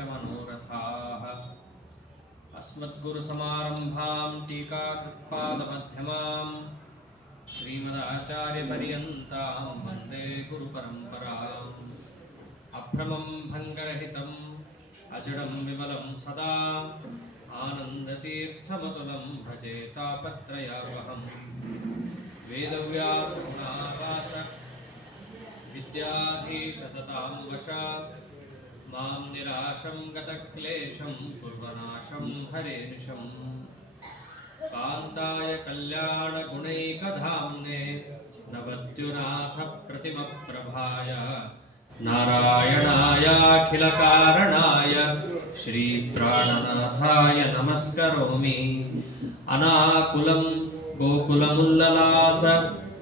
मनोरथाः अस्मद्गुरुसमारम्भां टीकाकृत्पादमध्यमाम् श्रीमदाचार्यपर्यन्तां वन्दे गुरुपरम्पराम् अभ्रमं भङ्गरहितम् अजडं विमलं सदा आनन्दतीर्थमतुलं भजे तापत्रयापहम् वेदव्यासगुणावास विद्याधीशसतां वशा मां निराशं गतक्लेशं कुर्वनाशं हरेनिशम् कान्ताय कल्याणगुणैकधाम्ने नवद्युनाथप्रतिमप्रभाय नारायणायाखिलकारणाय श्रीप्राणनाथाय नमस्करोमि। अनाकुलं गोकुलमुल्ललास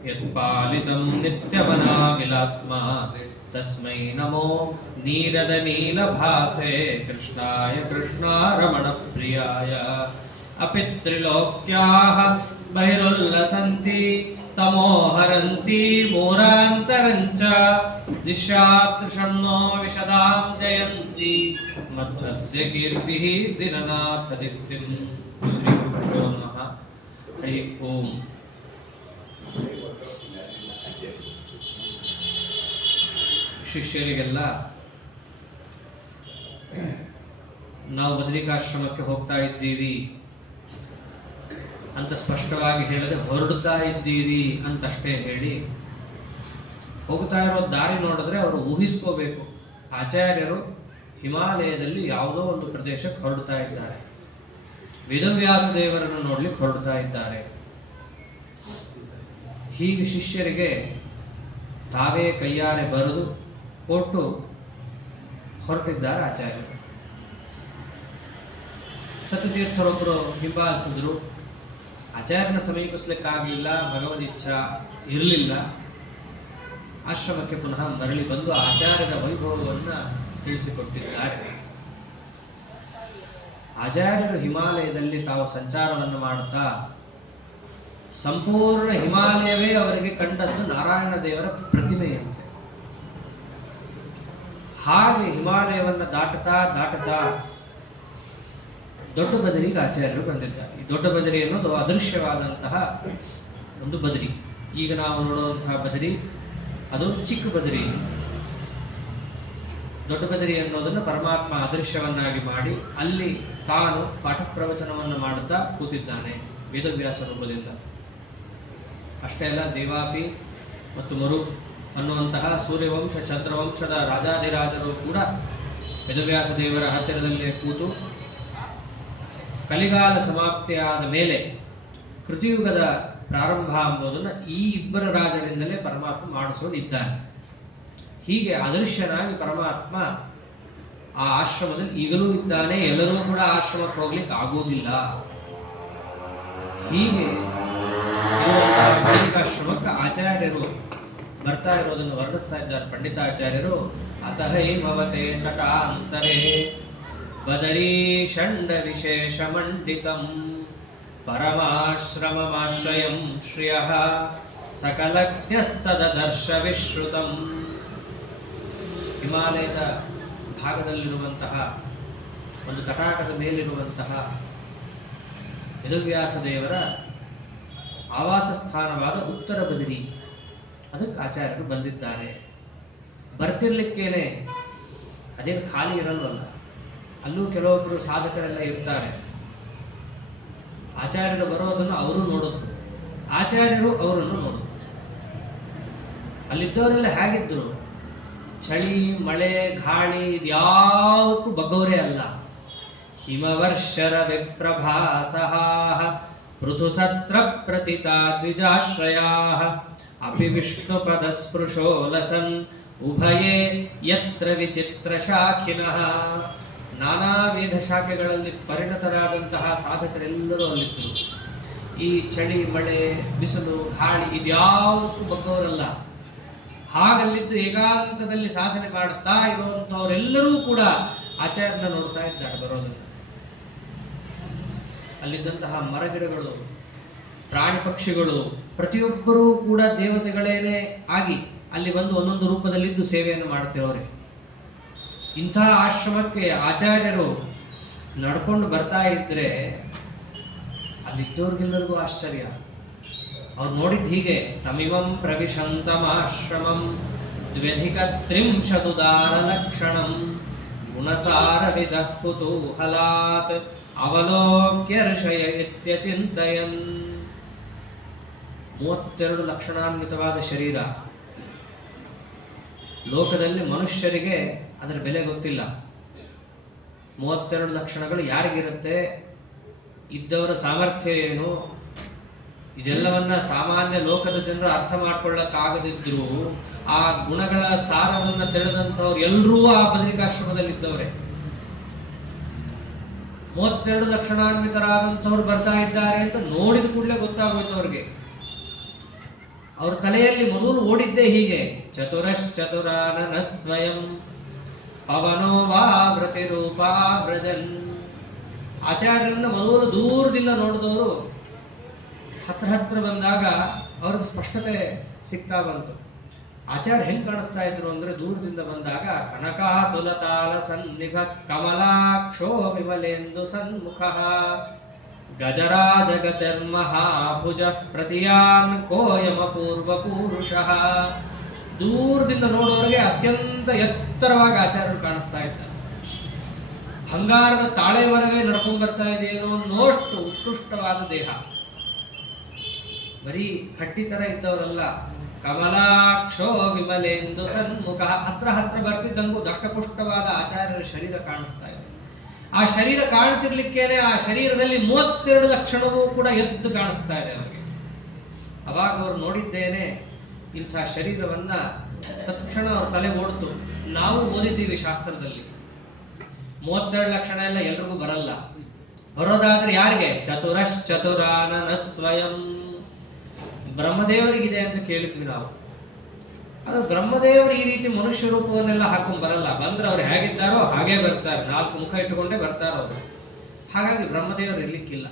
यत्पालितं नित्यवनामिलात्मा तस्मै नमो नीरदनीलभासे कृष्णाय कृष्णारमणप्रियाय। अपि त्रिलोक्याः बहिरुल्लसन्ति तमोहरन्ति मूरान्तरञ्च दिशादृशं नो विशदां जयन्ति मध्वस्य कीर्तिः दिननाथदीप्तिं। श्रीगुरुभ्यो नमः। हरि ओಂ। ಶಿಷ್ಯರಿಗೆಲ್ಲ ನಾವು ಬದರಿಕಾಶ್ರಮಕ್ಕೆ ಹೋಗ್ತಾ ಇದ್ದೀವಿ ಅಂತ ಸ್ಪಷ್ಟವಾಗಿ ಹೇಳದೆ ಹೊರಡ್ತಾ ಇದ್ದೀರಿ ಅಂತಷ್ಟೇ ಹೇಳಿ ಹೋಗ್ತಾ ಇರೋ ದಾರಿ ನೋಡಿದ್ರೆ ಅವರು ಊಹಿಸ್ಕೋಬೇಕು, ಆಚಾರ್ಯರು ಹಿಮಾಲಯದಲ್ಲಿ ಯಾವುದೋ ಒಂದು ಪ್ರದೇಶಕ್ಕೆ ಹೊರಡ್ತಾ ಇದ್ದಾರೆ, ವೇದವ್ಯಾಸ ದೇವರನ್ನು ನೋಡ್ಲಿಕ್ಕೆ ಹೊರಡ್ತಾ ಇದ್ದಾರೆ. ಹೀಗೆ ಶಿಷ್ಯರಿಗೆ ತಾವೇ ಕೈಯಾರೆ ಬರೆದು ಕೊಟ್ಟು ಹೊರಟಿದ್ದಾರೆ ಆಚಾರ್ಯರು. ಸತ್ಯತೀರ್ಥರೊಬ್ಬರು ಹಿಂಬಾಲಿಸಿದ್ರು, ಆಚಾರ್ಯನ ಸಮೀಪಿಸ್ಲಿಕ್ಕಾಗಲಿಲ್ಲ, ಭಗವದ್ ಇಚ್ಛಾ ಇರಲಿಲ್ಲ. ಆಶ್ರಮಕ್ಕೆ ಪುನಃ ಮರಳಿ ಬಂದು ಆಚಾರ್ಯರ ವೈಭವವನ್ನು ತಿಳಿಸಿಕೊಟ್ಟಿದ್ದಾರೆ. ಆಚಾರ್ಯರು ಹಿಮಾಲಯದಲ್ಲಿ ತಾವು ಸಂಚಾರವನ್ನು ಮಾಡುತ್ತಾ ಸಂಪೂರ್ಣ ಹಿಮಾಲಯವೇ ಅವರಿಗೆ ಕಂಡದ್ದು ನಾರಾಯಣ ದೇವರ ಪ್ರತಿಮೆಯಂತೆ. ಹಾಗೆ ಹಿಮಾಲಯವನ್ನು ದಾಟುತ್ತಾ ದೊಡ್ಡ ಬದರಿಗೆ ಆಚಾರ್ಯರು ಬಂದಿದ್ದಾರೆ. ಈ ದೊಡ್ಡ ಬದರಿ ಅನ್ನೋದು ಅದೃಶ್ಯವಾದಂತಹ ಒಂದು ಬದರಿ. ಈಗ ನಾವು ನೋಡುವಂತಹ ಬದರಿ ಅದು ಚಿಕ್ಕ ಬದರಿ. ದೊಡ್ಡ ಬದರಿ ಅನ್ನೋದನ್ನು ಪರಮಾತ್ಮ ಅದೃಶ್ಯವನ್ನಾಗಿ ಮಾಡಿ ಅಲ್ಲಿ ತಾನು ಪಾಠ ಪ್ರವಚನವನ್ನು ಮಾಡುತ್ತಾ ಕೂತಿದ್ದಾನೆ ವೇದವ್ಯಾಸ ರೂಪದಿಂದ. ಅಷ್ಟೇ ಅಲ್ಲ, ದೇವಾಪಿ ಮತ್ತು ಮರು ಅನ್ನುವಂತಹ ಸೂರ್ಯವಂಶ ಚಂದ್ರವಂಶದ ರಾಜಾದಿರಾಜರು ಕೂಡ ವೇದವ್ಯಾಸ ದೇವರ ಹತ್ತಿರದಲ್ಲೇ ಕೂತು ಕಲಿಗಾಲ ಸಮಾಪ್ತಿಯಾದ ಮೇಲೆ ಕೃತಿಯುಗದ ಪ್ರಾರಂಭ ಎಂಬುದನ್ನು ಈ ಇಬ್ಬರ ರಾಜರಿಂದಲೇ ಪರಮಾತ್ಮ ಮಾಡಿಸೋದಿದ್ದಾನೆ. ಹೀಗೆ ಅದೃಶ್ಯನಾಗಿ ಪರಮಾತ್ಮ ಆ ಆಶ್ರಮದಲ್ಲಿ ಈಗಲೂ ಇದ್ದಾನೆ. ಎಲ್ಲರೂ ಕೂಡ ಆಶ್ರಮಕ್ಕೆ ಹೋಗ್ಲಿಕ್ಕೆ ಆಗುವುದಿಲ್ಲ. ಹೀಗೆ ಆಶ್ರಮಕ್ಕೆ ಆಚಾರ್ಯರು ಬರ್ತಾ ಇರೋದನ್ನು ವರ್ಣಿಸ್ತಾ ಇದ್ದಾರೆ ಪಂಡಿತಾಚಾರ್ಯರು. ಅತಃ ಭವತೆ ತಟಾಂತರೇ ಬದರೀ ಷಂಡ ವಿಶೇಷ ಮಂಡಿತಂ ಪರಮಾಶ್ರಮಮಾಶ್ರಯಂ ಶ್ರಿಯಃ ಸಕಲಜ್ಞಃ ಸದದರ್ಶ ವಿಶ್ರುತಂ. ಹಿಮಾಲಯದ ಭಾಗದಲ್ಲಿರುವಂತಹ ಒಂದು ತಟಾಕದ ಮೇಲಿರುವಂತಹ ವೇದವ್ಯಾಸ ದೇವರ ಆವಾಸ ಸ್ಥಾನವಾದ ಉತ್ತರ ಬದರಿ, ಅದಕ್ಕೆ ಆಚಾರ್ಯರು ಬಂದಿದ್ದಾರೆ. ಬರ್ತಿರ್ಲಿಕ್ಕೇನೆ ಅದೇನು ಖಾಲಿ ಇರಲ್ವಲ್ಲ, ಅಲ್ಲೂ ಕೆಲವೊಬ್ಬರು ಸಾಧಕರೆಲ್ಲ ಇರ್ತಾರೆ. ಆಚಾರ್ಯರು ಬರೋದನ್ನು ಅವರು ನೋಡೋದು, ಆಚಾರ್ಯರು ಅವರನ್ನು ನೋಡೋದು. ಅಲ್ಲಿದ್ದವರೆಲ್ಲ ಹೇಗಿದ್ರು, ಚಳಿ ಮಳೆ ಗಾಳಿ ಇದ್ಯಾವುದಕ್ಕೂ ಬಗ್ಗವರೇ ಅಲ್ಲ. ಹಿಮವರ್ಷರ ವಿಪ್ರಭಾಸಃ ಪೃಥುಸತ್ರ ಪ್ರತಿತಾ ದ್ವಿಜಾಶ್ರಯಾಃ ಅಪಿ ವಿಷ್ಣುಪದ ಸ್ಪೃಶೋ ಲಸನ್ ಉಭಯೇ ಯತ್ರ ವಿಚಿತ್ರ ಶಾಖಿನಃ. ನಾನಾ ವೇದ ಶಾಖೆಗಳಲ್ಲಿ ಪರಿಣತರಾದಂತಹ ಸಾಧಕರೆಲ್ಲರೂ ಅಲ್ಲಿದ್ದರು. ಈ ಚಳಿ ಮಳೆ ಬಿಸಿಲು ಗಾಳಿ ಇದ್ಯಾವುದಕ್ಕೂ ಬಗ್ಗವರಲ್ಲ. ಹಾಗಲ್ಲಿದ್ದು ಏಕಾಂತದಲ್ಲಿ ಸಾಧನೆ ಮಾಡುತ್ತಾ ಇರುವಂಥವರೆಲ್ಲರೂ ಕೂಡ ಆಚಾರ್ಯನ ನೋಡ್ತಾ ಇದ್ದಾರೆ ಬರೋದನ್ನು. ಅಲ್ಲಿದ್ದಂತಹ ಮರಗಿಡಗಳು, ಪ್ರಾಣಿ ಪಕ್ಷಿಗಳು ಪ್ರತಿಯೊಬ್ಬರೂ ಕೂಡ ದೇವತೆಗಳೇನೇ ಆಗಿ ಅಲ್ಲಿ ಬಂದು ಒಂದೊಂದು ರೂಪದಲ್ಲಿದ್ದು ಸೇವೆಯನ್ನು ಮಾಡುತ್ತೇವರೆ. ಇಂಥ ಆಶ್ರಮಕ್ಕೆ ಆಚಾರ್ಯರು ನಡ್ಕೊಂಡು ಬರ್ತಾ ಇದ್ರೆ ಅಲ್ಲಿದ್ದವ್ರಿಗೆಲ್ಲರಿಗೂ ಆಶ್ಚರ್ಯ. ಅವ್ರು ನೋಡಿದ್ದು ಹೀಗೆ, ತಮಿವಂ ಪ್ರವಿಶಂತಮಾಶ್ರಮಂ ದ್ವ್ಯಧಿಕತ್ರಿಂಶದುದಾರ ಲಕ್ಷಣಂ ಗುಣಸಾರವಿದ ಕುತೂಹಲಾತ್ ಅವಲೋಕ್ಯರ್ಷಯ ಇತ್ಯಚಿಂತಯನ್. 32 ಲಕ್ಷಣಾನ್ವಿತವಾದ ಶರೀರ. ಲೋಕದಲ್ಲಿ ಮನುಷ್ಯರಿಗೆ ಅದರ ಬೆಲೆ ಗೊತ್ತಿಲ್ಲ. 32 ಲಕ್ಷಣಗಳು ಯಾರಿಗಿರುತ್ತೆ, ಇದ್ದವರ ಸಾಮರ್ಥ್ಯ ಏನು, ಇದೆಲ್ಲವನ್ನ ಸಾಮಾನ್ಯ ಲೋಕದ ಜನರು ಅರ್ಥ ಮಾಡ್ಕೊಳ್ಳಕ್ಕಾಗದಿದ್ರು ಆ ಗುಣಗಳ ಸಾರವನ್ನು ತಿಳಿದಂಥವ್ರು ಎಲ್ಲರೂ ಆ ಬದರಿಕಾಶ್ರಮದಲ್ಲಿದ್ದವರೇ. 32 ಲಕ್ಷಣಾನ್ವಿತರಾದಂಥವ್ರು ಬರ್ತಾ ಇದ್ದಾರೆ ಅಂತ ನೋಡಿದ ಕೂಡಲೇ ಗೊತ್ತಾಗೋಯ್ತು ಅವ್ರಿಗೆ. ಅವ್ರ ತಲೆಯಲ್ಲಿ ಮೊದಲು ಓಡಿದ್ದೇ ಹೀಗೆ, ಚತುರಶ್ಚತುರಾನನ ಸ್ವಯಂ ಪವನೋ ವಾ ಪ್ರತಿರೂಪಾ ವ್ರಜನ್. ಆಚಾರ್ಯರನ್ನ ಮೊದಲು ದೂರದಿಂದ ನೋಡಿದವರು ಹತ್ರ ಬಂದಾಗ ಅವ್ರಿಗೆ ಸ್ಪಷ್ಟತೆ ಸಿಗ್ತಾ ಬಂತು. ಆಚಾರ್ಯ ಹೆಂಗ್ ಕಾಣಿಸ್ತಾ ಇದ್ರು ಅಂದ್ರೆ, ದೂರದಿಂದ ಬಂದಾಗ ಕನಕಾತುಲತಾಲ ಸನ್ನಿಭ ಕಮಲಾಕ್ಷೋ ವಿಮಲೇಂದು ಸನ್ಮುಖ ಗಜರಾಜಗತಿರ್ಮಹಾಭುಜ ಪ್ರತಿಯಾನ್ ಕೋಯಮ ಪೂರ್ವ ಪೂರುಷಃ. ದೂರದಿಂದ ನೋಡೋರಿಗೆ ಅತ್ಯಂತ ಎತ್ತರವಾಗಿ ಆಚಾರ್ಯರು ಕಾಣಿಸ್ತಾ ಇದ್ದಾರೆ. ಬಂಗಾರದ ತಾಳೆವರೆಗೆ ನಡ್ಕೊಂಡು ಬರ್ತಾ ಇದೆಯೇನೋ ಅನ್ನೋಷ್ಟು ಉತ್ಕೃಷ್ಟವಾದ ದೇಹ. ಬರೀ ಕಟ್ಟಿ ತರ ಇದ್ದವರಲ್ಲ. ಕಮಲಾಕ್ಷೋ ವಿಮಲೇಂದು ಸನ್ಮುಖ. ಹತ್ರ ಬರ್ತಿದ್ದಂಗೂ ದಷ್ಟಪುಷ್ಟವಾದ ಆಚಾರ್ಯರ ಶರೀರ ಕಾಣಿಸ್ತಾ ಇದೆ. ಆ ಶರೀರ ಕಾಣ್ತಿರ್ಲಿಕ್ಕೇನೆ ಆ ಶರೀರದಲ್ಲಿ 32 ಲಕ್ಷಣವೂ ಕೂಡ ಎದ್ದು ಕಾಣಿಸ್ತಾ ಇದೆ ಅವರಿಗೆ. ಅವಾಗ ಅವರು ನೋಡಿದ್ದೇನೆ ಇಂಥ ಶರೀರವನ್ನ. ತಕ್ಷಣ ಅವ್ರ ತಲೆ ಓಡ್ತು. ನಾವು ಓದಿದ್ದೀವಿ ಶಾಸ್ತ್ರದಲ್ಲಿ 32 ಲಕ್ಷಣ ಎಲ್ಲ ಎಲ್ರಿಗೂ ಬರಲ್ಲ. ಬರೋದಾದ್ರೆ ಯಾರಿಗೆ? ಚತುರಶ್ಚತುರಾನನ ಸ್ವಯಂ. ಬ್ರಹ್ಮದೇವರಿಗಿದೆ ಅಂತ ಕೇಳಿದ್ವಿ ನಾವು. ಅದು ಬ್ರಹ್ಮದೇವರು ಈ ರೀತಿ ಮನುಷ್ಯ ರೂಪವನ್ನೆಲ್ಲ ಹಾಕೊಂಡು ಬರಲ್ಲ. ಬಂದ್ರೆ ಅವ್ರು ಹೇಗಿದ್ದಾರೋ ಹಾಗೇ ಬರ್ತಾರೆ. 4 ಮುಖ ಇಟ್ಟುಕೊಂಡೇ ಬರ್ತಾರ ಅವರು. ಹಾಗಾಗಿ ಬ್ರಹ್ಮದೇವರು ಇರ್ಲಿಕ್ಕಿಲ್ಲ.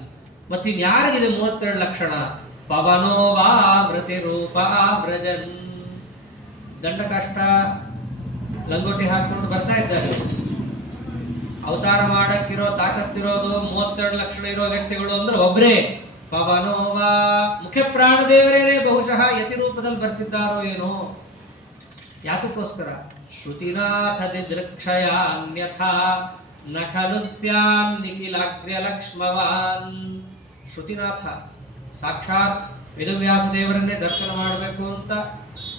ಮತ್ತಿನ್ ಯಾರಿಗಿದೆ 32 ಲಕ್ಷಣ? ಪವನೋ ವಾ ಪ್ರತಿರೂಪ ವ್ರಜನ್. ದಂಡಕಷ್ಟ ಲಂಗೋಟಿ ಹಾಕಿಕೊಂಡು ಬರ್ತಾ ಇದ್ದಾರೆ. ಅವತಾರ ಮಾಡಕ್ಕಿರೋ ತಾಕತ್ತಿರೋದು 32 ಲಕ್ಷಣ ಇರೋ ವ್ಯಕ್ತಿಗಳು ಅಂದ್ರೆ ಒಬ್ರೇ ಪವನೋವಾ. ಮುಖ್ಯ ಪ್ರಾಣದೇವರೇನೆ ಬಹುಶಃ ಯತಿ ರೂಪದಲ್ಲಿ ಬರ್ತಿದ್ದಾರೋ ಏನೋ. ಯಾತಕ್ಕೋಸ್ಕರ? ಶ್ರುತಿನಾಥ ದಿದೃಕ್ಷಯ ಅನ್ಯಥಾ ನ ಖಲು ಸ್ಯಾನ್ ನಿಖಿಲಾಗ್ರ್ಯ ಲಕ್ಷ್ಮವಾನ್. ಶ್ರುತಿನಾಥ ಸಾಕ್ಷಾತ್ ವೇದವ್ಯಾಸ ದೇವರನ್ನೇ ದರ್ಶನ ಮಾಡಬೇಕು ಅಂತ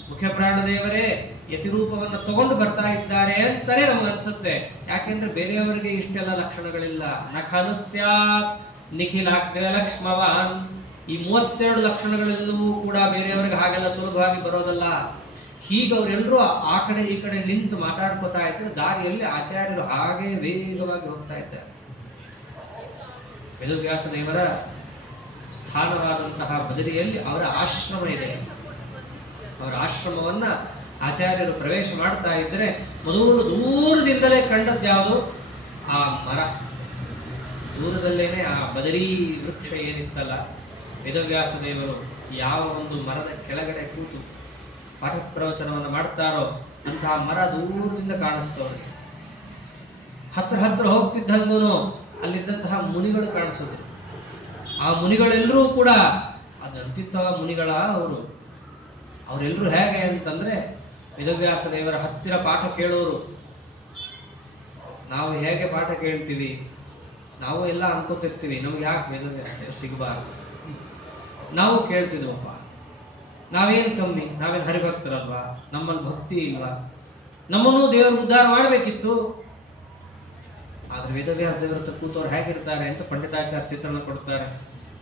ಮುಖ್ಯ ಪ್ರಾಣದೇವರೇ ಯತಿರೂಪವನ್ನು ತಗೊಂಡು ಬರ್ತಾ ಇದ್ದಾರೆ ಅಂತಾನೆ ನಮಗನ್ಸುತ್ತೆ. ಯಾಕೆಂದ್ರೆ ಬೇರೆಯವರಿಗೆ ಇಷ್ಟೆಲ್ಲ ಲಕ್ಷಣಗಳಿಲ್ಲ. ನ ಖಲು ಸ್ಯಾತ್ ನಿಖಿಲಾಗ್ರ್ಯ ಲಕ್ಷ್ಮವಾನ್. ಈ 32 ಲಕ್ಷಣಗಳೆಲ್ಲವೂ ಕೂಡ ಬೇರೆಯವರಿಗೆ ಹಾಗೆಲ್ಲ ಸುಲಭವಾಗಿ ಬರೋದಲ್ಲ. ಹೀಗೆ ಅವರೆಲ್ಲರೂ ಆ ಕಡೆ ಈ ಕಡೆ ನಿಂತು ಮಾತಾಡ್ಕೋತಾ ಇದ್ರೆ ದಾರಿಯಲ್ಲಿ ಆಚಾರ್ಯರು ಹಾಗೆ ವೇಗವಾಗಿ ಹೋಗ್ತಾ ಇದ್ದಾರೆ. ವೇದವ್ಯಾಸ ದೇವರ ಸ್ಥಾನವಾದಂತಹ ಬದರಿಯಲ್ಲಿ ಅವರ ಆಶ್ರಮ ಇದೆ. ಅವರ ಆಶ್ರಮವನ್ನ ಆಚಾರ್ಯರು ಪ್ರವೇಶ ಮಾಡ್ತಾ ಇದ್ರೆ ಮೊದಲು ದೂರದಿಂದಲೇ ಕಂಡದ್ದು ಯಾವುದು? ಆ ಮರ. ದೂರದಲ್ಲೇನೆ ಆ ಬದರಿ ವೃಕ್ಷ ಏನಿತ್ತಲ್ಲ, ವೇದವ್ಯಾಸ ದೇವರು ಯಾವ ಒಂದು ಮರದ ಕೆಳಗಡೆ ಕೂತು ಪಾಠ ಪ್ರವಚನವನ್ನು ಮಾಡ್ತಾರೋ ಅಂತಹ ಮರ ದೂರದಿಂದ ಕಾಣಿಸ್ತವ್ರಿಗೆ. ಹತ್ರ ಹೋಗ್ತಿದ್ದಂಗೂ ಅಲ್ಲಿದ್ದಂತಹ ಮುನಿಗಳು ಕಾಣಿಸೋದು. ಆ ಮುನಿಗಳೆಲ್ಲರೂ ಕೂಡ ಅದಂತಿತ್ತವ ಮುನಿಗಳ ಅವರೆಲ್ಲರೂ ಹೇಗೆ ಅಂತಂದ್ರೆ ವೇದವ್ಯಾಸ ದೇವರ ಹತ್ತಿರ ಪಾಠ ಕೇಳೋರು. ನಾವು ಹೇಗೆ ಪಾಠ ಕೇಳ್ತೀವಿ, ನಾವು ಎಲ್ಲ ಅನ್ಕೋತಿರ್ತೀವಿ ನಮ್ಗೆ ಯಾಕೆ ವೇದವ್ಯಾಸ ದೇವರು ಸಿಗಬಾರ್ದು. ನಾವು ಕೇಳ್ತಿದ್ವಪ್ಪ, ನಾವೇನು ಕಮ್ಮಿ, ನಾವೇನು ಹರಿಭಕ್ತರಲ್ವಾ, ನಮ್ಮಲ್ಲಿ ಭಕ್ತಿ ಇಲ್ವಾ, ನಮ್ಮನ್ನು ದೇವರು ಉದ್ಧಾರ ಮಾಡಬೇಕಿತ್ತು. ಆದ್ರೆ ವೇದವ್ಯಾಸ ದೇವರ ಹತ್ರ ಕೂತವ್ರು ಹೇಗಿರ್ತಾರೆ ಅಂತ ಪಂಡಿತಾಚಾರ್ಯ ಚಿತ್ರಣ ಕೊಡ್ತಾರೆ.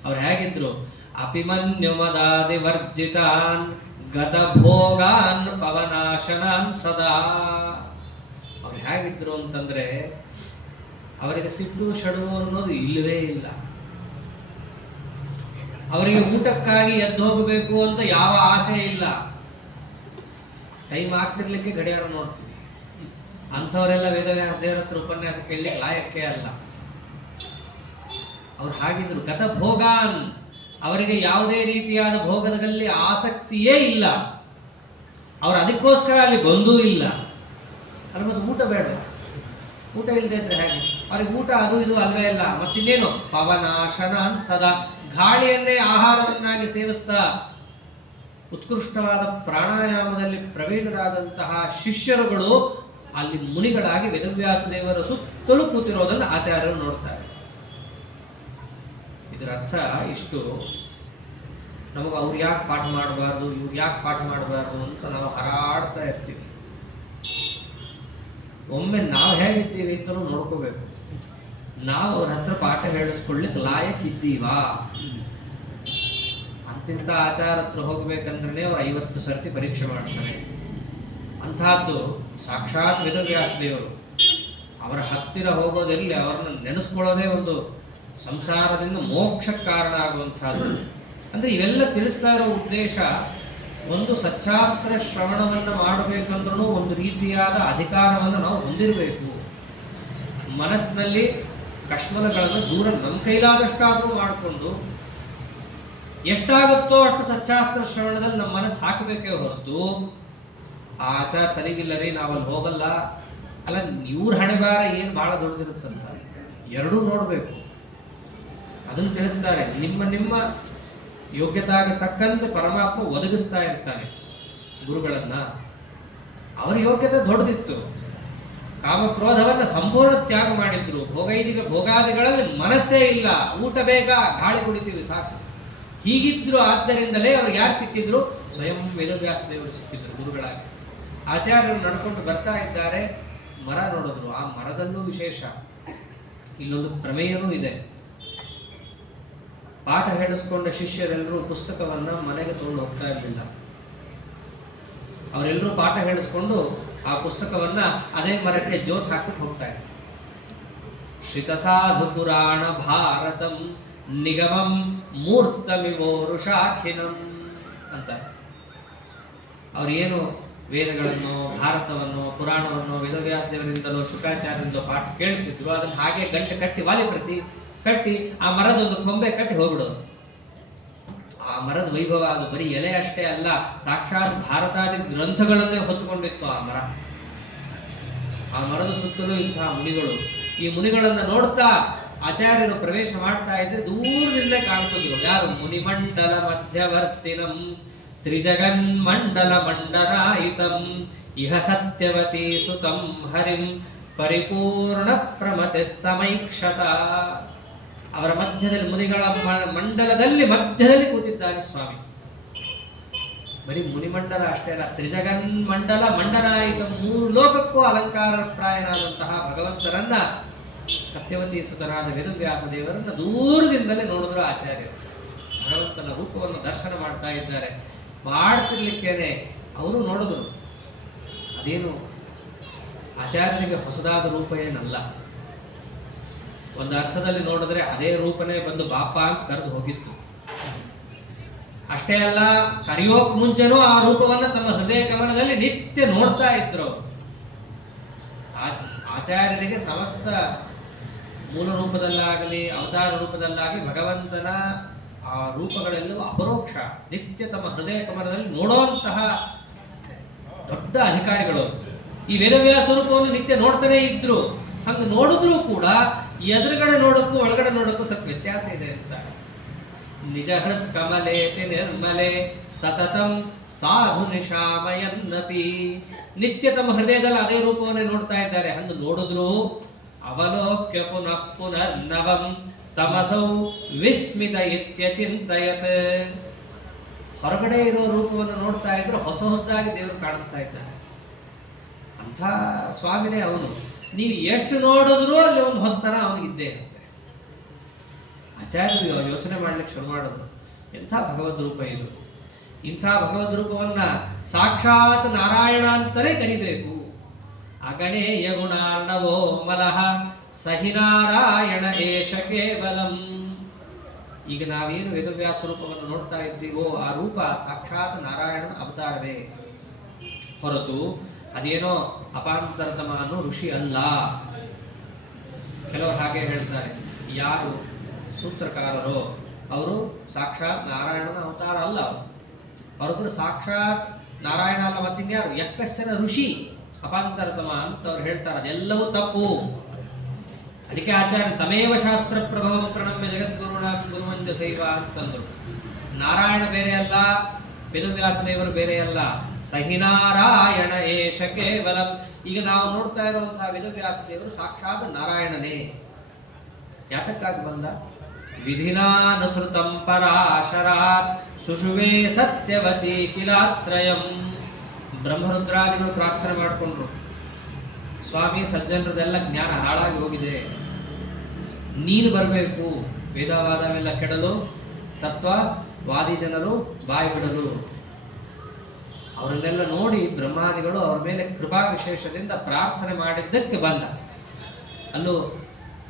ಅವ್ರು ಹೇಗಿದ್ರು? ಅಪಿಮನ್ಯು ಮದಾದಿ ವರ್ಜಿತಾನ್ ಗತ ಭೋಗಾನ್ ಪವನಾಶನಾನ್ ಸದಾ. ಅವ್ರು ಹೇಗಿದ್ರು ಅಂತಂದ್ರೆ ಅವರಿಗೆ ಸಿಟ್ಟು ಶಡುವು ಅನ್ನೋದು ಇಲ್ಲವೇ ಇಲ್ಲ. ಅವರಿಗೆ ಊಟಕ್ಕಾಗಿ ಎದ್ದು ಹೋಗಬೇಕು ಅಂತ ಯಾವ ಆಸೆ ಇಲ್ಲ. ಟೈಮ್ ಆಗ್ತಿರ್ಲಿಕ್ಕೆ ಗಡಿಯಾರ ನೋಡ್ತೀವಿ. ಅಂಥವರೆಲ್ಲ ವೇದವ್ಯಾಸ ದೇವರ ಹತ್ರ ಉಪನ್ಯಾಸ ಕೇಳಲಿಕ್ಕೆ ಲಾಯಕ್ಕೆ ಅಲ್ಲ. ಅವ್ರು ಹಾಗಿದ್ರು. ಗತ ಭೋಗಾನ್, ಅವರಿಗೆ ಯಾವುದೇ ರೀತಿಯಾದ ಭೋಗದಲ್ಲಿ ಆಸಕ್ತಿಯೇ ಇಲ್ಲ. ಅವ್ರು ಅದಕ್ಕೋಸ್ಕರ ಅಲ್ಲಿ ಬಂದೂ ಇಲ್ಲ. ಅದ್ರ ಮತ್ತೆ ಊಟ ಬೇಡ. ಊಟ ಇಲ್ಲದೆ ಇದ್ರೆ ಹೇಗೆ? ಅವ್ರಿಗೆ ಊಟ ಅದು ಇದು ಅಲ್ವೇ ಇಲ್ಲ. ಮತ್ತಿನ್ನೇನು ಪವನಾಶನ ಸದಾ ಗಾಳಿಯನ್ನೇ ಆಹಾರವನ್ನಾಗಿ ಸೇವಿಸ್ತಾ ಉತ್ಕೃಷ್ಟವಾದ ಪ್ರಾಣಾಯಾಮದಲ್ಲಿ ಪ್ರವೀಣರಾದಂತಹ ಶಿಷ್ಯರುಗಳು ಅಲ್ಲಿ ಮುನಿಗಳಾಗಿ ವೇದವ್ಯಾಸ ದೇವರ ಸುತ್ತಲೂ ಕೂತಿರೋದನ್ನು ಆಚಾರ್ಯರು ನೋಡ್ತಾರೆ. ಇದರ ಅರ್ಥ ಇಷ್ಟು. ನಮಗೆ ಅವ್ರು ಯಾಕೆ ಪಾಠ ಮಾಡಬಾರ್ದು, ಇವ್ರು ಯಾಕೆ ಪಾಠ ಮಾಡಬಾರ್ದು ಅಂತ ನಾವು ಹಾರಾಡ್ತಾ ಇರ್ತೀವಿ. ಒಮ್ಮೆ ನಾವು ಹೇಗಿದ್ದೀವಿ ಅಂತಲೂ ನೋಡ್ಕೋಬೇಕು. ನಾವು ಅವ್ರ ಹತ್ರ ಪಾಠ ಹೇಳಿಸ್ಕೊಳ್ಳಿಕ್ಕೆ ಲಾಯಕ್ ಇದ್ದೀವಾ? ಅಂತಿಂತ ಆಚಾರ ಹತ್ರ ಹೋಗ್ಬೇಕಂದ್ರೆ ಅವ್ರು 50 ಸರ್ತಿ ಪರೀಕ್ಷೆ ಮಾಡ್ತಾರೆ. ಅಂಥದ್ದು ಸಾಕ್ಷಾತ್ ವೇದವ್ಯಾಸ ದೇವರು. ಅವರ ಹತ್ತಿರ ಹೋಗೋದೆಲ್ಲಿ ಅವ್ರನ್ನ ನೆನೆಸ್ಕೊಳ್ಳೋದೇ ಒಂದು ಸಂಸಾರದಿಂದ ಮೋಕ್ಷಕ್ಕೆ ಕಾರಣ ಆಗುವಂಥದ್ದು. ಅಂದ್ರೆ ಇವೆಲ್ಲ ತಿಳಿಸ್ತಾ ಇರೋ ಉದ್ದೇಶ, ಒಂದು ಸಚ್ಚಾಸ್ತ್ರ ಶ್ರವಣವನ್ನು ಮಾಡಬೇಕಂದ್ರೂ ಒಂದು ರೀತಿಯಾದ ಅಧಿಕಾರವನ್ನು ನಾವು ಹೊಂದಿರಬೇಕು. ಮನಸ್ಸಿನಲ್ಲಿ ಕಶ್ಮಲಗಳನ್ನು ದೂರ ನಮ್ಮ ಕೈಲಾದಷ್ಟಾದರೂ ಮಾಡಿಕೊಂಡು ಎಷ್ಟಾಗುತ್ತೋ ಅಷ್ಟು ಸಚ್ಚಾಸ್ತ್ರ ಶ್ರವಣದಲ್ಲಿ ನಮ್ಮ ಮನಸ್ಸು ಹಾಕಬೇಕೇ ಹೊರತು ಆ ಆಚಾರ ಸರಿಗಿಲ್ಲರಿ ನಾವಲ್ಲಿ ಹೋಗಲ್ಲ, ಅಲ್ಲ ಇವ್ರ ಹಣೆಬಾರ ಏನು ಬಹಳ ದೊಡ್ಡದಿರುತ್ತಂತ ಎರಡೂ ನೋಡಬೇಕು. ಅದನ್ನು ತಿಳಿಸ್ತಾರೆ. ನಿಮ್ಮ ನಿಮ್ಮ ಯೋಗ್ಯತೆಗೆ ತಕ್ಕಂತೆ ಪರಮಾತ್ಮ ಒದಗಿಸ್ತಾ ಇರ್ತಾನೆ ಗುರುಗಳನ್ನ. ಅವರ ಯೋಗ್ಯತೆ ದೊಡ್ಡದಿತ್ತು. ಕಾಮಕ್ರೋಧವನ್ನ ಸಂಪೂರ್ಣ ತ್ಯಾಗ ಮಾಡಿದ್ರು. ಭೋಗಾದಿಗಳಲ್ಲಿ ಮನಸ್ಸೇ ಇಲ್ಲ. ಊಟ ಬೇಗ, ಗಾಳಿ ಕುಡಿತೀವಿ ಸಾಕು. ಹೀಗಿದ್ರು. ಆದ್ದರಿಂದಲೇ ಅವ್ರಿಗೆ ಯಾರು ಸಿಕ್ಕಿದ್ರು? ಸ್ವಯಂ ವೇದವ್ಯಾಸ ದೇವರು ಸಿಕ್ಕಿದ್ರು ಗುರುಗಳಾಗಿ. ಆಚಾರ್ಯರು ನಡ್ಕೊಂಡು ಬರ್ತಾ ಇದ್ದಾರೆ. ಮರ ನೋಡಿದ್ರು. ಆ ಮರದಲ್ಲೂ ವಿಶೇಷ. ಇಲ್ಲೊಂದು ಪ್ರಮೇಯನೂ ಇದೆ. ಪಾಠ ಹೇಳಿಸ್ಕೊಂಡ ಶಿಷ್ಯರೆಲ್ಲರೂ ಪುಸ್ತಕವನ್ನ ಮನೆಗೆ ತಗೊಂಡು ಹೋಗ್ತಾ ಇರಲಿಲ್ಲ. ಅವರೆಲ್ಲರೂ ಪಾಠ ಹೇಳಿಸ್ಕೊಂಡು ಆ ಪುಸ್ತಕವನ್ನ ಅದೇ ಮರಕ್ಕೆ ಜ್ಯೋತ್ ಹಾಕಿಟ್ಟು ಹೋಗ್ತಾ ಇದ್ರು. ಶ್ರಿತಸಾಧು ಪುರಾಣ ಭಾರತಂ ನಿಗಮಂ ಮೂರ್ತಮಿವೋರುಷಾಖಿನಂ ಅಂತ. ಅವ್ರೇನು ವೇದಗಳನ್ನು, ಭಾರತವನ್ನು, ಪುರಾಣವನ್ನು ವೇದವ್ಯಾಸ ದೇವರಿಂದಲೋ ಶುಕಾಚಾರ್ಯರಿಂದಲೋ ಪಾಠ ಕೇಳ್ತಿದ್ರು. ಅದನ್ನು ಹಾಗೆ ಗಂಟೆ ಕಟ್ಟಿ ವಾಲಿ ಪ್ರತಿ ಕಟ್ಟಿ ಆ ಮರದ ಒಂದು ಕೊಂಬೆ ಕಟ್ಟಿ ಹೋಗ್ಬಿಡೋದು. ಆ ಮರದ ವೈಭವ ಅದು ಬರೀ ಎಲೆ ಅಷ್ಟೇ ಅಲ್ಲ, ಸಾಕ್ಷಾತ್ ಭಾರತಾದಿ ಗ್ರಂಥಗಳನ್ನೇ ಹೊತ್ತುಕೊಂಡಿತ್ತು ಆ ಮರ. ಆ ಮರದ ಸುತ್ತಲೂ ಇಂತಹ ಮುನಿಗಳು. ಈ ಮುನಿಗಳನ್ನ ನೋಡ್ತಾ ಆಚಾರ್ಯರು ಪ್ರವೇಶ ಮಾಡ್ತಾ ಇದ್ರೆ ದೂರದಿಂದಲೇ ಕಾಣಿಸಿದ್ರು. ಯಾರು? ಮುನಿಮಂಡಲ ಮಧ್ಯವರ್ತಿನಂ ತ್ರಿಜಗನ್ಮಂಡಲ ಮಂಡನಾಯಿತಂ ಇಹ ಸತ್ಯವತಿ ಸುತಂ ಹರಿಂ ಪರಿಪೂರ್ಣ ಪ್ರಮತೆ ಸಮೈಕ್ಷತ. ಅವರ ಮಧ್ಯದಲ್ಲಿ, ಮುನಿಗಳ ಮಂಡಲದಲ್ಲಿ ಮಧ್ಯದಲ್ಲಿ ಕೂತಿದ್ದಾನೆ ಸ್ವಾಮಿ. ಬರೀ ಮುನಿಮಂಡಲ ಅಷ್ಟೇ ಅಲ್ಲ, ತ್ರಿಜಗನ್ಮಂಡಲ ಮಂಡನಾಯಿತ, 3 ಲೋಕಕ್ಕೂ ಅಲಂಕಾರ ಪ್ರಾಯನಾದಂತಹ ಭಗವಂತರನ್ನ, ಸತ್ಯವತಿ ಸುತರಾದ ವೇದವ್ಯಾಸ ದೇವರನ್ನ ದೂರದಿಂದಲೇ ನೋಡಿದ್ರು ಆಚಾರ್ಯರು. ಭಗವಂತನ ರೂಪವನ್ನು ದರ್ಶನ ಮಾಡ್ತಾ ಇದ್ದಾರೆ. ಮಾಡ್ತಿರ್ಲಿಕ್ಕೇನೆ ಅವರು ನೋಡಿದ್ರು. ಅದೇನು ಆಚಾರ್ಯರಿಗೆ ಹೊಸದಾದ ರೂಪ ಏನಲ್ಲ. ಒಂದು ಅರ್ಥದಲ್ಲಿ ನೋಡಿದ್ರೆ ಅದೇ ರೂಪನೇ ಬಂದು ಬಾಪ ಅಂತ ಕರೆದು ಹೋಗಿತ್ತು. ಅಷ್ಟೇ ಅಲ್ಲ, ಕರೆಯೋಕ್ ಮುಂಚೆನೂ ಆ ರೂಪವನ್ನು ತಮ್ಮ ಹೃದಯ ಕಮಲದಲ್ಲಿ ನಿತ್ಯ ನೋಡ್ತಾ ಇದ್ರು. ಆಚಾರ್ಯರಿಗೆ ಸಮಸ್ತ ಮೂಲ ರೂಪದಲ್ಲಾಗಲಿ ಅವತಾರ ರೂಪದಲ್ಲಾಗಿ ಭಗವಂತನ ಆ ರೂಪಗಳೆಲ್ಲವೂ ಅಪರೋಕ್ಷ, ನಿತ್ಯ ತಮ್ಮ ಹೃದಯ ಕಮಲದಲ್ಲಿ ನೋಡುವಂತಹ ದೊಡ್ಡ ಅಧಿಕಾರಿಗಳು. ಈ ವೇದವ್ಯಾಸ ರೂಪವನ್ನು ನಿತ್ಯ ನೋಡ್ತಾನೆ ಇದ್ರು. ಹಂಗೆ ನೋಡಿದ್ರು ಕೂಡ ಎದುರುಗಡೆ ನೋಡೋಕ್ಕೂ ಒಳಗಡೆ ನೋಡೋಕ್ಕೂ ಸ್ವಲ್ಪ ವ್ಯತ್ಯಾಸ ಇದೆ ಅಂತ. ನಿಜ ಹೃತ್ ಕಮಲೇತಿ ನಿರ್ಮಲೆ ಸತತಂ ಸಾಧು ನಿಶಾಮಯನ್ನಪಿ. ನಿತ್ಯ ತಮ್ಮ ಹೃದಯದಲ್ಲಿ ಅದೇ ರೂಪವನ್ನೇ ನೋಡ್ತಾ ಇದ್ದಾರೆ. ಹಂಗೆ ನೋಡಿದ್ರು ಅವಲೋಕ್ಯ ಪುನಃ ಪುನರ್ನವಂ ತಮಸೌ ವಿಸ್ಮಿತ ಇತ್ಯಚಿಂತಯತ್. ಹೊರಗಡೆ ಇರುವ ರೂಪವನ್ನು ನೋಡ್ತಾ ಇದ್ರು, ಹೊಸ ಹೊಸದಾಗಿ ದೇವರು ಕಾಣಿಸ್ತಾ ಇದ್ದಾರೆ. ಅಂಥ ಸ್ವಾಮಿನೇ ಅವನು. ನೀವು ಎಷ್ಟು ನೋಡಿದ್ರು ಅಲ್ಲಿ ಒಂದು ಹೊಸತನ ಅವನಿಗಿದ್ದೇ ಇರುತ್ತೆ. ಆಚಾರ್ಯರು ಯೋಚನೆ ಮಾಡ್ಲಿಕ್ಕೆ ಶುರು ಮಾಡೋದು, ಎಂಥ ಭಗವದ್ ರೂಪ ಇದು. ಇಂಥ ಭಗವದ್ ರೂಪವನ್ನ ಸಾಕ್ಷಾತ್ ನಾರಾಯಣ ಅಂತಲೇ ಕರಿಬೇಕು. ಅಗಣೇಯ ಗುಣಾರ್ಣವೋ ಮಲಹ ಸಹಿ ನಾರಾಯಣ ಏಷ ಕೇವಲಂ. ಈಗ ನಾವೇನು ವೇದವ್ಯಾಸ ರೂಪವನ್ನು ನೋಡ್ತಾ ಇದ್ದೀವೋ ಆ ರೂಪ ಸಾಕ್ಷಾತ್ ನಾರಾಯಣನ ಅವತಾರವೇ ಹೊರತು ಅದೇನೋ ಅಪಾಂತರತಮ ಅನ್ನೋ ಋಷಿ ಅಲ್ಲ. ಕೆಲವರು ಹಾಗೆ ಹೇಳ್ತಾರೆ. ಯಾರು ಸೂತ್ರಕಾರರೋ ಅವರು ಸಾಕ್ಷಾತ್ ನಾರಾಯಣನ ಅವತಾರ ಅಲ್ಲ. ಅವರು ಸಾಕ್ಷಾತ್ ನಾರಾಯಣ ಅಲ್ಲ. ಮತ್ತಿನ್ಯಾರು? ಯಕ್ಕಶ್ಚನ ಋಷಿ ಅಪಾಂತರತಮ ಅಂತ ಅವ್ರು ಹೇಳ್ತಾರೆ, ಅದೆಲ್ಲವೂ ತಪ್ಪು. ಅದಕ್ಕೆ ಆಚಾರ್ಯ ತಮೇವ ಶಾಸ್ತ್ರ ಪ್ರಭವ ಪ್ರಣಮ್ಯ ಜಗದ್ಗುರುಣ ಗುರುವಂಜ ಶೈವ ಅಂತಂದ್ರು. ನಾರಾಯಣ ಬೇರೆ ಅಲ್ಲ, ವೇದವ್ಯಾಸ ದೇವರು ಬೇರೆ ಅಲ್ಲ, ಸಹಿನಾರಾಯಣ ಏಷ ಕೇವಲ. ಈಗ ನಾವು ನೋಡ್ತಾ ಇರುವಂತಹ ವೇದವ್ಯಾಸ ದೇವರು ಸಾಕ್ಷಾತ್ ನಾರಾಯಣನೇ. ಯಾತಕ್ಕಾಗಿ ಬಂದ? ವಿಧಿನಾನುಸೃತಂ ಪರಾಶರಾತ್ ಸುಷುವೆ ಸತ್ಯವತಿ ಕಿಲಾತ್ರಯಂ. ಬ್ರಹ್ಮರುದ್ರಾದಿಗಳು ಪ್ರಾರ್ಥನೆ ಮಾಡಿಕೊಂಡ್ರು, ಸ್ವಾಮಿ ಸಜ್ಜನರದೆಲ್ಲ ಜ್ಞಾನ ಹಾಳಾಗಿ ಹೋಗಿದೆ, ನೀನು ಬರಬೇಕು, ವೇದವಾದವೆಲ್ಲ ಕೆಡಲು ತತ್ವವಾದಿ ಜನರು ಬಾಯಿ ಬಿಡಲು. ಅವರನ್ನೆಲ್ಲ ನೋಡಿ ಬ್ರಹ್ಮಾದಿಗಳು ಅವರ ಮೇಲೆ ಕೃಪಾ ವಿಶೇಷದಿಂದ ಪ್ರಾರ್ಥನೆ ಮಾಡಿದ್ದಕ್ಕೆ ಬಂದ. ಅಲ್ಲೂ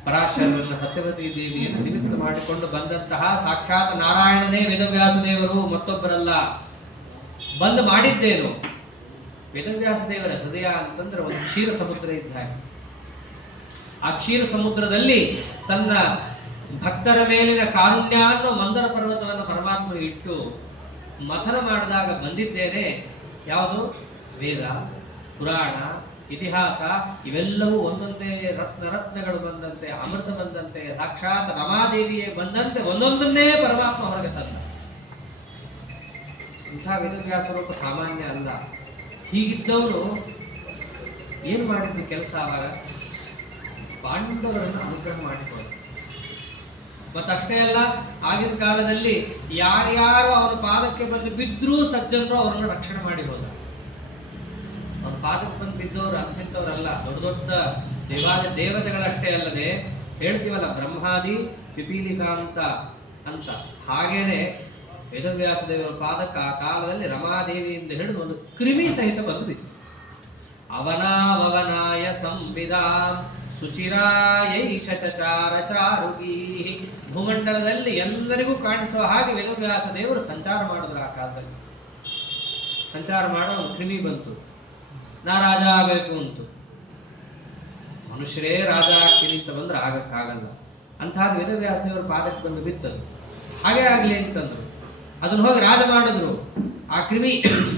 ಪರಾಶರರನ್ನ ಸತ್ಯವತಿ ದೇವಿಯನ್ನು ನಿಮಿತ್ತ ಮಾಡಿಕೊಂಡು ಬಂದಂತಹ ಸಾಕ್ಷಾತ್ ನಾರಾಯಣನೇ ವೇದವ್ಯಾಸ ದೇವರು, ಮತ್ತೊಬ್ಬರಲ್ಲ. ಬಂದು ಮಾಡಿದ್ದೇನು? ವೇದವ್ಯಾಸ ದೇವರ ಹೃದಯ ಅಂತಂದ್ರೆ ಒಂದು ಕ್ಷೀರ ಸಮುದ್ರ ಇದ್ದಾಗ, ಆ ಕ್ಷೀರ ಸಮುದ್ರದಲ್ಲಿ ತನ್ನ ಭಕ್ತರ ಮೇಲಿನ ಕಾರುಣ್ಯ ಅನ್ನೋ ಮಂದರ ಪರ್ವತವನ್ನು ಪರಮಾತ್ಮ ಇಟ್ಟು ಮಥನ ಮಾಡಿದಾಗ ಬಂದಿದ್ದೇನೆ. ಯಾವುದು? ವೇದ, ಪುರಾಣ, ಇತಿಹಾಸ ಇವೆಲ್ಲವೂ ಒಂದೊಂದೇ ರತ್ನಗಳು ಬಂದಂತೆ, ಅಮೃತ ಬಂದಂತೆ, ಸಾಕ್ಷಾತ್ ರಮಾದೇವಿಯೇ ಬಂದಂತೆ ಒಂದೊಂದನ್ನೇ ಪರಮಾತ್ಮ ಹೊರಗೆ ತಂದ. ಇಂಥ ವೇದವ್ಯಾಸ ರೂಪ ಸಾಮಾನ್ಯ ಅಲ್ಲ. ಹೀಗಿದ್ದವರು ಏನು ಮಾಡಿದ್ರು ಕೆಲಸ? ಆವಾಗ ಪಾಂಡವರನ್ನು ಅನುಗ್ರಹ ಮಾಡಿಕೊಂಡು, ಮತ್ತಷ್ಟೇ ಅಲ್ಲ, ಆಗಿನ ಕಾಲದಲ್ಲಿ ಯಾರ್ಯಾರು ಅವರ ಪಾದಕ್ಕೆ ಬಂದು ಬಿದ್ದರೂ ಸಜ್ಜನರು ಅವರನ್ನು ರಕ್ಷಣೆ ಮಾಡಿ ಹೋದ. ಅವ್ರ ಪಾದಕ್ಕೆ ಬಂದು ಬಿದ್ದವರು ಅಂತಿದ್ದವರಲ್ಲ, ದೊಡ್ಡ ದೊಡ್ಡ ದೇವತೆಗಳಷ್ಟೇ ಅಲ್ಲದೆ, ಹೇಳ್ತೀವಲ್ಲ ಬ್ರಹ್ಮಾದಿ ಪಿಪೀಲಿಕಾಂತ ಅಂತ, ಹಾಗೇನೆ ವೇದವ್ಯಾಸ ದೇವರ ಪಾದಕ್ಕೆ ಆ ಕಾಲದಲ್ಲಿ ರಮಾದೇವಿಯಿಂದ ಹಿಡಿದು ಒಂದು ಕ್ರಿಮಿ ಸಹಿತ ಬಂದು ಬಿತ್ತು. ಅವನಾವನಾಯ ಸಂವಿಧಾ ಸುಚಿರಾಯೈಷ ಚಚಾರ ಚಾರುಗೀ. ಭೂಮಂಡಲದಲ್ಲಿ ಎಲ್ಲರಿಗೂ ಕಾಣಿಸುವ ಹಾಗೆ ವೇದವ್ಯಾಸ ದೇವರು ಸಂಚಾರ ಮಾಡಿದ್ರು. ಆ ಕಾಲದಲ್ಲಿ ಸಂಚಾರ ಮಾಡೋ ಒಂದು ಕ್ರಿಮಿ ಬಂತು, ನಾ ರಾಜ ಆಗಬೇಕು ಅಂತು. ಮನುಷ್ಯರೇ ರಾಜ ಆಗ್ತೀನಿ ಅಂತ ಬಂದ್ರೆ ಆಗಕ್ಕಾಗಲ್ಲ. ಅಂಥದ್ದು ವೇದವ್ಯಾಸ ದೇವರ ಪಾದಕ್ಕೆ ಬಂದು ಬಿತ್ತದು. ಹಾಗೆ ಆಗಲಿ ಅಂತಂದ್ರು, ಅದನ್ನ ಹೋಗಿ ರಾಜ ಮಾಡಿದ್ರು. ಆ ಕ್ರಿಮಿ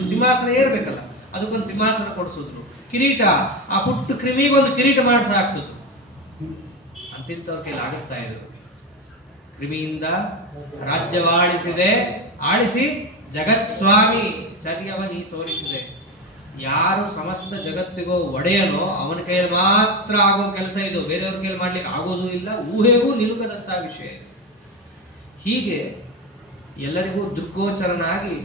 ಸಿಂಹಾಸನ ಏರ್ಬೇಕಲ್ಲ, ಅದಕ್ಕೊಂದು ಸಿಂಹಾಸನ ಕೊಡಿಸಿದ್ರು. ಕಿರೀಟ, ಆ ಪುಟ್ಟ ಕ್ರಿಮಿಗೊಂದು ಕಿರೀಟ ಮಾಡಿ ಸಾಕ್ಸಿದ್ರು. ಅಂತಿಂತವ್ರ ಕೈಲಿ ಆಗುತ್ತಾ ಇದ್ರು. ಕ್ರಿಮಿಯಿಂದ ರಾಜ್ಯವಾಳಿಸಿದೆ, ಆಳಿಸಿ ಜಗತ್ಸ್ವಾಮಿ ಚರ್ಯವನಿ ತೋರಿಸಿದೆ. ಯಾರು ಸಮಸ್ತ ಜಗತ್ತಿಗೋ ಒಡೆಯನೋ ಅವನ ಕೈಯಲ್ಲಿ ಮಾತ್ರ ಆಗೋ ಕೆಲಸ ಇದು. ಬೇರೆಯವ್ರ ಕೈಯಲ್ಲಿ ಮಾಡ್ಲಿಕ್ಕೆ ಆಗೋದೂ ಇಲ್ಲ, ಊಹೆಗೂ ನಿಲುಕದಂತಹ ವಿಷಯ. ಹೀಗೆ ಎಲ್ಲರಿಗೂ ದೃಗ್ಗೋಚರನಾಗಿ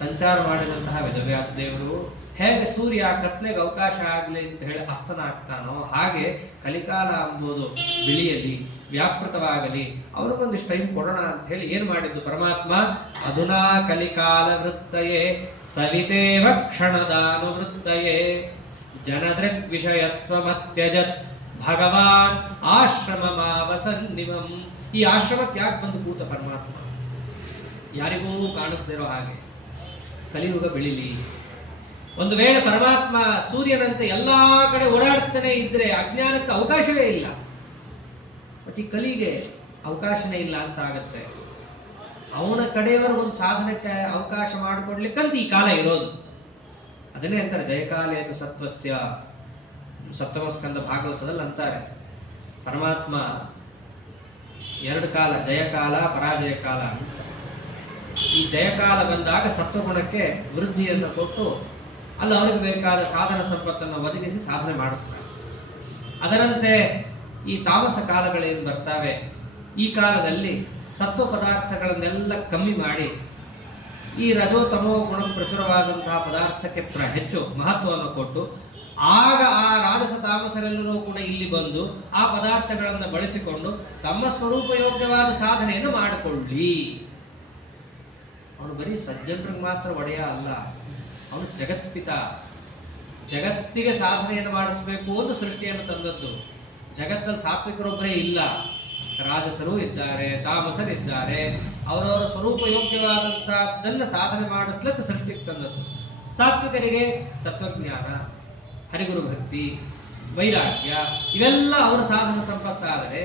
ಸಂಚಾರ ಮಾಡಿದಂತಹ ವೇದವ್ಯಾಸ ದೇವರು ಹೇಗೆ ಸೂರ್ಯ ಕತ್ಲೆಗೆ ಅವಕಾಶ ಆಗಲಿ ಅಂತ ಹೇಳಿ ಅಸ್ತನ ಆಗ್ತಾನೋ, ಹಾಗೆ ಕಲಿಕಾಲ ಎಂಬುದು ಬಿಳಿಯಲ್ಲಿ ವ್ಯಾಪೃತವಾಗಲಿ, ಅವ್ರಿಗೊಂದಿಷ್ಟು ಟೈಮ್ ಕೊಡೋಣ ಅಂತ ಹೇಳಿ ಏನ್ ಮಾಡಿದ್ದು ಪರಮಾತ್ಮ? ಅಧುನಾ ಕಲಿಕಾಲ ವೃತ್ತಯೇ ಸವಿತೇವ ಕ್ಷಣದಾನುವೃತ್ತಯೇ ಜನದೃಗ್ ವಿಷಯತ್ವಮತ್ಯಜತ್ ಭಗವಾನ್ ಆಶ್ರಮಮಾವಸನ್ನಿವಂ. ಈ ಆಶ್ರಮಕ್ಕೆ ಯಾಕೆ ಬಂದು ಕೂತ ಪರಮಾತ್ಮ? ಯಾರಿಗೂ ಕಾಣಿಸ್ದಿರೋ ಹಾಗೆ ಕಲಿಯುಗ ಬೆಳಿಲಿ. ಒಂದು ವೇಳೆ ಪರಮಾತ್ಮ ಸೂರ್ಯನಂತೆ ಎಲ್ಲಾ ಕಡೆ ಓಡಾಡ್ತಾನೆ ಇದ್ರೆ ಅಜ್ಞಾನಕ್ಕೆ ಅವಕಾಶವೇ ಇಲ್ಲ. ಬಟ್ ಈ ಕಲಿಗೆ ಅವಕಾಶನೇ ಇಲ್ಲ ಅಂತ ಆಗತ್ತೆ. ಅವನ ಕಡೆಯವರೆಗೂ ಒಂದು ಸಾಧನಕ್ಕೆ ಅವಕಾಶ ಮಾಡಿಕೊಡ್ಲಿಕ್ಕಂತ ಈ ಕಾಲ ಇರೋದು. ಅದನ್ನೇ ಅಂತಾರೆ ಜಯಕಾಲೇತು ಸತ್ವಸ್ಯ, ಸಪ್ತಮ ಸ್ಕಂದ ಭಾಗವತದಲ್ಲಿ ಅಂತಾರೆ ಪರಮಾತ್ಮ ಎರಡು ಕಾಲ, ಜಯಕಾಲ ಪರಾಜಯ ಕಾಲ ಅಂತ. ಈ ಜಯಕಾಲ ಬಂದಾಗ ಸತ್ವಗುಣಕ್ಕೆ ವೃದ್ಧಿಯನ್ನು ಕೊಟ್ಟು ಅಲ್ಲಿ ಅವರಿಗೆ ಬೇಕಾದ ಸಾಧನ ಸಂಪತ್ತನ್ನು ಒದಗಿಸಿ ಸಾಧನೆ ಮಾಡಿಸ್ತಾರೆ. ಅದರಂತೆ ಈ ತಾಮಸ ಕಾಲಗಳೇನು ಬರ್ತಾವೆ, ಈ ಕಾಲದಲ್ಲಿ ಸತ್ವ ಪದಾರ್ಥಗಳನ್ನೆಲ್ಲ ಕಮ್ಮಿ ಮಾಡಿ ಈ ರಜೋ ತಮೋ ಗುಣ ಪ್ರಚುರವಾದಂತಹ ಪದಾರ್ಥಕ್ಕೆ ಹೆಚ್ಚು ಮಹತ್ವವನ್ನು ಕೊಟ್ಟು, ಆಗ ಆ ರಾಜಸ ತಾಮಸರೆಲ್ಲರೂ ಕೂಡ ಇಲ್ಲಿ ಬಂದು ಆ ಪದಾರ್ಥಗಳನ್ನು ಬಳಸಿಕೊಂಡು ತಮ್ಮ ಸ್ವರೂಪಯೋಗ್ಯವಾದ ಸಾಧನೆಯನ್ನು ಮಾಡಿಕೊಳ್ಳಿ. ಅವನು ಬರೀ ಸಜ್ಜನರಿಗೆ ಮಾತ್ರ ಒಡೆಯ ಅಲ್ಲ, ಅವನು ಜಗತ್ಪಿತ. ಜಗತ್ತಿಗೆ ಸಾಧನೆಯನ್ನು ಮಾಡಿಸ್ಬೇಕು ಅಂತ ಸೃಷ್ಟಿಯನ್ನು ತಂದದ್ದು. ಜಗತ್ತಲ್ಲಿ ಸಾತ್ವಿಕರೊಬ್ಬರೇ ಇಲ್ಲ, ರಾಜಸರು ಇದ್ದಾರೆ, ತಾಮಸರಿದ್ದಾರೆ. ಅವರವರ ಸ್ವರೂಪಯೋಗ್ಯವಾದಂತಹದ್ದನ್ನು ಸಾಧನೆ ಮಾಡಿಸ್ಲಿಕ್ಕೆ ಸೃಷ್ಟಿಗೆ ತಂದದ್ದು. ಸಾತ್ವಿಕರಿಗೆ ತತ್ವಜ್ಞಾನ, ಹರಿಗುರು ಭಕ್ತಿ, ವೈರಾಗ್ಯ ಇವೆಲ್ಲ ಅವರ ಸಾಧನ ಸಂಪತ್ತಾದರೆ,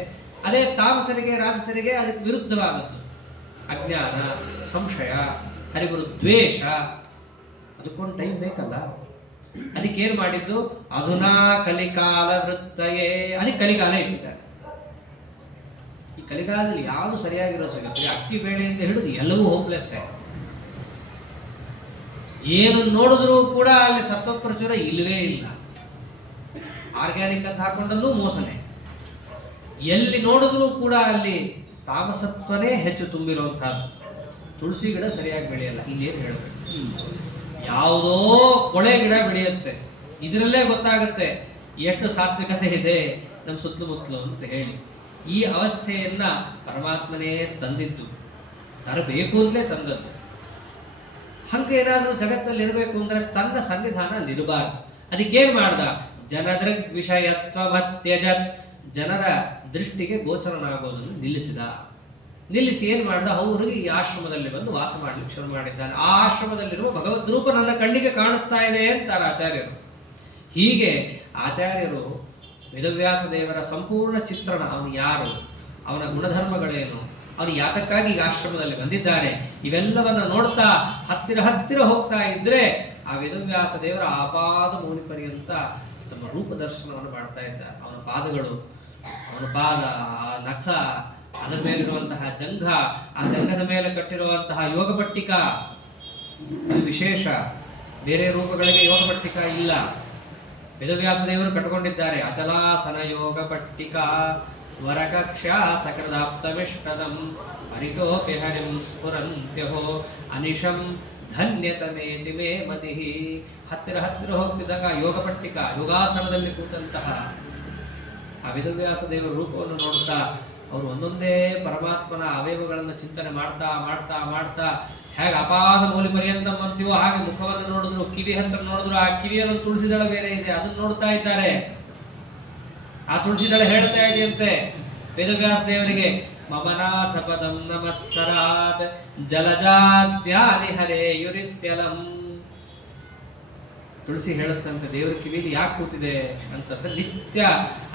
ಅದೇ ತಾಮಸರಿಗೆ ರಾಜಸರಿಗೆ ಅದಕ್ಕೆ ವಿರುದ್ಧವಾದದ್ದು ಅಜ್ಞಾನ, ಸಂಶಯ, ಹರಿಗುರು ದ್ವೇಷ. ಅದಕ್ಕೊಂದು ಟೈಮ್ ಬೇಕಲ್ಲ. ಅದಕ್ಕೇನು ಮಾಡಿದ್ದು, ಅಧುನಾ ಕಲಿಕಾಲ ವೃತ್ತಯೇ, ಅದಕ್ಕೆ ಕಲಿಕಾಲ ಇಟ್ಟಿದ್ದಾರೆ. ಈ ಕಲಿಕಾಲದಲ್ಲಿ ಯಾವುದು ಸರಿಯಾಗಿರೋ ಸಿಗುತ್ತೆ, ಅಕ್ಕಿ ಬೇಳೆಯಿಂದ ಹಿಡಿದು ಎಲ್ಲವೂ ಹೋಪ್ಲೆಸ್. ಏನು ನೋಡಿದ್ರೂ ಕೂಡ ಅಲ್ಲಿ ಸತ್ವ ಪ್ರಚುರ ಇಲ್ಲವೇ ಇಲ್ಲ. ಆರ್ಗ್ಯಾನಿಕ್ ಅಂತ ಹಾಕೊಂಡಲ್ಲೂ ಮೋಸನೆ. ಎಲ್ಲಿ ನೋಡಿದ್ರೂ ಕೂಡ ಅಲ್ಲಿ ತಾಮಸತ್ವನೇ ಹೆಚ್ಚು ತುಂಬಿರುವಂತಹದ್ದು. ತುಳಸಿ ಗಿಡ ಸರಿಯಾಗಿ ಬೆಳೆಯಲ್ಲ, ಇನ್ನೇನು ಹೇಳಬೇಕು. ಯಾವುದೋ ಕೊಳೆ ಗಿಡ ಬೆಳೆಯುತ್ತೆ, ಇದರಲ್ಲೇ ಗೊತ್ತಾಗುತ್ತೆ ಎಷ್ಟು ಸಾತ್ವಿಕತೆ ಇದೆ ನಮ್ಮ ಸುತ್ತಮುತ್ತಲು ಅಂತ ಹೇಳಿ. ಈ ಅವಸ್ಥೆಯನ್ನ ಪರಮಾತ್ಮನೇ ತಂದಿದ್ದು, ತರಬೇಕು ಅಂತಲೇ ತಂದದ್ದು. ಹಂಗೆ ಏನಾದರೂ ಜಗತ್ತಲ್ಲಿ ಇರಬೇಕು ಅಂದ್ರೆ ತನ್ನ ಸನ್ನಿಧಾನ ಅಲ್ಲಿರಬಾರ್ದು. ಅದಕ್ಕೇನು ಮಾಡ್ದ, ಜನದೃಗ್ ವಿಷಯತ್ವ ಮತ್ಯಜತ್, ಜನರ ದೃಷ್ಟಿಗೆ ಗೋಚರನಾಗೋದನ್ನು ನಿಲ್ಲಿಸಿದ. ನಿಲ್ಲಿಸಿ ಏನು ಮಾಡ್ದ, ಅವರಿಗೆ ಈ ಆಶ್ರಮದಲ್ಲಿ ಬಂದು ವಾಸ ಮಾಡಲಿಕ್ಕೆ ಶುರು ಮಾಡಿದ್ದಾನೆ. ಆ ಆಶ್ರಮದಲ್ಲಿರುವ ಭಗವದ್ ರೂಪ ನನ್ನ ಕಣ್ಣಿಗೆ ಕಾಣಿಸ್ತಾ ಇದೆ ಅಂತಾರೆ ಆಚಾರ್ಯರು. ಹೀಗೆ ಆಚಾರ್ಯರು ವೇದವ್ಯಾಸ ದೇವರ ಸಂಪೂರ್ಣ ಚಿತ್ರಣ, ಅವನು ಯಾರು, ಅವನ ಗುಣಧರ್ಮಗಳೇನು, ಅವನು ಯಾತಕ್ಕಾಗಿ ಈ ಆಶ್ರಮದಲ್ಲಿ ಬಂದಿದ್ದಾನೆ, ಇವೆಲ್ಲವನ್ನ ನೋಡ್ತಾ ಹತ್ತಿರ ಹತ್ತಿರ ಹೋಗ್ತಾ ಇದ್ರೆ ಆ ವೇದವ್ಯಾಸ ದೇವರ ಆಪಾದ ಮೂಲಿ ಪರ್ಯಂತ ತಮ್ಮ ರೂಪ ದರ್ಶನವನ್ನು ಮಾಡ್ತಾ ಇದ್ದಾರೆ. ಅವನ ಪಾದಗಳು, ಅವನ ಪಾದ, ಆ ನಖ, ಅದರ ಮೇಲಿರುವಂತಹ ಜಂಘ, ಆ ಜಂಘದ ಮೇಲೆ ಕಟ್ಟಿರುವಂತಹ ಯೋಗ ಪಟ್ಟಿಕ, ಅದು ವಿಶೇಷ. ಬೇರೆ ರೂಪಗಳಿಗೆ ಯೋಗ ಪಟ್ಟಿಕ ಇಲ್ಲ, ವೇದವ್ಯಾಸ ದೇವರು ಕಟ್ಟಿಕೊಂಡಿದ್ದಾರೆ. ಅಚಲಾಸನ ಯೋಗ ಪಟ್ಟಿಕ ವರಕಕ್ಷಾ ಸಕೃದಾಪ್ತವಿಷ್ಟದಂ ಪರಿತೋಪಿ ಹರಿಂ ಸ್ಫುರಂತ್ಯಹೋ ಅನಿಶಂ ಧನ್ಯತಮೇತಿ ಮೇ ಮದಿಹಿ. ಹತ್ತಿರ ಹತ್ತಿರ ಹೋಗ್ತಿದ್ದಾಗ ಯೋಗ ಪಟ್ಟಿಕ, ಯೋಗಾಸನದಲ್ಲಿ ಕೂತಂತಹ ಆ ವೇದವ್ಯಾಸ ದೇವರ ರೂಪವನ್ನು ನೋಡ್ತಾ ಅವರು ಒಂದೊಂದೇ ಪರಮಾತ್ಮನ ಅವಯವಗಳನ್ನು ಚಿಂತನೆ ಮಾಡ್ತಾ ಮಾಡ್ತಾ ಮಾಡ್ತಾ ಹೇಗೆ ಅಪಾದ ಮೂಲಿ ಪರ್ಯಂತ ಅಂತೀವೋ ಹಾಗೆ ಮುಖವನ್ನು ನೋಡಿದ್ರು, ಕಿವಿ ಹತ್ತಿರ ನೋಡಿದ್ರು, ಆ ಕಿವಿಯನ್ನು ತುಳಸಿದಳ ಬೇರೆ ಇದೆ, ಅದನ್ನು ನೋಡ್ತಾ ಇದ್ದಾರೆ. ಆ ತುಳಸಿದಳ ಹೇಳ್ತಾ ಇದೆಯಂತೆ ವೇದವ್ಯಾಸ ದೇವರಿಗೆ, ಮಮನಾಥ ಪದಂ ನಮತ್ಸರಾತ್ ಜಲಜಾದ್ಯಾನಿ ಹರೇ ಯುರಿತ್ಯಲಂ. ತುಳಸಿ ಹೇಳುತ್ತಂತೆ ದೇವರ ಕಿವಿಲಿ ಯಾಕೆ ಕೂತಿದೆ ಅಂತಂದ್ರೆ ನಿತ್ಯ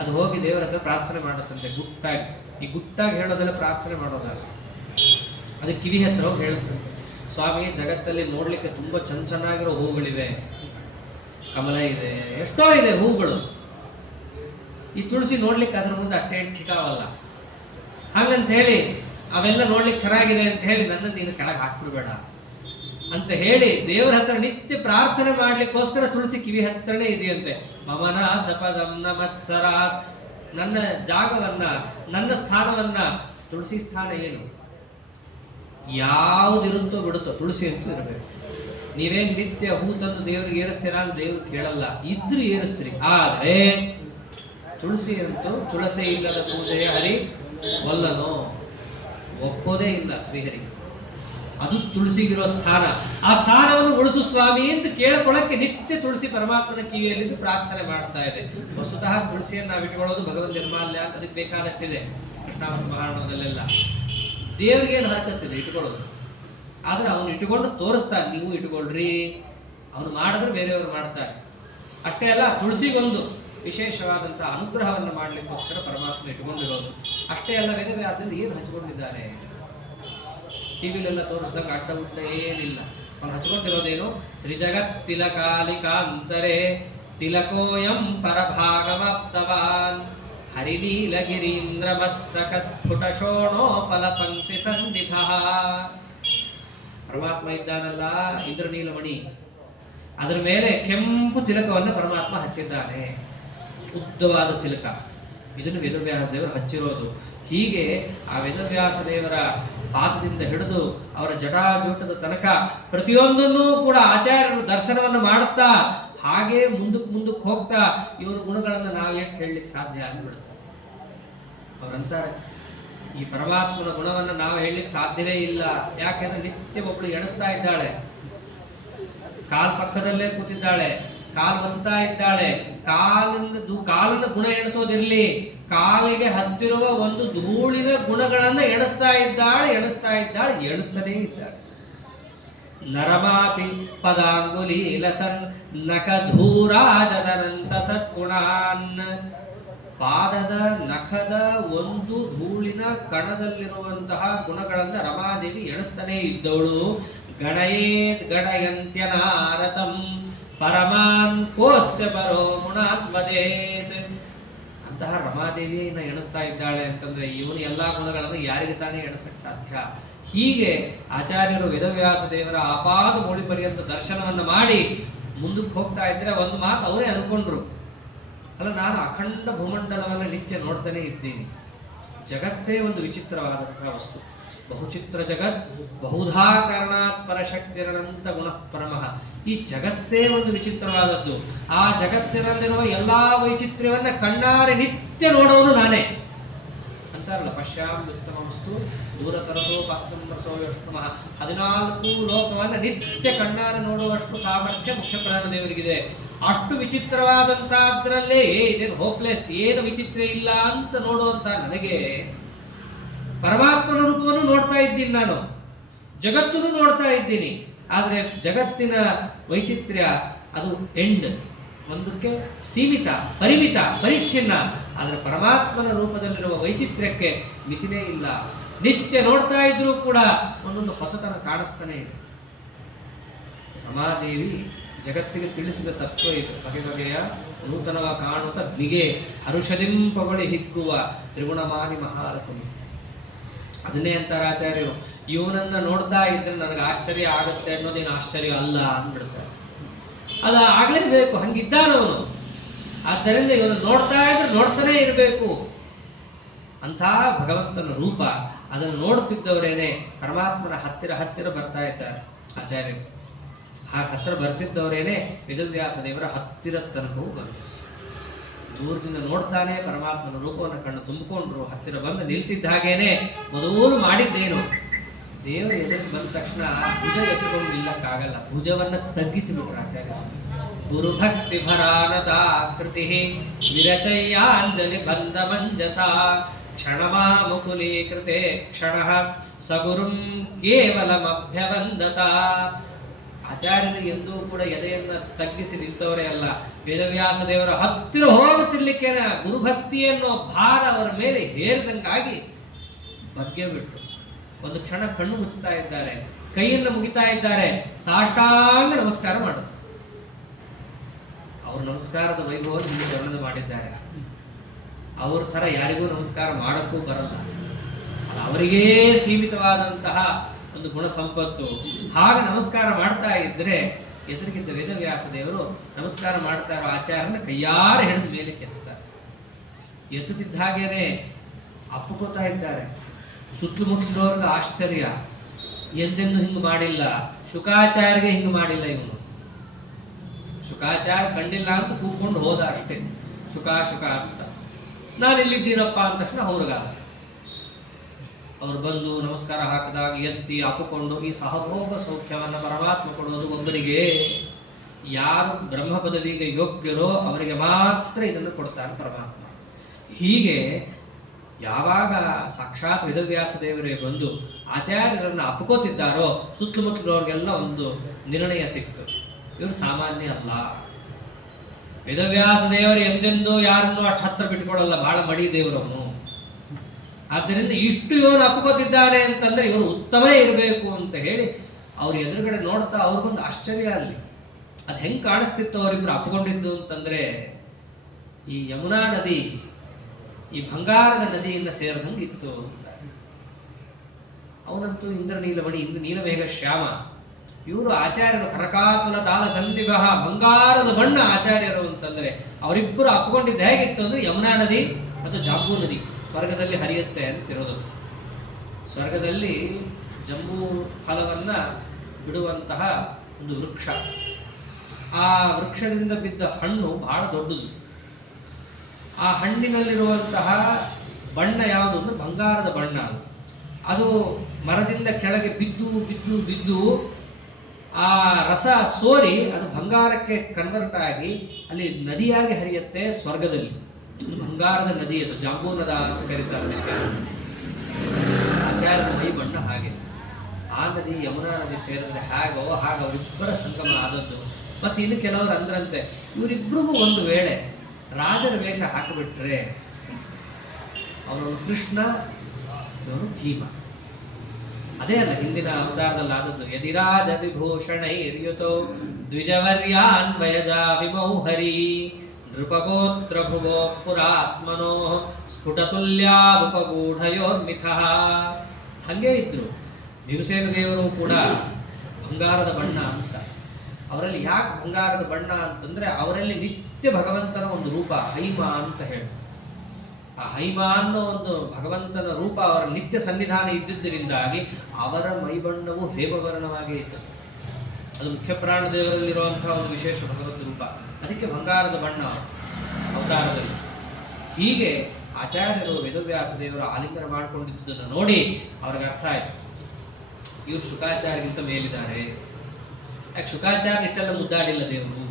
ಅದು ಹೋಗಿ ದೇವರ ಹತ್ರ ಪ್ರಾರ್ಥನೆ ಮಾಡುತ್ತಂತೆ ಗುಟ್ಟಾಗಿ. ಈ ಗುಟ್ಟಾಗಿ ಹೇಳೋದೆಲ್ಲ ಪ್ರಾರ್ಥನೆ ಮಾಡೋದಲ್ಲ, ಅದು ಕಿವಿ ಹತ್ರ ಹೋಗಿ ಹೇಳುತ್ತಂತೆ, ಸ್ವಾಮಿ ಜಗತ್ತಲ್ಲಿ ನೋಡ್ಲಿಕ್ಕೆ ತುಂಬಾ ಚೆನ್ನಾಗಿರೋ ಹೂಗಳಿವೆ, ಕಮಲ ಇದೆ, ಎಷ್ಟೋ ಇದೆ ಹೂಗಳು. ಈ ತುಳಸಿ ನೋಡ್ಲಿಕ್ಕೆ ಅದ್ರ ಮುಂದೆ ಅಷ್ಟೇ ಠಿಕಾವಲ್ಲ. ಹಾಗಂತ ಹೇಳಿ ಅವೆಲ್ಲ ನೋಡ್ಲಿಕ್ಕೆ ಚೆನ್ನಾಗಿದೆ ಅಂತ ಹೇಳಿ ನನ್ನನ್ನು ನೀನು ಕೆಳಗೆ ಹಾಕ್ಬಿಡ್ಬೇಡ ಅಂತ ಹೇಳಿ ದೇವರ ಹತ್ರ ನಿತ್ಯ ಪ್ರಾರ್ಥನೆ ಮಾಡ್ಲಿಕ್ಕೋಸ್ಕರ ತುಳಸಿ ಕಿವಿ ಹತ್ರನೇ ಇದೆಯಂತೆ. ಮಮನಾಥ ಪದಂ ನಮತ್ಸರಾತ್, ನನ್ನ ಜಾಗವನ್ನ, ನನ್ನ ಸ್ಥಾನವನ್ನ, ತುಳಸಿ ಸ್ಥಾನ ಏನು, ಯಾವುದಿರುತ್ತೋ ಬಿಡುತ್ತೋ ತುಳಸಿ ಅಂತೂ ಇರಬೇಕು. ನೀವೇನ್ ನಿತ್ಯ ಹೂ ತಂದು ದೇವ್ರಿಗೆ ಏರಿಸ್ತೀರಾ ಅಂತ ದೇವ್ರು ಕೇಳಲ್ಲ, ಇದ್ರು ಏರಿಸ್ರಿ. ಆದ್ರೆ ತುಳಸಿ ಅಂತೂ ತುಳಸಿ ಇಲ್ಲದ ಪೂಜೆಯ ಹರಿ ಒಲ್ಲನೋ, ಒಪ್ಪೋದೇ ಇಲ್ಲ ಶ್ರೀಹರಿ. ಅದು ತುಳಸಿಗಿರೋ ಸ್ಥಾನ. ಆ ಸ್ಥಾನವನ್ನು ಉಳಿಸು ಸ್ವಾಮಿ ಅಂತ ಕೇಳ್ಕೊಳಕ್ಕೆ ನಿತ್ಯ ತುಳಸಿ ಪರಮಾತ್ಮನ ಕಿವಿಯಲ್ಲಿದ್ದು ಪ್ರಾರ್ಥನೆ ಮಾಡ್ತಾ ಇದೆ. ವಸ್ತುತಃ ತುಳಸಿಯನ್ನು ನಾವು ಇಟ್ಕೊಳ್ಳೋದು ಭಗವಂತ ನಿರ್ಮಾಲ್ಯ ಅಂತ ಅದಕ್ಕೆ ಬೇಕಾದಷ್ಟಿದೆ. ಕೃಷ್ಣಾವರ ಮಹಾರಾಣದಲ್ಲೆಲ್ಲ ದೇವ್ರಿಗೇನು ಹರಕತ್ತಿದೆ ಇಟ್ಕೊಳ್ಳೋದು, ಆದ್ರೆ ಅವನು ಇಟ್ಟುಕೊಂಡು ತೋರಿಸ್ತಾನೆ, ನೀವು ಇಟ್ಕೊಳ್ರಿ. ಅವನು ಮಾಡಿದ್ರೆ ಬೇರೆಯವರು ಮಾಡ್ತಾರೆ. ಅಷ್ಟೇ ಅಲ್ಲ, ತುಳಸಿಗೊಂದು ವಿಶೇಷವಾದಂತಹ ಅನುಗ್ರಹವನ್ನು ಮಾಡಲಿಕ್ಕೋಸ್ಕರ ಪರಮಾತ್ಮ ಇಟ್ಕೊಂಡಿರೋದು. ಅಷ್ಟೇ ಅಲ್ಲ, ವೇದವ್ಯಾಸದಲ್ಲಿ ಏನು ಹಚ್ಕೊಂಡಿದ್ದಾರೆ, ಟಿವಿಲೆಲ್ಲ ತೋರಿಸಿದಾಗ ಅಡ್ಡ ಉಡ್ಡ ಏನಿಲ್ಲ. ಅವನು ಹಚ್ಕೊಂಡಿರೋದೇನು, ತ್ರಿಜಗತ್ ತಿಲಕಾಲಿಕಾಂತರೆ ತಿಲಕೋಯಂ ಪರಭಾಗವಾಪ್ತವಾನ್ ಹರಿನೀಲಗಿರೀಂದ್ರ ಮಸ್ತಕ ಸ್ಫುಟ ಶೋಣೋಪಲ ಪಂಕ್ತಿ ಸಂಧಿಭ. ಪರಮಾತ್ಮ ಇದ್ದಾನಲ್ಲ ಇಂದ್ರನೀಲಮಣಿ, ಅದರ ಮೇಲೆ ಕೆಂಪು ತಿಲಕವನ್ನು ಪರಮಾತ್ಮ ಹಚ್ಚಿದ್ದಾನೆ, ಉದ್ದವಾದ ತಿಲಕ. ಇದನ್ನು ವೇದವ್ಯಾಸ ದೇವರು ಹಚ್ಚಿರೋದು. ಹೀಗೆ ಆ ವೇದವ್ಯಾಸ ದೇವರ ಪಾದದಿಂದ ಹಿಡಿದು ಅವರ ಜಟಾಜೂಟದ ತನಕ ಪ್ರತಿಯೊಂದನ್ನೂ ಕೂಡ ಆಚಾರ್ಯರು ದರ್ಶನವನ್ನು ಮಾಡುತ್ತಾ ಹಾಗೆ ಮುಂದಕ್ಕೆ ಹೋಗ್ತಾ ಇವರ ಗುಣಗಳನ್ನು ನಾವು ಎಷ್ಟು ಹೇಳಲಿಕ್ಕೆ ಸಾಧ್ಯ ಆಗಿಬಿಡುತ್ತೆ. ಅವರಂತಾರೆ ಈ ಪರಮಾತ್ಮನ ಗುಣವನ್ನು ನಾವು ಹೇಳಲಿಕ್ಕೆ ಸಾಧ್ಯವೇ ಇಲ್ಲ. ಯಾಕೆಂದ್ರೆ ನಿತ್ಯ ಒಬ್ಬಳು ಎಣಿಸ್ತಾ ಇದ್ದಾಳೆ, ಕಾಲ್ ಪಕ್ಕದಲ್ಲೇ ಕೂತಿದ್ದಾಳೆ, ಕಾಲು ಒತ್ತಾ ಇದ್ದಾಳೆ. ಕಾಲನ್ನ ಗುಣ ಎಣಿಸೋದಿರ್ಲಿ, ಕಾಲಿಗೆ ಹತ್ತಿರುವ ಒಂದು ಧೂಳಿನ ಗುಣಗಳನ್ನ ಎಣಿಸ್ತಾ ಇದ್ದಾಳೆ. ಎಣಿಸ್ತಾನೇ ಇದ್ದಾಳೆ. ನರಮಾಪಿ ಪದಾಂಗುಲೀಲಸನ್ ನಖಧೂರಾಜದನಂತ ಸದ್ಗುಣಾನ್. ಪಾದದ ನಖದ ಒಂದು ಧೂಳಿನ ಕಣದಲ್ಲಿರುವಂತಹ ಗುಣಗಳನ್ನ ರಮಾದೇವಿ ಎಣಿಸ್ತಾನೇ ಇದ್ದವಳು. ಗಣಯೇತ್ ಗಣಯಂತ್ಯನಾರತಂ ಪರಮಾನ್ ಕೋಸ್ಯ ಪರೋ ಮುಣಾತ್ಮದೇತ್. ಅಂತಹ ರಮಾದೇವಿಯನ್ನ ಎಣಿಸ್ತಾ ಇದ್ದಾಳೆ ಅಂತಂದ್ರೆ ಇವನು ಎಲ್ಲಾ ಗುಣಗಳನ್ನು ಯಾರಿಗೆ ತಾನೇ ಎಣಿಸಕ್ಕೆ ಸಾಧ್ಯ? ಹೀಗೆ ಆಚಾರ್ಯರು ವೇದವ್ಯಾಸ ದೇವರ ಆಪಾದ ಮೂಡಿ ಪರ್ಯಂತ ದರ್ಶನವನ್ನು ಮಾಡಿ ಮುಂದಕ್ಕೆ ಹೋಗ್ತಾ ಇದ್ರೆ ಒಂದು ಮಾತು ಅವರೇ ಅನ್ಕೊಂಡ್ರು, ಅಲ್ಲ ನಾನು ಅಖಂಡ ಭೂಮಂಡಲವನ್ನು ನಿತ್ಯ ನೋಡ್ತಾನೆ ಇದ್ದೀನಿ, ಜಗತ್ತೇ ಒಂದು ವಿಚಿತ್ರವಾದಂತಹ ವಸ್ತು, ಬಹುಚಿತ್ರ ಜಗತ್ ಬಹುಧಾ ಕಾರಣಾತ್ ಪರಶಕ್ತಿರನಂತ ಗುಣ ಪರಮಃ. ಈ ಜಗತ್ತೇ ಒಂದು ವಿಚಿತ್ರವಾದದ್ದು, ಆ ಜಗತ್ತಿನಲ್ಲಿರುವ ಎಲ್ಲಾ ವೈಚಿತ್ರ್ಯವನ್ನ ಕಣ್ಣಾರೆ ನಿತ್ಯ ನೋಡೋನು ನಾನೇ ಅಂತಾರಲ್ಲ. ಪಶ್ಯಾಮ್ ಉತ್ತಮ ವಸ್ತು ದೂರ ತರಸೋ ಪಾಸ್ತಂಬರಸೋ ಯೋಷ್ಟಮಃ. 14 ಲೋಕವನ್ನ ನಿತ್ಯ ಕಣ್ಣಾರೆ ನೋಡುವಷ್ಟು ಸಾಮರ್ಥ್ಯ ಮುಖ್ಯ ಪ್ರಾಣ ದೇವರಿಗಿದೆ. ಅಷ್ಟು ವಿಚಿತ್ರವಾದಂತಹದ್ರಲ್ಲೇ ಇದೇನು ಹೋಪ್ಲೆಸ್, ಏನು ವಿಚಿತ್ರ ಇಲ್ಲ ಅಂತ ನೋಡುವಂತ ನನಗೆ ಪರಮಾತ್ಮನ ರೂಪವನ್ನು ನೋಡ್ತಾ ಇದ್ದೀನಿ, ನಾನು ಜಗತ್ತನ್ನು ನೋಡ್ತಾ ಇದ್ದೀನಿ. ಆದರೆ ಜಗತ್ತಿನ ವೈಚಿತ್ರ್ಯ ಅದು ಎಂಡ್, ಒಂದಕ್ಕೆ ಸೀಮಿತ, ಪರಿಮಿತ, ಪರಿಚ್ಛಿನ್ನ. ಆದರೆ ಪರಮಾತ್ಮನ ರೂಪದಲ್ಲಿರುವ ವೈಚಿತ್ರ್ಯಕ್ಕೆ ಮಿತಿನೇ ಇಲ್ಲ. ನಿತ್ಯ ನೋಡ್ತಾ ಇದ್ರೂ ಕೂಡ ಒಂದೊಂದು ಹೊಸತನ ಕಾಣಿಸ್ತಾನೆ ಇದೆ. ರಮಾದೇವಿ ಜಗತ್ತಿಗೆ ತಿಳಿಸಿದ ತತ್ವ ಇದು. ಬಗೆ ಬಗೆಯ ನೂತನವ ಕಾಣುತ್ತ ಬಿಗೆ ಹರುಷದಿಂಪಗೊಳಿ ಹಿಗ್ಗುವ ತ್ರಿಗುಣಮಾನಿ ಮಹಾರಥನಿ. ಅದನ್ನೇ ಅಂತಾರೆ ಆಚಾರ್ಯರು, ಇವನನ್ನ ನೋಡ್ತಾ ಇದ್ರೆ ನನಗೆ ಆಶ್ಚರ್ಯ ಆಗುತ್ತೆ ಅನ್ನೋದೇನು ಆಶ್ಚರ್ಯ ಅಲ್ಲ ಅಂದ್ಬಿಡ್ತಾರೆ. ಅದು ಆಗ್ಲೇಬೇಕು, ಹಂಗಿದ್ದಾನವನು. ಆದ್ದರಿಂದ ಇವನು ನೋಡ್ತಾ ಇದ್ರೆ ನೋಡ್ತಾನೆ ಇರಬೇಕು. ಅಂಥ ಭಗವಂತನ ರೂಪ, ಅದನ್ನು ನೋಡುತ್ತಿದ್ದವರೇನೆ ಪರಮಾತ್ಮನ ಹತ್ತಿರ ಹತ್ತಿರ ಬರ್ತಾ ಇದ್ದಾರೆ ಆಚಾರ್ಯರು. ಆ ಹತ್ತಿರ ಬರ್ತಿದ್ದವರೇನೆ ವೇದವ್ಯಾಸ ದೇವರ ಹತ್ತಿರ ತನಕವೂ ಬಂದರು. ದೂರದಿಂದ ನೋಡ್ತಾನೆ ಪರಮಾತ್ಮನ ರೂಪವನ್ನು ಕಣ್ಣು ತುಂಬಿಕೊಂಡ್ರು. ಹತ್ತಿರ ಬಂದು ನಿಲ್ತಿದ್ದ ಹಾಗೇನೆ ಮೊದಲು ಮಾಡಿದ್ದೇನು, ದೇವರು ಎದುರು ಬಂದ ತಕ್ಷಣ ಭುಜ ಎತ್ತುಕೊಂಡು ನಿಲ್ಲಕ್ಕಾಗಲ್ಲ, ಭುಜವನ್ನ ತಗ್ಗಿಸಿಬಿಟ್ರು ಆಚಾರ್ಯ. ಗುರುಭಕ್ತಿ ಭರಾನದಾಕೃತಿ ವಿರಚಯ್ಯಾಂಜಲಿ ಬಂದ ಮಂಜಸ ಕ್ಷಣಮಾ ಮುಕುಲೀಕೃತೆ ಕ್ಷಣ ಸಗುರುಂ ಕೇವಲಮಭ್ಯವಂದತ. ಆಚಾರ್ಯರು ಎಂದೂ ಕೂಡ ಎದೆಯನ್ನು ತಗ್ಗಿಸಿ ನಿಂತವರೇ ಅಲ್ಲ. ವೇದವ್ಯಾಸ ದೇವರ ಹತ್ತಿರ ಹೋಗುತ್ತಿರ್ಲಿಕ್ಕೇನ ಗುರುಭಕ್ತಿ ಅನ್ನೋ ಭಾರ ಅವರ ಮೇಲೆ ಹೇರಿದಂಗಾಗಿ ಬಗ್ಗೆ ಬಿಟ್ಟು ಒಂದು ಕ್ಷಣ ಕಣ್ಣು ಮುಚ್ಚುತ್ತಾ ಇದ್ದಾರೆ, ಕೈಯನ್ನು ಮುಗಿತಾ ಇದ್ದಾರೆ, ಸಾಷ್ಟಾಂಗ ನಮಸ್ಕಾರ ಮಾಡೋದು. ಅವರು ನಮಸ್ಕಾರದ ವೈಭವವನ್ನು ವರ್ಣನೆ ಮಾಡಿದ್ದಾರೆ. ಅವ್ರ ಥರ ಯಾರಿಗೂ ನಮಸ್ಕಾರ ಮಾಡೋಕ್ಕೂ ಬರಲ್ಲ, ಅವರಿಗೇ ಸೀಮಿತವಾದಂತಹ ಒಂದು ಗುಣ ಸಂಪತ್ತು. ಹಾಗೆ ನಮಸ್ಕಾರ ಮಾಡ್ತಾ ಇದ್ರೆ ಎದುರಿಗಿದ್ದ ವೇದವ್ಯಾಸ ದೇವರು ನಮಸ್ಕಾರ ಮಾಡ್ತಾ ಇರೋ ಆಚಾರ್ಯನ ಕೈಯಾರೆ ಹಿಡಿದ ಮೇಲೆ ಎತ್ತುತ್ತಾರೆ. ಎತ್ತುತ್ತಿದ್ದ ಹಾಗೇನೆ ಅಪ್ಪುಕೋತಾ ಇದ್ದಾರೆ. ಸುತ್ತಮುತ್ತಲಿರೋರ್ಗೆ ಆಶ್ಚರ್ಯ, ಎಂದೆಂದು ಹಿಂಗೆ ಮಾಡಿಲ್ಲ, ಶುಕಾಚಾರ್ಯಗೆ ಹಿಂಗೆ ಮಾಡಿಲ್ಲ ಇವನು. ಶುಕಾಚಾರ್ಯ ಕಂಡಿಲ್ಲ ಅಂತ ಕೂತ್ಕೊಂಡು ಹೋದ ಅಷ್ಟೇ, ಶುಕ ಅಂತ. ನಾನು ಇಲ್ಲಿದ್ದೀನಪ್ಪ ಅಂದ ತಕ್ಷಣ ಅವ್ರಿಗಾದ. ಅವ್ರು ಬಂದು ನಮಸ್ಕಾರ ಹಾಕಿದಾಗ ಎತ್ತಿ ಅಪ್ಪುಕೊಂಡು ಈ ಸಹಭೋಗ ಸೌಖ್ಯವನ್ನು ಪರಮಾತ್ಮ ಕೊಡುವುದು ಒಬ್ಬರಿಗೆ. ಯಾರು ಬ್ರಹ್ಮ ಪದವಿಗೆ ಯೋಗ್ಯರೋ ಅವರಿಗೆ ಮಾತ್ರ ಇದನ್ನು ಕೊಡ್ತಾರೆ ಪರಮಾತ್ಮ. ಹೀಗೆ ಯಾವಾಗ ಸಾಕ್ಷಾತ್ ವೇದವ್ಯಾಸ ದೇವರೇ ಬಂದು ಆಚಾರ್ಯರನ್ನು ಅಪ್ಕೋತಿದ್ದಾರೋ ಸುತ್ತಮುತ್ತಲವ್ರಿಗೆಲ್ಲ ಒಂದು ನಿರ್ಣಯ ಸಿಕ್ತು, ಇವರು ಸಾಮಾನ್ಯ ಅಲ್ಲ. ವೇದವ್ಯಾಸ ದೇವರು ಎಂದೆಂದೂ ಯಾರನ್ನೂ ಅಷ್ಟು ಹತ್ತಿರ ಬಿಟ್ಕೊಡಲ್ಲ, ಬಹಳ ಮಡಿ ದೇವರವನು. ಆದ್ದರಿಂದ ಇಷ್ಟು ಇವನು ಅಪ್ಕೋತಿದ್ದಾರೆ ಅಂತಂದ್ರೆ ಇವರು ಉತ್ತಮನೇ ಇರಬೇಕು ಅಂತ ಹೇಳಿ ಅವ್ರ ಎದುರುಗಡೆ ನೋಡ್ತಾ ಅವ್ರಿಗೊಂದು ಆಶ್ಚರ್ಯ. ಅಲ್ಲಿ ಅದು ಹೆಂಗೆ ಕಾಣಿಸ್ತಿತ್ತು ಅವರಿಬ್ರು ಅಪ್ಕೊಂಡಿದ್ದು ಅಂತಂದ್ರೆ, ಈ ಯಮುನಾ ನದಿ ಈ ಬಂಗಾರದ ನದಿಯಿಂದ ಸೇರಿದಂಗಿತ್ತು. ಅವನಂತೂ ಇಂದ್ರನೀಲಮಣಿ, ಇಂದು ನೀಲಮೇಘ ಶ್ಯಾಮ. ಇವರು ಆಚಾರ್ಯರು ಕರಕಾತುಲ ತಾಲ ಸಂದಿಭ, ಬಂಗಾರದ ಬಣ್ಣ ಆಚಾರ್ಯರು ಅಂತಂದ್ರೆ. ಅವರಿಬ್ಬರು ಅಪ್ಕೊಂಡಿದ್ದು ಹೇಗಿತ್ತು ಅಂದ್ರೆ ಯಮುನಾ ನದಿ ಮತ್ತು ಜಾಂಬೂ ನದಿ ಸ್ವರ್ಗದಲ್ಲಿ ಹರಿಯುತ್ತೆ ಅಂತಿರೋದು. ಸ್ವರ್ಗದಲ್ಲಿ ಜಂಬೂ ಫಲವನ್ನ ಬಿಡುವಂತಹ ಒಂದು ವೃಕ್ಷ, ಆ ವೃಕ್ಷದಿಂದ ಬಿದ್ದ ಹಣ್ಣು ಬಹಳ ದೊಡ್ಡದು. ಆ ಹಣ್ಣಿನಲ್ಲಿರುವಂತಹ ಬಣ್ಣ ಯಾವುದು ಅಂದ್ರೆ ಬಂಗಾರದ ಬಣ್ಣ. ಅದು ಮರದಿಂದ ಕೆಳಗೆ ಬಿದ್ದು ಬಿದ್ದು ಬಿದ್ದು ಆ ರಸ ಸೋರಿ ಅದು ಬಂಗಾರಕ್ಕೆ ಕನ್ವರ್ಟ್ ಆಗಿ ಅಲ್ಲಿ ನದಿಯಾಗಿ ಹರಿಯುತ್ತೆ ಸ್ವರ್ಗದಲ್ಲಿ. ಬಂಗಾರದ ನದಿ ಅದು ಜಾಂಬೂ ನದ ಅಂತ ಕರೀತಾರೆ. ಆಚಾರ್ಯದ ಮೈ ಬಣ್ಣ ಹಾಗೆ. ಆ ನದಿ ಯಮುನಾ ನದಿ ಸೇರಿದ್ರೆ ಹಾಗೋ ಹಾಗ ಅವರಿಬ್ಬರ ಸಂಗಮ ಆದದ್ದು. ಮತ್ತೆ ಇನ್ನು ಕೆಲವರು ಅಂದ್ರಂತೆ, ಇವರಿಬ್ಬರಿಗೂ ಒಂದು ವೇಳೆ ರಾಜರ ವೇಷ ಹಾಕಿಬಿಟ್ರೆ ಅವನು ಕೃಷ್ಣ, ಇವನು ಭೀಮ. ಅದೇ ಅಲ್ಲ ಹಿಂದಿನ ಅವತಾರದಲ್ಲಿ ಆದದ್ದು. ಯದಿರಾಜ ವಿಭೂಷಣೈರ್ಯುತೋ ದ್ವಿಜವರ್ಯಾನ್ವಯಜಾ ವಿಮೌಹರಿ ನೃಪಗೋತ್ರ ಭುವೋ ಪುರಾತ್ಮನೋ ಸ್ಫುಟತುಲ್ಯಾವುಪಗೂಢಯೋರ್ಮಿಥಃ. ಹಂಗೆ ಇದ್ರು ಭೀಮಸೇನ ದೇವರು ಕೂಡ ಬಂಗಾರದ ಬಣ್ಣ ಅಂತ. ಅವರಲ್ಲಿ ಯಾಕೆ ಬಂಗಾರದ ಬಣ್ಣ ಅಂತಂದ್ರೆ ಅವರಲ್ಲಿ ನಿತ್ಯ ಭಗವಂತನ ಒಂದು ರೂಪ ಹೈಮ ಅಂತ ಹೇಳಿ, ಆ ಹೈಮ ಅನ್ನೋ ಒಂದು ಭಗವಂತನ ರೂಪ ಅವರ ನಿತ್ಯ ಸನ್ನಿಧಾನ ಇದ್ದಿದ್ದರಿಂದಾಗಿ ಅವರ ಮೈಬಣ್ಣವು ಹೇಮವರ್ಣವಾಗಿ ಇತ್ತು. ಅದು ಮುಖ್ಯ ಪ್ರಾಣ ದೇವರಲ್ಲಿರುವಂತಹ ಒಂದು ವಿಶೇಷ ಭಗವಂತ ರೂಪ. ಅದಕ್ಕೆ ಬಂಗಾರದ ಬಣ್ಣ ಅವತಾರದಲ್ಲಿ. ಹೀಗೆ ಆಚಾರ್ಯರು ವೇದವ್ಯಾಸ ದೇವರು ಆಲಿಂಗನ ಮಾಡಿಕೊಂಡಿದ್ದನ್ನು ನೋಡಿ ಅವ್ರಿಗೆ ಅರ್ಥ ಆಯ್ತು, ಇವರು ಶುಕಾಚಾರ್ಯಗಿಂತ ಮೇಲಿದ್ದಾರೆ. ಯಾಕೆ ಶುಕಾಚಾರ್ಯ ಇಷ್ಟೆಲ್ಲ ಮುದ್ದಾಡಿಲ್ಲ ದೇವರು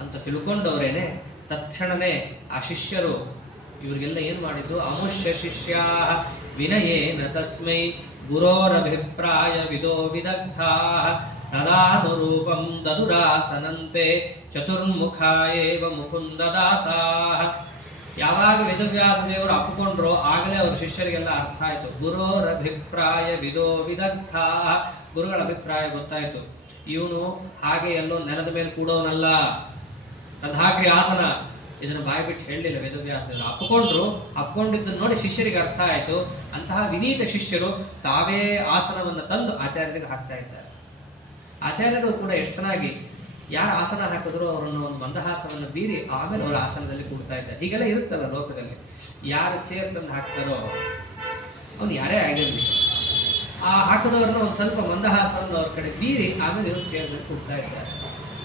ಅಂತ ತಿಳ್ಕೊಂಡವರೇನೆ ತತ್ಕ್ಷಣವೇ ಆ ಶಿಷ್ಯರು ಇವರಿಗೆಲ್ಲ ಏನು ಮಾಡಿದ್ದು, ಅಮುಷ್ಯ ಶಿಷ್ಯಾ ವಿನಯೇನ ತಸ್ಮೈ ಗುರೋರಭಿಪ್ರಾಯ ವಿದೋ ವಿದಗ್ಧಾ ತದಾನುರೂಪಂ ದದುರಾಸನಂತೆ ಚತುರ್ಮುಖಾಯೇವ ಮುಕುಂದದಾಸಾಃ. ಯಾವಾಗ ವೇದವ್ಯಾಸ ದೇವರು ಅಪ್ಪಿಕೊಂಡ್ರೋ ಆಗಲೇ ಅವ್ರ ಶಿಷ್ಯರಿಗೆಲ್ಲ ಅರ್ಥ ಆಯ್ತು. ಗುರೋರಭಿಪ್ರಾಯ ವಿದೋ ವಿದಗ್ಧಾ, ಗುರುಗಳ ಅಭಿಪ್ರಾಯ ಗೊತ್ತಾಯ್ತು. ಇವನು ಹಾಗೆ ಎಲ್ಲೋ ನೆಲದ ಮೇಲೆ ಕೂಡೋನಲ್ಲ, ತದ್ಹಾಗ್ರಿ ಆಸನ, ಇದನ್ನು ಬಾಯಿ ಬಿಟ್ಟು ಹೇಳಲಿಲ್ಲ ವೇದವ್ಯಾಸ. ಅಪ್ಪಿಕೊಂಡ್ರು, ಅಪ್ಪಿಕೊಂಡಿದ್ದನ್ನು ನೋಡಿ ಶಿಷ್ಯರಿಗೆ ಅರ್ಥ ಆಯ್ತು. ಅಂತಹ ವಿನೀತ ಶಿಷ್ಯರು ತಾವೇ ಆಸನವನ್ನು ತಂದು ಆಚಾರ್ಯರಿಗೆ ಹಾಕ್ತಾ ಇದ್ದಾರೆ. ಆಚಾರ್ಯರು ಕೂಡ ಎಷ್ಟು ಚೆನ್ನಾಗಿ ಯಾರು ಆಸನ ಹಾಕಿದ್ರು ಅವರನ್ನು ಒಂದು ಮಂದಹಾಸನವನ್ನು ಬೀರಿ ಆಮೇಲೆ ಅವರ ಆಸನದಲ್ಲಿ ಕೂಡ್ತಾ ಇದ್ದಾರೆ. ಹೀಗೆಲ್ಲ ಇರುತ್ತಲ್ಲ ಲೋಕದಲ್ಲಿ. ಯಾರು ಚೇರ್ ತಂದು ಹಾಕ್ತಾರೋ ಅವನು ಯಾರೇ ಆಗಿರಲಿ, ಆ ಹಾಕಿದವ್ರನ್ನ ಒಂದು ಸ್ವಲ್ಪ ಮಂದಹಾಸನ ಅವ್ರ ಕಡೆ ಬೀರಿ ಆಮೇಲೆ ಇವರು ಚೇರ್ನಲ್ಲಿ ಕೂಡ್ತಾ ಇದ್ದಾರೆ.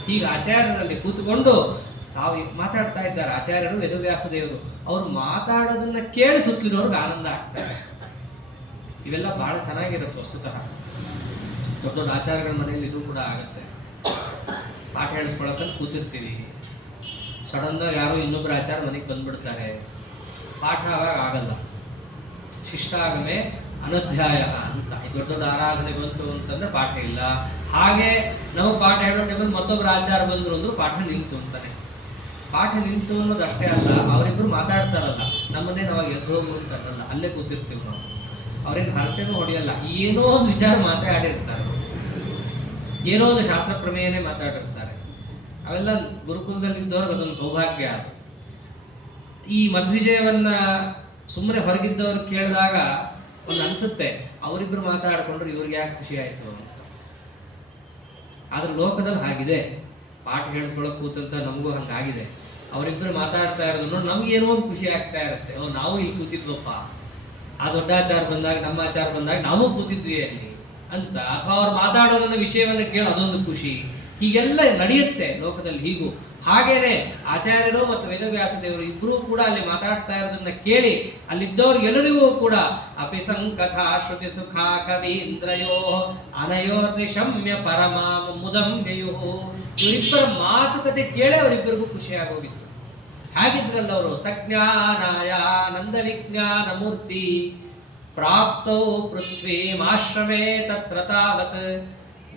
ಹೀಗೆ ಆಚಾರ್ಯರಲ್ಲಿ ಕೂತ್ಕೊಂಡು ತಾವು ಮಾತಾಡ್ತಾ ಇದ್ದಾರೆ. ಆಚಾರ್ಯರು ವೇದವ್ಯಾಸ ದೇವರು ಅವರು ಮಾತಾಡೋದನ್ನ ಕೇಳಿ ಸುತ್ತಲಿನವ್ರಿಗೆ ಆನಂದ ಆಗ್ತಾರೆ. ಇವೆಲ್ಲ ಬಹಳ ಚೆನ್ನಾಗಿರುತ್ತೆ ವಸ್ತುತಃ. ದೊಡ್ಡ ದೊಡ್ಡ ಆಚಾರ್ಯಗಳ ಮನೆಯಲ್ಲಿ ಇದು ಕೂಡ ಆಗುತ್ತೆ. ಪಾಠ ಹೇಳಿಸ್ಕೊಳಕ್ಕಂತ ಕೂತಿರ್ತೀವಿ, ಸಡನ್ನಾಗಿ ಯಾರೋ ಇನ್ನೊಬ್ಬರು ಆಚಾರ ಮನೆಗೆ ಬಂದ್ಬಿಡ್ತಾರೆ. ಪಾಠ ಆವಾಗ ಆಗಲ್ಲ, ಶಿಷ್ಟ ಆಗಮೇ ಅನಧ್ಯಾಯ ಅಂತ. ದೊಡ್ಡ ದೊಡ್ಡ ಆರಾಧನೆ ಬಂತು ಅಂತಂದ್ರೆ ಪಾಠ ಇಲ್ಲ. ಹಾಗೆ ನಾವು ಪಾಠ ಹೇಳೋದು ಮತ್ತೊಬ್ಬರು ಆಚಾರ ಬಂದ್ರು ಅಂದ್ರು ಪಾಠ ನಿಂತು ಅಂತಾನೆ. ಪಾಠ ನಿಂತು ಅನ್ನೋದು ಅಷ್ಟೇ ಅಲ್ಲ, ಅವರಿಬ್ಬರು ಮಾತಾಡ್ತಾರಲ್ಲ, ನಮ್ಮನ್ನೇ ನಾವಾಗ ಎದ್ದು ಹೋಗು ಅಂತಾರಲ್ಲ, ಅಲ್ಲೇ ಕೂತಿರ್ತೀವಿ ನಾವು. ಅವ್ರೇನು ಹರಟೆನೂ ಹೊಡೆಯಲ್ಲ, ಏನೋ ಒಂದು ವಿಚಾರ ಮಾತಾಡಿರ್ತಾರೆ, ಏನೋ ಒಂದು ಶಾಸ್ತ್ರ ಪ್ರಮೇಯನೇ ಮಾತಾಡಿರ್ತಾರೆ. ಅವೆಲ್ಲ ಗುರುಕುಲದಲ್ಲಿದ್ದವ್ರಿಗೆ ಅದೊಂದು ಸೌಭಾಗ್ಯ. ಈ ಮಧ್ವಿಜಯವನ್ನ ಸುಮ್ಮನೆ ಹೊರಗಿದ್ದವ್ರು ಕೇಳಿದಾಗ ಒಂದು ಅನ್ಸುತ್ತೆ, ಅವರಿಬ್ಬರು ಮಾತಾಡ್ಕೊಂಡ್ರು ಇವ್ರಿಗೆ ಯಾಕೆ ಖುಷಿ ಆಯ್ತು ಅಂತ. ಆದ್ರೆ ಲೋಕದಲ್ಲಿ ಹಾಗಿದೆ. ಪಾಠ ಹೇಳಿಸ್ಕೊಳಕ್ ಕೂತಂತ ನಮಗೂ ಹಂಗಾಗಿದೆ. ಅವರಿಬ್ಬರು ಮಾತಾಡ್ತಾ ಇರೋದು ನೋಡಿ ನಮ್ಗೇನೋ ಒಂದು ಖುಷಿ ಆಗ್ತಾ ಇರುತ್ತೆ. ನಾವು ಈಗ ಕೂತಿದ್ವಪ್ಪ, ಆ ದೊಡ್ಡ ಆಚಾರ ಬಂದಾಗ, ನಮ್ಮ ಆಚಾರ ಬಂದಾಗ ನಾವು ಕೂತಿದ್ವಿ ಅಲ್ಲಿ ಅಂತ. ಅಥವಾ ಅವ್ರು ಮಾತಾಡೋದನ್ನ ವಿಷಯವನ್ನ ಕೇಳಿ ಅದೊಂದು ಖುಷಿ. ಹೀಗೆಲ್ಲ ನಡೆಯುತ್ತೆ ಲೋಕದಲ್ಲಿ. ಹೀಗೂ ಹಾಗೇನೆ ಆಚಾರ್ಯರು ಮತ್ತು ವೇದವ್ಯಾಸ ದೇವರು ಇಬ್ಬರೂ ಕೂಡ ಅಲ್ಲಿ ಮಾತಾಡ್ತಾ ಇರೋದನ್ನ ಕೇಳಿ ಅಲ್ಲಿದ್ದವ್ರಿಗೆಲ್ಲರಿಗೂ ಕೂಡ ಅಪಿ ಸಂಕಥಾ ಶ್ರುತಿ ಸುಖ ಕವೀಂದ್ರಯೋ ಅನಯೋ ನಿಶಮ್ಯ ಪರಮಾಮ ಮುದಂಯೋ. ಇವರಿಬ್ಬರ ಮಾತುಕತೆ ಕೇಳಿ ಅವರಿಬ್ಬರಿಗೂ ಖುಷಿಯಾಗೋಗಿತ್ತು. ಹಾಗಿದ್ರಲ್ಲ ಅವರು ಸಜ್ಞಾನಾಯ ನಂದ ವಿಜ್ಞಾನ ಮೂರ್ತಿ ಪ್ರಾಪ್ತೌ ಪೃಥ್ವೀಮಾಶ್ರಮೇ ತತ್ರ ತಾವತ್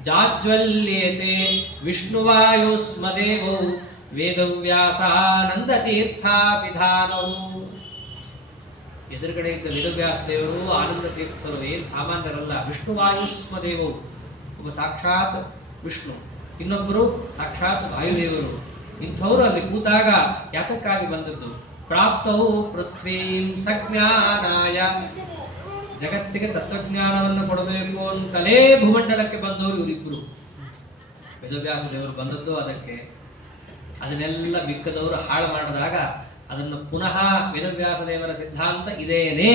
ಜಾಜ್ವಲ್ಯೇತೆ ವಿಷ್ಣುವಾಯು ಸ್ಮದೇವೌ ವೇದವ್ಯಾಸಾನಂದ ತೀರ್ಥಾಭಿಧಾನವು. ಎದುರುಗಡೆ ಇದ್ದ ವೇದವ್ಯಾಸ ದೇವರು ಆನಂದ ತೀರ್ಥರು ಏನು ಸಾಮಾನ್ಯರಲ್ಲ. ವಿಷ್ಣುವಾಯು ಸ್ಮದೇವವು, ಒಬ್ಬ ಸಾಕ್ಷಾತ್ ವಿಷ್ಣು, ಇನ್ನೊಬ್ಬರು ಸಾಕ್ಷಾತ್ ವಾಯುದೇವರು. ಇಂಥವರು ಅಲ್ಲಿ ಕೂತಾಗ ಯಾತಕ್ಕಾಗಿ ಬಂದದ್ದು? ಪ್ರಾಪ್ತವು ಪೃಥ್ವೀಂ ಸಜ್ಞಾನಾಯ, ಜಗತ್ತಿಗೆ ತತ್ವಜ್ಞಾನವನ್ನು ಕೊಡಬೇಕು ಅಂತಲೇ ಭೂಮಂಡಲಕ್ಕೆ ಬಂದವರು ಇವರಿಬ್ಬರು. ವೇದವ್ಯಾಸ ದೇವರು ಬಂದದ್ದು ಅದಕ್ಕೆ. ಅದನ್ನೆಲ್ಲ ಮಿಕ್ಕದವರು ಹಾಳು ಮಾಡಿದಾಗ ಅದನ್ನು ಪುನಃ ವೇದವ್ಯಾಸ ದೇವರ ಸಿದ್ಧಾಂತ ಇದೇನೇ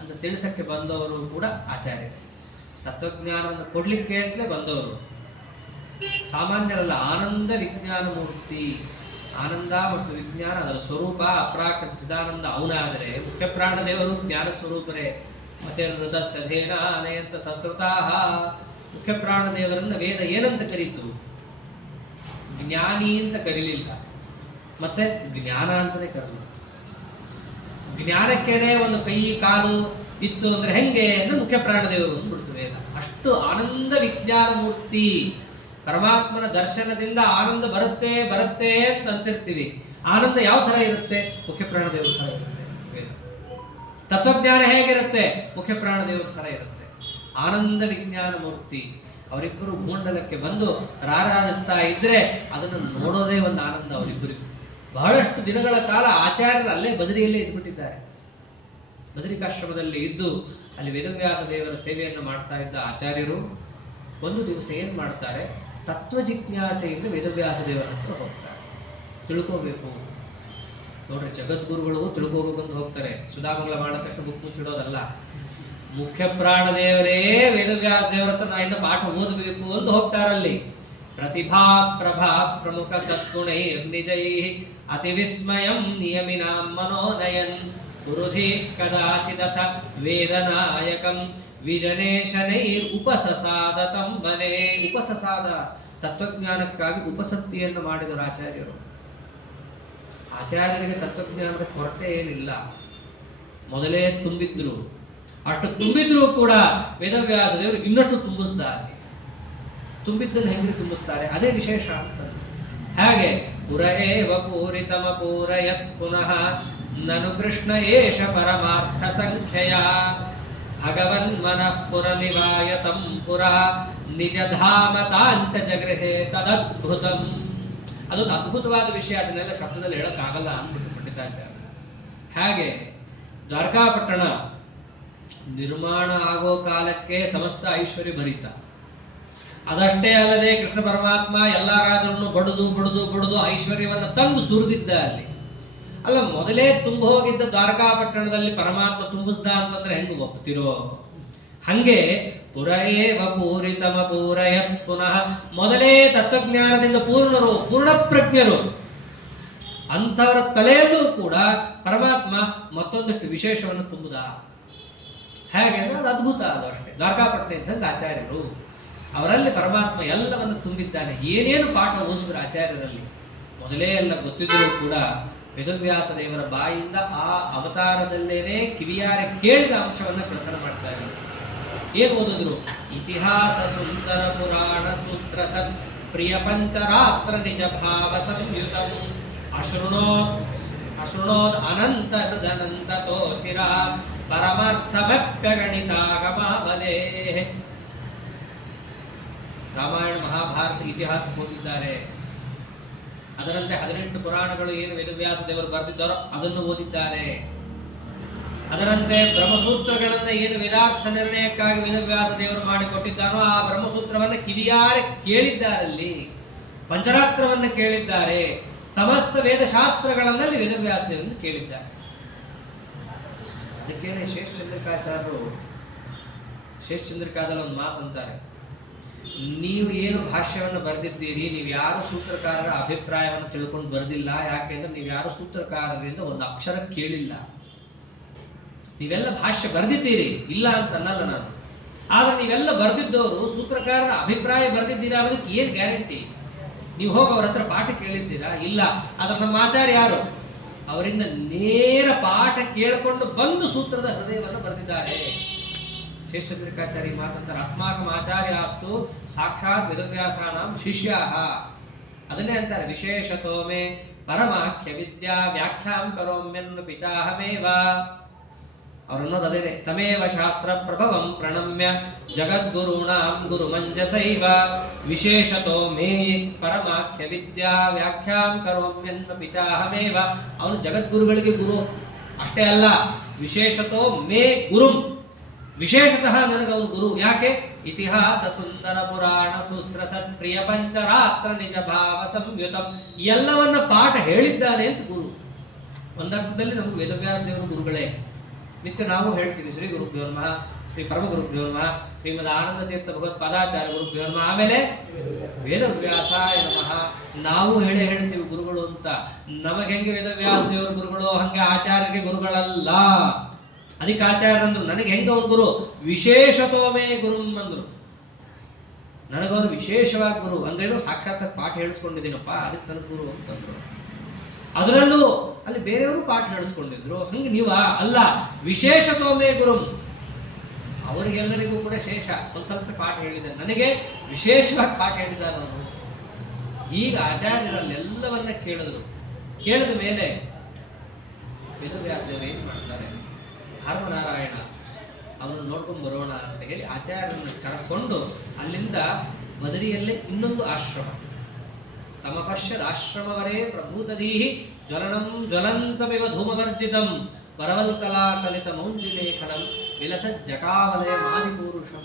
ಅಂತ ತಿಳಿಸಕ್ಕೆ ಬಂದವರು ಕೂಡ ಆಚಾರ್ಯ. ತತ್ವಜ್ಞಾನವನ್ನು ಕೊಡ್ಲಿಕ್ಕೆ ಅಂತಲೇ ಬಂದವರು, ಸಾಮಾನ್ಯರಲ್ಲ. ಆನಂದ ವಿಜ್ಞಾನ ಮೂರ್ತಿ, ಆನಂದ ಮತ್ತು ವಿಜ್ಞಾನ ಅದರ ಸ್ವರೂಪ ಅಪ್ರಾಕೃತ ಚಿದಾನಂದ ಅವನಾದರೆ ಮುಖ್ಯ ಪ್ರಾಣ ದೇವರು ಜ್ಞಾನ ಸ್ವರೂಪರೇ. ಮತ್ತೆ ಹೃದಯಧೇನ ಅನಯಂತ ಸಸ್ರತಾಹ. ಮುಖ್ಯ ಪ್ರಾಣ ದೇವರನ್ನ ವೇದ ಏನಂತ ಕರೀತು? ಜ್ಞಾನಿ ಅಂತ ಕರೀಲಿಲ್ಲ, ಮತ್ತೆ ಜ್ಞಾನ ಅಂತಲೇ ಕರೆದು. ಜ್ಞಾನಕ್ಕೇನೆ ಒಂದು ಕೈ ಕಾಲು ಇತ್ತು ಅಂದ್ರೆ ಹೆಂಗೆ ಅಂದ್ರೆ ಮುಖ್ಯ ಪ್ರಾಣ ದೇವರು ಅಂದ್ಬಿಡ್ತು ವೇದ. ಅಷ್ಟು ಆನಂದ ವಿಜ್ಞಾನ ಮೂರ್ತಿ. ಪರಮಾತ್ಮನ ದರ್ಶನದಿಂದ ಆನಂದ ಬರುತ್ತೆ ಬರುತ್ತೆ ಅಂತ ಅಂತಿರ್ತೀವಿ. ಆನಂದ ಯಾವ ತರ ಇರುತ್ತೆ? ಮುಖ್ಯ ಪ್ರಾಣ ದೇವರ ತರ ಇರುತ್ತೆ ವೇದ. ತತ್ವಜ್ಞಾನ ಹೇಗಿರುತ್ತೆ? ಮುಖ್ಯ ಪ್ರಾಣ ದೇವರ ತರ ಇರುತ್ತೆ. ಆನಂದ ವಿಜ್ಞಾನ ಮೂರ್ತಿ. ಅವರಿಬ್ಬರು ಭೂಮಂಡಲಕ್ಕೆ ಬಂದು ರಾರಾಜಿಸ್ತಾ ಇದ್ರೆ ಅದನ್ನು ನೋಡೋದೇ ಒಂದು ಆನಂದ ಅವರಿಬ್ಬರಿಗೂ. ಬಹಳಷ್ಟು ದಿನಗಳ ಕಾಲ ಆಚಾರ್ಯರು ಅಲ್ಲೇ ಬದರಿಯಲ್ಲೇ ಇದ್ಬಿಟ್ಟಿದ್ದಾರೆ. ಬದರಿಕಾಶ್ರಮದಲ್ಲಿ ಇದ್ದು ಅಲ್ಲಿ ವೇದವ್ಯಾಸ ದೇವರ ಸೇವೆಯನ್ನು ಮಾಡ್ತಾ ಇದ್ದ ಆಚಾರ್ಯರು ಒಂದು ದಿವಸ ಏನು ಮಾಡ್ತಾರೆ, ತತ್ವ ಜಿಜ್ಞಾಸೆಯಿಂದ ವೇದವ್ಯಾಸ ದೇವರ ಹತ್ರ ಹೋಗ್ತಾರೆ, ತಿಳ್ಕೋಬೇಕು. ನೋಡ್ರಿ, ಜಗದ್ಗುರುಗಳು ತಿಳ್ಕೋಬೇಕಂತ ಹೋಗ್ತಾರೆ. ಸುಧಾಮಂಗಲ ಮಾಡೋ ತಕ್ಷಣ ಬುಕ್ ಮುಚ್ಚಿಡೋದಲ್ಲ. ಮುಖ್ಯ ಪ್ರಾಣ ದೇವರೇ ವೇದವ್ಯಾಸ ದೇವರ ಹತ್ರ ನಾಯಿಂದ ಪಾಠ ಓದಬೇಕು ಅಂತ ಹೋಗ್ತಾರಲ್ಲಿ. ಪ್ರತಿಭಾ ಪ್ರಭಾ ಪ್ರಮುಖ ಸದ್ಗುಣೈ ನಿಜೈ ಅತಿ ವಿಸ್ಮಯಂ ನಿಯಮಿನಾಂ ಮನೋನಯನ್ ಗುರುಧಿ ಕದಾಚಿದಥ ವೇದನಾಯಕಂ ವಿಜನೇಶನೈರ್ ಉಪಸಸಾದತಂ ಬನೇ. ಉಪಸಸಾದ, ತತ್ವಜ್ಞಾನಕ್ಕಾಗಿ ಉಪಸತ್ತಿಯನ್ನು ಮಾಡಿದರು ಆಚಾರ್ಯರು. ಆಚಾರ್ಯರಿಗೆ ತತ್ವಜ್ಞಾನದ ಕೊರತೆ ಏನಿಲ್ಲ, ಮೊದಲೇ ತುಂಬಿದ್ರು. ಅಷ್ಟು ತುಂಬಿದ್ರೂ ಕೂಡ ವೇದವ್ಯಾಸ ದೇವರು ಇನ್ನಷ್ಟು ತುಂಬಿಸ್ತಾರೆ. ತುಂಬಿದ್ದನ್ನು ಹೆಂಗ್ರಿ ತುಂಬಿಸ್ತಾರೆ, ಅದೇ ವಿಶೇಷ ಅಂತ. ಹಾಗೆ ಪುರ ಏವ ಪೂರಿತಮ ಪೂರಯತ್ ಪುನಃ ನನು ಕೃಷ್ಣ ಏಷ ಪರಮಾರ್ಥ ಸಂಖ್ಯೆಯ ಭಗವನ್ ಮನಃ ಪುರ ನಿವಾಯತಂ ಪುರ ನಿಜ ಧಾಮ ತಾಂಚ ಜಗೃಹೇ ತದದ್ಭುತಂ. ಅದೊಂದು ಅದ್ಭುತವಾದ ವಿಷಯ, ಅದನ್ನೆಲ್ಲ ಶಬ್ದದಲ್ಲಿ ಹೇಳೋಕ್ಕಾಗಲ್ಲ ಅಂದ್ಬಿಟ್ಟು ಪಂಡಿತಾಚಾರ್ಯ. ಹಾಗೆ ದ್ವಾರಕಾಪಟ್ಟಣ ನಿರ್ಮಾಣ ಆಗೋ ಕಾಲಕ್ಕೆ ಸಮಸ್ತ ಐಶ್ವರ್ಯ ಭರಿತ. ಅದಷ್ಟೇ ಅಲ್ಲದೆ ಕೃಷ್ಣ ಪರಮಾತ್ಮ ಎಲ್ಲ ರಾಜರನ್ನು ಬಡಿದು ಬಡಿದು ಬಡಿದು ಐಶ್ವರ್ಯವನ್ನು ತಂದು ಸುರಿದಿದ್ದ ಅಲ್ಲಿ. ಅಲ್ಲ, ಮೊದಲೇ ತುಂಬ ಹೋಗಿದ್ದ ದ್ವಾರಕಾಪಟ್ಟಣದಲ್ಲಿ ಪರಮಾತ್ಮ ತುಂಬಿಸ್ದ ಅಂತಂದ್ರೆ ಹೆಂಗೆ ಒಪ್ತಿರೋ? ಹಂಗೆ ಪುರ ಏವ ಪೂರಿತಮ ಪೂರಯತ್ ಪುನಃ, ಮೊದಲೇ ತತ್ವಜ್ಞಾನದಿಂದ ಪೂರ್ಣರು, ಪೂರ್ಣಪ್ರಜ್ಞರು ಅಂಥವರ ತಲೆಯಲ್ಲೂ ಕೂಡ ಪರಮಾತ್ಮ ಮತ್ತೊಂದಷ್ಟು ವಿಶೇಷವನ್ನು ತುಂಬುದ. ಹೇಗೆ ಅಂದ್ರೆ ಅದು ಅದ್ಭುತ. ಅದು ಅಷ್ಟೇ. ದ್ವಾರಕಾಪಟ್ಟಣ ಇದ್ದಂಗೆ ಆಚಾರ್ಯರು, ಅವರಲ್ಲಿ ಪರಮಾತ್ಮ ಎಲ್ಲವನ್ನು ತುಂಬಿದ್ದಾನೆ. ಏನೇನು ಪಾಠ ಓದಿದ್ರು ಆಚಾರ್ಯರಲ್ಲಿ ಮೊದಲೇ ಎಲ್ಲ ಗೊತ್ತಿದ್ದರೂ ಕೂಡ ವೇದವ್ಯಾಸ ದೇವರ ಬಾಯಿಂದ ಆ ಅವತಾರದಲ್ಲೇನೆ ಕಿವಿಯಾರೆ ಕೇಳಿದ ಅಂಶವನ್ನು ಕಥನ ಮಾಡ್ತಾ ಇದ್ದಾರೆ. ಏನು ಓದಿದ್ರು? ಇತಿಹಾಸ ಸುಂದರ ಪುರಾಣ ಸೂತ್ರ ಸತ್ ಪ್ರಿಯ ಪಂಚರಾತ್ರ ನಿಜ ಭಾವ ಸಂಯುತಂ ಅಶೃಣೋದ್ ಅನಂತ ಹೃದನಂತ ತೋಚಿರ ಪರಮಾರ್ಥಮಪ್ಯಗಣಿತಾಗಮಾವದೇ. ರಾಮಾಯಣ ಮಹಾಭಾರತ ಇತಿಹಾಸ ಓದಿದ್ದಾರೆ. ಅದರಂತೆ 18 ಪುರಾಣಗಳು ಏನು ವೇದವ್ಯಾಸ ದೇವರು ಬರೆದಿದ್ದಾರೋ ಅದನ್ನು ಓದಿದ್ದಾರೆ. ಅದರಂತೆ ಬ್ರಹ್ಮಸೂತ್ರಗಳನ್ನು ಏನು ವೇದಾರ್ಥ ನಿರ್ಣಯಕ್ಕಾಗಿ ವೇದವ್ಯಾಸ ದೇವರು ಮಾಡಿಕೊಟ್ಟಿದ್ದಾರೋ ಆ ಬ್ರಹ್ಮಸೂತ್ರವನ್ನು ಕಿವಿಯಾರೆ ಕೇಳಿದ್ದಾರಲ್ಲಿ. ಪಂಚರಾತ್ರವನ್ನು ಕೇಳಿದ್ದಾರೆ. ಸಮಸ್ತ ವೇದಶಾಸ್ತ್ರಗಳಲ್ಲಿ ವೇದವ್ಯಾಸ ದೇವರನ್ನು ಕೇಳಿದ್ದಾರೆ. ಅದಕ್ಕೇನೆ ಶೇಷಚಂದ್ರಿಕಾಚಾರ್ಯರು ಶೇಷಚಂದ್ರಿಕಾದಲ್ಲಿ ಒಂದು ಮಾತು ಅಂತಾರೆ, ನೀವು ಏನು ಭಾಷ್ಯವನ್ನು ಬರೆದಿದ್ದೀರಿ, ನೀವು ಯಾರು ಸೂತ್ರಕಾರರ ಅಭಿಪ್ರಾಯವನ್ನು ತಿಳ್ಕೊಂಡು ಬರೆದಿಲ್ಲ. ಯಾಕೆಂದ್ರೆ ನೀವು ಯಾರು ಸೂತ್ರಕಾರರಿಂದ ಒಂದು ಅಕ್ಷರ ಕೇಳಿಲ್ಲ. ನೀವೆಲ್ಲ ಭಾಷ್ಯ ಬರೆದಿದ್ದೀರಿ, ಇಲ್ಲ ಅಂತ ಅನ್ನಲ್ಲ ನಾನು. ಆದ್ರೆ ನೀವೆಲ್ಲ ಬರೆದಿದ್ದವರು ಸೂತ್ರಕಾರರ ಅಭಿಪ್ರಾಯ ಬರೆದಿದ್ದೀರಾ ಅನ್ನೋದಕ್ಕೆ ಏನು ಗ್ಯಾರಂಟಿ? ನೀವು ಹೋಗಿ ಅವ್ರ ಹತ್ರ ಪಾಠ ಕೇಳಿದ್ದೀರಾ? ಇಲ್ಲ. ಆದ್ರೆ ನಮ್ಮ ಆಚಾರ್ಯ ಯಾರು? ಅವರಿಂದ ನೇರ ಪಾಠ ಕೇಳಿಕೊಂಡು ಬಂದು ಸೂತ್ರದ ಹೃದಯವನ್ನು ಬರೆದಿದ್ದಾರೆ. ಶೇಷಚಂದ್ರಿಕಾಚಾರ್ಯ ಮಾತಂತಾರೆ, ಅಸ್ಮಾಕಂ ಆಚಾರ್ಯಾಸ್ತು ಸಾಕ್ಷಾತ್ ವೇದವ್ಯಾಸಾನಾಂ ಶಿಷ್ಯಾಃ. ಅದನ್ನೇ ಅಂತಾರೆ, ವಿಶೇಷತೋ ಮೇ ಪರಮಾಖ್ಯ ವಿದ್ಯಾ ವ್ಯಾಖ್ಯಾಂ ಕರೋಮ್ಯನ್ ಪಿಚಾಹಮೇವ. ಅವರನ್ನೋದು ಅದೇನೆ, ತಮೇವ ಶಾಸ್ತ್ರ ಪ್ರಭವಂ ಪ್ರಣಮ್ಯ ಜಗದ್ಗುರುಣಾಂ ಗುರುಮಂಜಸೈವ ವಿಶೇಷತೋ ಮೇ ಪರಮಾಖ್ಯ ವಿದ್ಯಾ ವ್ಯಾಖ್ಯಾಂ ಕರೋಮ್ಯನ್ ಪಿಚಾಹಮೇವ. ಅವನು ಜಗದ್ಗುರುಗಳಿಗೆ ಗುರು ಅಷ್ಟೇ ಅಲ್ಲ, ವಿಶೇಷತೋ ಮೇ ಗುರುಂ, ವಿಶೇಷತಃ ನನಗವನು ಗುರು. ಯಾಕೆ? ಇತಿಹಾಸ ಸುಂದರ ಪುರಾಣ ಸೂತ್ರ ಸತ್ಪ್ರಿಯ ಪಂಚರಾತ್ರ ನಿಜ ಭಾವ ಸಂಯುತಂ, ಎಲ್ಲವನ್ನ ಪಾಠ ಹೇಳಿದ್ದಾನೆ ಅಂತ ಗುರು. ಒಂದರ್ಥದಲ್ಲಿ ನಮಗೆ ವೇದವ್ಯಾಸ ದೇವರು ಗುರುಗಳೇ. ನಿತ್ಯ ನಾವು ಹೇಳ್ತೀವಿ ಶ್ರೀ ಗುರುಭ್ಯೋ ನಮಃ, ಶ್ರೀ ಪರಮ ಗುರುಭ್ಯೋ ನಮಃ, ಶ್ರೀಮದ್ ಆನಂದ ತೀರ್ಥ ಭಗವತ್ಪಾದಾಚಾರ್ಯ ಗುರುಭ್ಯೋ ನಮಃ, ಆಮೇಲೆ ವೇದವ್ಯಾಸಾಯ ನಮಃ. ನಾವು ಹೇಳ್ತೀವಿ ಗುರುಗಳು ಅಂತ. ನಮಗೆ ಹೆಂಗೆ ವೇದವ್ಯಾಸ ದೇವರ ಗುರುಗಳು ಹಂಗೆ ಆಚಾರ್ಯರಿಗೆ ಗುರುಗಳಲ್ಲ. ಅದಕ್ಕೆ ಆಚಾರ್ಯರಂದ್ರು, ನನಗೆ ಹೆಂಗ ಅವ್ರ ಗುರು? ವಿಶೇಷತೋಮೇ ಗುರು ಅಂದ್ರು. ನನಗವನು ವಿಶೇಷವಾಗಿ ಗುರು ಅಂದ್ರೇನು? ಸಾಕ್ಷಾತ್ ಪಾಠ ಹೇಳಿಸ್ಕೊಂಡಿದ್ದೀನಪ್ಪ, ಅದಕ್ಕೆ ನನ್ನ ಗುರು ಅಂತಂದ್ರು. ಅದರಲ್ಲೂ ಅಲ್ಲಿ ಬೇರೆಯವರು ಪಾಠ ಹೇಳಿಸ್ಕೊಂಡಿದ್ರು. ಹಂಗೆ ನೀವಾ? ಅಲ್ಲ, ವಿಶೇಷತೋಮೇ ಗುರು. ಅವರಿಗೆಲ್ಲರಿಗೂ ಕೂಡ ಶೇಷ ಸ್ವಲ್ಪ ಪಾಠ ಹೇಳಿದ್ದಾರೆ, ನನಗೆ ವಿಶೇಷವಾಗಿ ಪಾಠ ಹೇಳಿದ್ದಾರೆ ಅವರು. ಈಗ ಆಚಾರ್ಯರಲ್ಲೆಲ್ಲವನ್ನ ಕೇಳಿದ್ರು. ಕೇಳಿದ ಮೇಲೆ ವೇದವ್ಯಾಸ ದೇವರು ಏನು ಮಾಡ್ತಾರೆ? ಧರ್ಮನಾರಾಯಣ ಅವನನ್ನು ನೋಡ್ಕೊಂಡು ಬರೋಣ ಅಂತ ಹೇಳಿ ಆಚಾರ್ಯರನ್ನು ಕರ್ಕೊಂಡು ಅಲ್ಲಿಂದ ಬದರಿಯಲ್ಲೇ ಇನ್ನೊಂದು ಆಶ್ರಮ, ತಮಪಶ್ಯದಾಶ್ರಮವರೇ ಪ್ರಭೂತದೀಹಿ ಜ್ವಲನಂ ಜ್ವಲಂತಮಿವ ಧೂಮವರ್ಜಿತಂ ಪರವಲ್ಕಲಾ ಕಲಿತ ಮೌಂಜಿಲೇಖನಂ ವಿಲಸ ಜಟಾವಲಯ ಮಾದಿಪುರುಷಂ.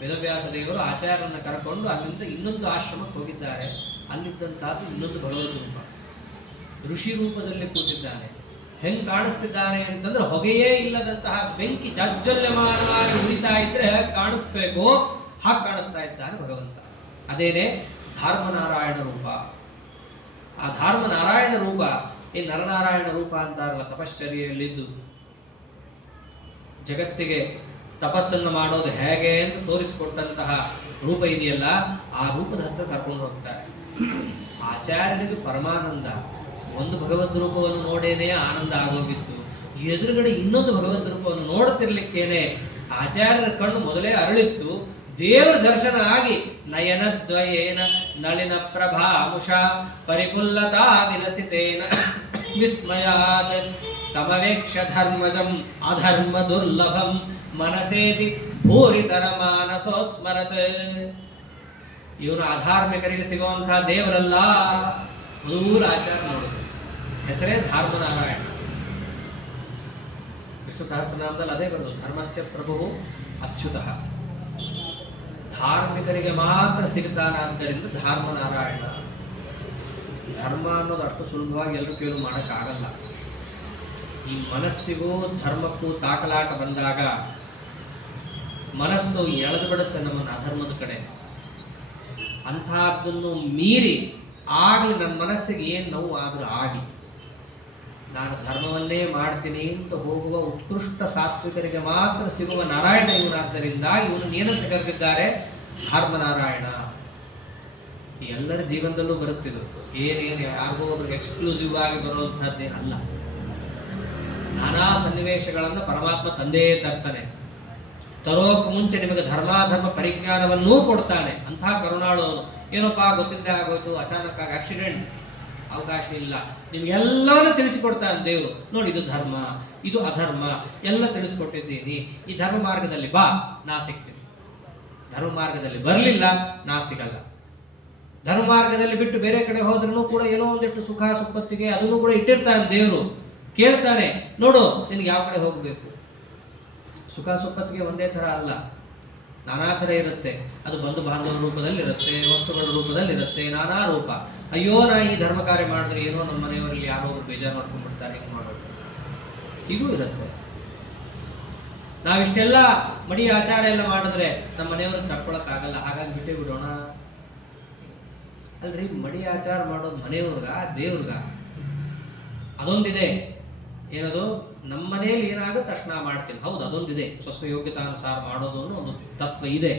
ವೇದವ್ಯಾಸ ದೇವರು ಆಚಾರ್ಯರನ್ನು ಕರ್ಕೊಂಡು ಅಲ್ಲಿಂದ ಇನ್ನೊಂದು ಆಶ್ರಮಕ್ಕೆ ಹೋಗಿದ್ದಾರೆ. ಅಲ್ಲಿದ್ದಂತಹದ್ದು ಇನ್ನೊಂದು ಭಗವದ್ ರೂಪ, ಋಷಿ ರೂಪದಲ್ಲಿ ಕೂತಿದ್ದಾನೆ. ಹೆಂಗ್ ಕಾಣಿಸ್ತಿದ್ದಾನೆ ಅಂತಂದ್ರೆ ಹೊಗೆಯೇ ಇಲ್ಲದಂತಹ ಬೆಂಕಿ ಜಾಜ್ವಲ್ಯಮಾನವಾಗಿ ಉರಿತಾ ಇದ್ರೆ ಕಾಣಿಸ್ಬೇಕು, ಹಾಗೆ ಕಾಣಿಸ್ತಾ ಇದ್ದಾನೆ ಭಗವಂತ. ಅದೇನೇ ಧರ್ಮನಾರಾಯಣ ರೂಪ. ಆ ಧರ್ಮನಾರಾಯಣ ರೂಪ ಈ ನರನಾರಾಯಣ ರೂಪ ಅಂತಾರಲ್ಲ, ತಪಶ್ಚರ್ಯೆಯಲ್ಲಿದ್ದು ಜಗತ್ತಿಗೆ ತಪಸ್ಸನ್ನು ಮಾಡೋದು ಹೇಗೆ ಅಂತ ತೋರಿಸಿಕೊಟ್ಟಂತಹ ರೂಪ ಇದೆಯಲ್ಲ, ಆ ರೂಪದ ಹತ್ರ ಕರ್ಕೊಂಡು ಹೋಗ್ತಾರೆ. ಆಚಾರ್ಯನಿಗೆ ಪರಮಾನಂದ. ಒಂದು ಭಗವದ್ ರೂಪವನ್ನು ನೋಡೇನೆ ಆನಂದ ಆಗೋಗಿತ್ತು. ಎದುರುಗಡೆ ಇನ್ನೊಂದು ಭಗವದ್ ರೂಪವನ್ನು ನೋಡುತ್ತಿರ್ಲಿಕ್ಕೇನೆ ಆಚಾರ್ಯರ ಕಣ್ಣು ಮೊದಲೇ ಅರಳಿತ್ತು. ದೇವರ ದರ್ಶನ ಆಗಿ ನಯನದ್ವಯೇನ ನಳಿನ ಪ್ರಭಾಮುಷ ಪರಿಪುಲ್ಲತಾ ವಿಲಸಿತೇನ ವಿಸ್ಮಯಾತ್ ತಮವೇಕ್ಷ ಧರ್ಮಜಂ ಅಧರ್ಮ ದುರ್ಲಭಂ ಮನಸೇತಿ ಭೂರಿತರ ಮಾನಸೋಸ್ಮರತ್. ಇವನು ಅಧಾರ್ಮಿಕರಿಗೆ ಸಿಗುವಂತಹ ದೇವರಲ್ಲ, ದೂರ ಆಚಾರ ನೋಡುದು. ಹೆಸರೇ ಧರ್ಮನಾರಾಯಣ. ವಿಷ್ಣು ಸಹಸ್ರನಾಮದಲ್ಲಿ ಅದೇ ಬರೋದು, ಧರ್ಮಸ್ಯ ಪ್ರಭು ಅಚ್ಯುತಃ. ಧಾರ್ಮಿಕರಿಗೆ ಮಾತ್ರ ಸಿಗ್ತಾನಾದ್ದರಿಂದ ಧರ್ಮನಾರಾಯಣ. ಧರ್ಮ ಅನ್ನೋದು ಅಷ್ಟು ಸುಲಭವಾಗಿ ಎಲ್ಲರೂ ಕೇಳು ಮಾಡೋಕ್ಕಾಗಲ್ಲ. ಈ ಮನಸ್ಸಿಗೂ ಧರ್ಮಕ್ಕೂ ತಾಕಲಾಟ ಬಂದಾಗ ಮನಸ್ಸು ಎಳೆದು ಬಿಡುತ್ತೆ ನಮ್ಮನ್ನು ಅಧರ್ಮದ ಕಡೆ. ಅಂಥದ್ದನ್ನು ಮೀರಿ ಆಗಲಿ ನನ್ನ ಮನಸ್ಸಿಗೆ ಏನು ನೋವು ಆದರೂ ಆಗಿ ನಾನು ಧರ್ಮವನ್ನೇ ಮಾಡ್ತೀನಿ ಅಂತ ಹೋಗುವ ಉತ್ಕೃಷ್ಟ ಸಾತ್ವಿಕರಿಗೆ ಮಾತ್ರ ಸಿಗುವ ನಾರಾಯಣ ಇವನಾದ್ದರಿಂದ ಇವನು ಏನಂತ ಕರೆದಿದ್ದಾರೆ? ಧರ್ಮನಾರಾಯಣ. ಎಲ್ಲರ ಜೀವನದಲ್ಲೂ ಬರುತ್ತಿದ್ದು ಏನೇನು ಯಾರಿಗೋ ಒಬ್ರಿಗೆ ಎಕ್ಸ್ಕ್ಲೂಸಿವ್ ಆಗಿ ಬರುವಂತಹದ್ದೇನಲ್ಲ. ನಾನಾ ಸನ್ನಿವೇಶಗಳನ್ನು ಪರಮಾತ್ಮ ತಂದೇ ತರ್ತಾನೆ. ತರೋಕ್ ಮುಂಚೆ ನಿಮಗೆ ಧರ್ಮಾಧರ್ಮ ಪರಿಜ್ಞಾನವನ್ನೂ ಕೊಡ್ತಾನೆ. ಅಂಥ ಕರುಣಾಳು. ಏನಪ್ಪ ಗೊತ್ತಿಲ್ಲದೆ ಆಗೋಯ್ತು, ಅಚಾನಕ್ ಆಗಿ ಆಕ್ಸಿಡೆಂಟ್, ಅವಕಾಶ ಇಲ್ಲ, ನಿಮ್ಗೆಲ್ಲವನ್ನೂ ತಿಳಿಸಿಕೊಡ್ತಾನೆ ದೇವರು. ನೋಡಿ, ಇದು ಧರ್ಮ, ಇದು ಅಧರ್ಮ ಎಲ್ಲ ತಿಳಿಸ್ಕೊಟ್ಟಿದ್ದೀನಿ. ಈ ಧರ್ಮ ಮಾರ್ಗದಲ್ಲಿ ಬಾ, ನಾ ಸಿಗ್ತೀನಿ. ಧರ್ಮ ಮಾರ್ಗದಲ್ಲಿ ಬರಲಿಲ್ಲ, ನಾ ಸಿಗಲ್ಲ. ಧರ್ಮ ಮಾರ್ಗದಲ್ಲಿ ಬಿಟ್ಟು ಬೇರೆ ಕಡೆ ಹೋದ್ರೂ ಕೂಡ ಏನೋ ಒಂದಿಷ್ಟು ಸುಖ ಸುಪ್ಪತ್ತಿಗೆ ಅದನ್ನು ಕೂಡ ಇಟ್ಟಿರ್ತಾನೆ ದೇವರು. ಕೇಳ್ತಾನೆ, ನೋಡು ನಿನಗೆ ಯಾವ ಕಡೆ ಹೋಗಬೇಕು. ಸುಖ ಸುಪ್ಪತ್ತಿಗೆ ಒಂದೇ ಥರ ಅಲ್ಲ, ನಾನಾ ಥರ ಇರುತ್ತೆ. ಅದು ಬಂಧು ಬಾಂಧವ ರೂಪದಲ್ಲಿರುತ್ತೆ, ವಸ್ತುಗಳ ರೂಪದಲ್ಲಿರುತ್ತೆ, ನಾನಾ ರೂಪ. ಅಯ್ಯೋ, ನಾ ಈ ಧರ್ಮ ಕಾರ್ಯ ಮಾಡಿದ್ರೆ ಏನೋ ನಮ್ಮ ಮನೆಯವರಲ್ಲಿ ಯಾರೋ ಬೇಜಾರು ಮಾಡ್ಕೊಂಡ್ಬಿಡ್ತಾರೆ, ಹಿಂಗೆ ಮಾಡೋದು, ಹೀಗೂ ಇರುತ್ತೆ. ನಾವಿಷ್ಟೆಲ್ಲ ಮಡಿ ಆಚಾರ ಎಲ್ಲ ಮಾಡಿದ್ರೆ ನಮ್ಮ ಮನೆಯವ್ರನ್ನ ತಡ್ಕೊಳಕ್ಕಾಗಲ್ಲ, ಹಾಗಾಗಿ ಬಿಟ್ಟೇ ಬಿಡೋಣ. ಅಲ್ರಿ, ಮಡಿ ಆಚಾರ ಮಾಡೋದು ಮನೆಯವ್ರಿಗ ದೇವ್ರಿಗ? ಅದೊಂದಿದೆ. ಏನದು? ನಮ್ಮ ಮನೆಯಲ್ಲಿ ಏನಾಗುತ್ತೆ ತಕ್ಷಣ ಮಾಡ್ತೀನಿ. ಹೌದು, ಅದೊಂದಿದೆ. ಸ್ವಸ್ವ ಯೋಗ್ಯತಾನುಸಾರ ಮಾಡೋದು ಅನ್ನೋ ಒಂದು ತತ್ವ ಇದೆ.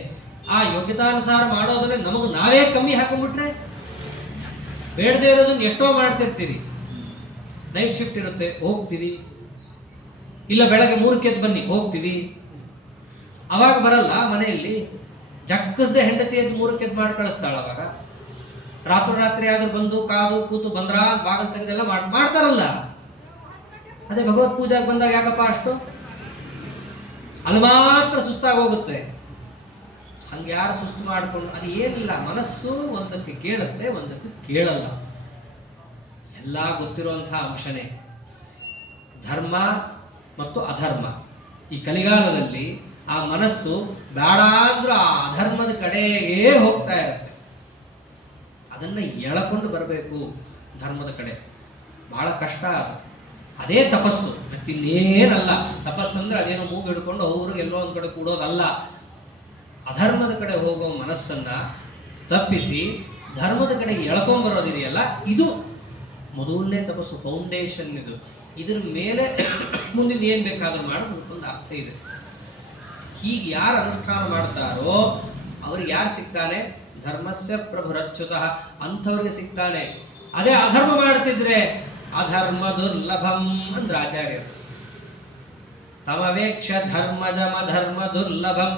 ಆ ಯೋಗ್ಯತಾನುಸಾರ ಮಾಡೋದ್ರೆ ನಮಗೆ ನಾವೇ ಕಮ್ಮಿ ಹಾಕೊಂಡ್ಬಿಟ್ರೆ ಬೇಡದೇ ಇರೋದನ್ನ ಎಷ್ಟೋ ಮಾಡ್ತಿರ್ತೀರಿ. ನೈಟ್ ಶಿಫ್ಟ್ ಇರುತ್ತೆ, ಹೋಗ್ತೀವಿ. ಇಲ್ಲ ಬೆಳಗ್ಗೆ 3ಕ್ಕೆ ಎದ್ದು ಬನ್ನಿ, ಹೋಗ್ತೀವಿ. ಅವಾಗ ಬರಲ್ಲ ಮನೆಯಲ್ಲಿ. ಜಕ್ಕಸದೆ ಹೆಂಡತಿ ಎದ್ದು 3ಕ್ಕೆ ಎದ್ದು ಮಾಡಿ ಕಳಿಸ್ತಾಳ. ಅವಾಗ ರಾತ್ರಿ ಆದ್ರೂ ಬಂದು ಕಾದು ಕೂತು ಬಂದ್ರ ಬಾಗಿಲು ತೆಗೆದೆಲ್ಲ ಮಾಡ್ತಾರಲ್ಲ. ಅದೇ ಭಗವತ್ ಪೂಜೆಗೆ ಬಂದಾಗ ಯಾಕಪ್ಪ ಅಷ್ಟು? ಅಲ್ಲಿ ಮಾತ್ರ ಸುಸ್ತಾಗಿ ಹೋಗುತ್ತೆ. ಹಂಗೆ ಯಾರು ಸುಸ್ತು ಮಾಡ್ಕೊಂಡು ಅದು ಏನಿಲ್ಲ. ಮನಸ್ಸು ಒಂದಕ್ಕೆ ಕೇಳುತ್ತೆ, ಒಂದಕ್ಕೆ ಕೇಳಲ್ಲ. ಎಲ್ಲ ಗೊತ್ತಿರುವಂತಹ ಅಂಶನೇ. ಧರ್ಮ ಮತ್ತು ಅಧರ್ಮ. ಈ ಕಲಿಗಾಲದಲ್ಲಿ ಆ ಮನಸ್ಸು ಬೇಡ ಅಂದ್ರೂ ಆ ಅಧರ್ಮದ ಕಡೆಗೇ ಹೋಗ್ತಾ ಇರುತ್ತೆ. ಅದನ್ನ ಎಳಕೊಂಡು ಬರಬೇಕು ಧರ್ಮದ ಕಡೆ. ಬಹಳ ಕಷ್ಟ ಅದು. ಅದೇ ತಪಸ್ಸು, ಮತ್ತಿನ್ನೇನಲ್ಲ. ತಪಸ್ಸಂದ್ರೆ ಅದೇನೋ ಮೂಗು ಹಿಡ್ಕೊಂಡು ಅವ್ರಿಗೆ ಎಲ್ಲೋ ಒಂದು ಕಡೆ ಕೂಡೋದಲ್ಲ. ಅಧರ್ಮದ ಕಡೆ ಹೋಗೋ ಮನಸ್ಸನ್ನ ತಪ್ಪಿಸಿ ಧರ್ಮದ ಕಡೆ ಎಳ್ಕೊಂಬರೋದಿದೆಯಲ್ಲ, ಇದು ಮೊದಲನೇ ತಪಸ್ಸು, ಫೌಂಡೇಶನ್ ಇದು. ಇದ್ರ ಮೇಲೆ ಮುಂದಿನ ಏನು ಬೇಕಾದ್ರೂ ಮಾಡೋದು ಒಂದು ಅರ್ಥ ಇದೆ. ಹೀಗೆ ಯಾರು ಅನುಷ್ಠಾನ ಮಾಡ್ತಾರೋ ಅವ್ರಿಗೆ ಯಾರು ಸಿಗ್ತಾನೆ? ಧರ್ಮಸ್ಯ ಪ್ರಭುರಚ್ಯುತಃ, ಅಂಥವ್ರಿಗೆ ಸಿಗ್ತಾನೆ. ಅದೇ ಅಧರ್ಮ ಮಾಡ್ತಿದ್ರೆ ಅಧರ್ಮ ದುರ್ಲಭಂ ಅಂದ್ರೆ ಆಚಾರ್ಯರು. ತಮವೇಕ್ಷ ಧರ್ಮಜಮಧರ್ಮ ದುರ್ಲಭಂ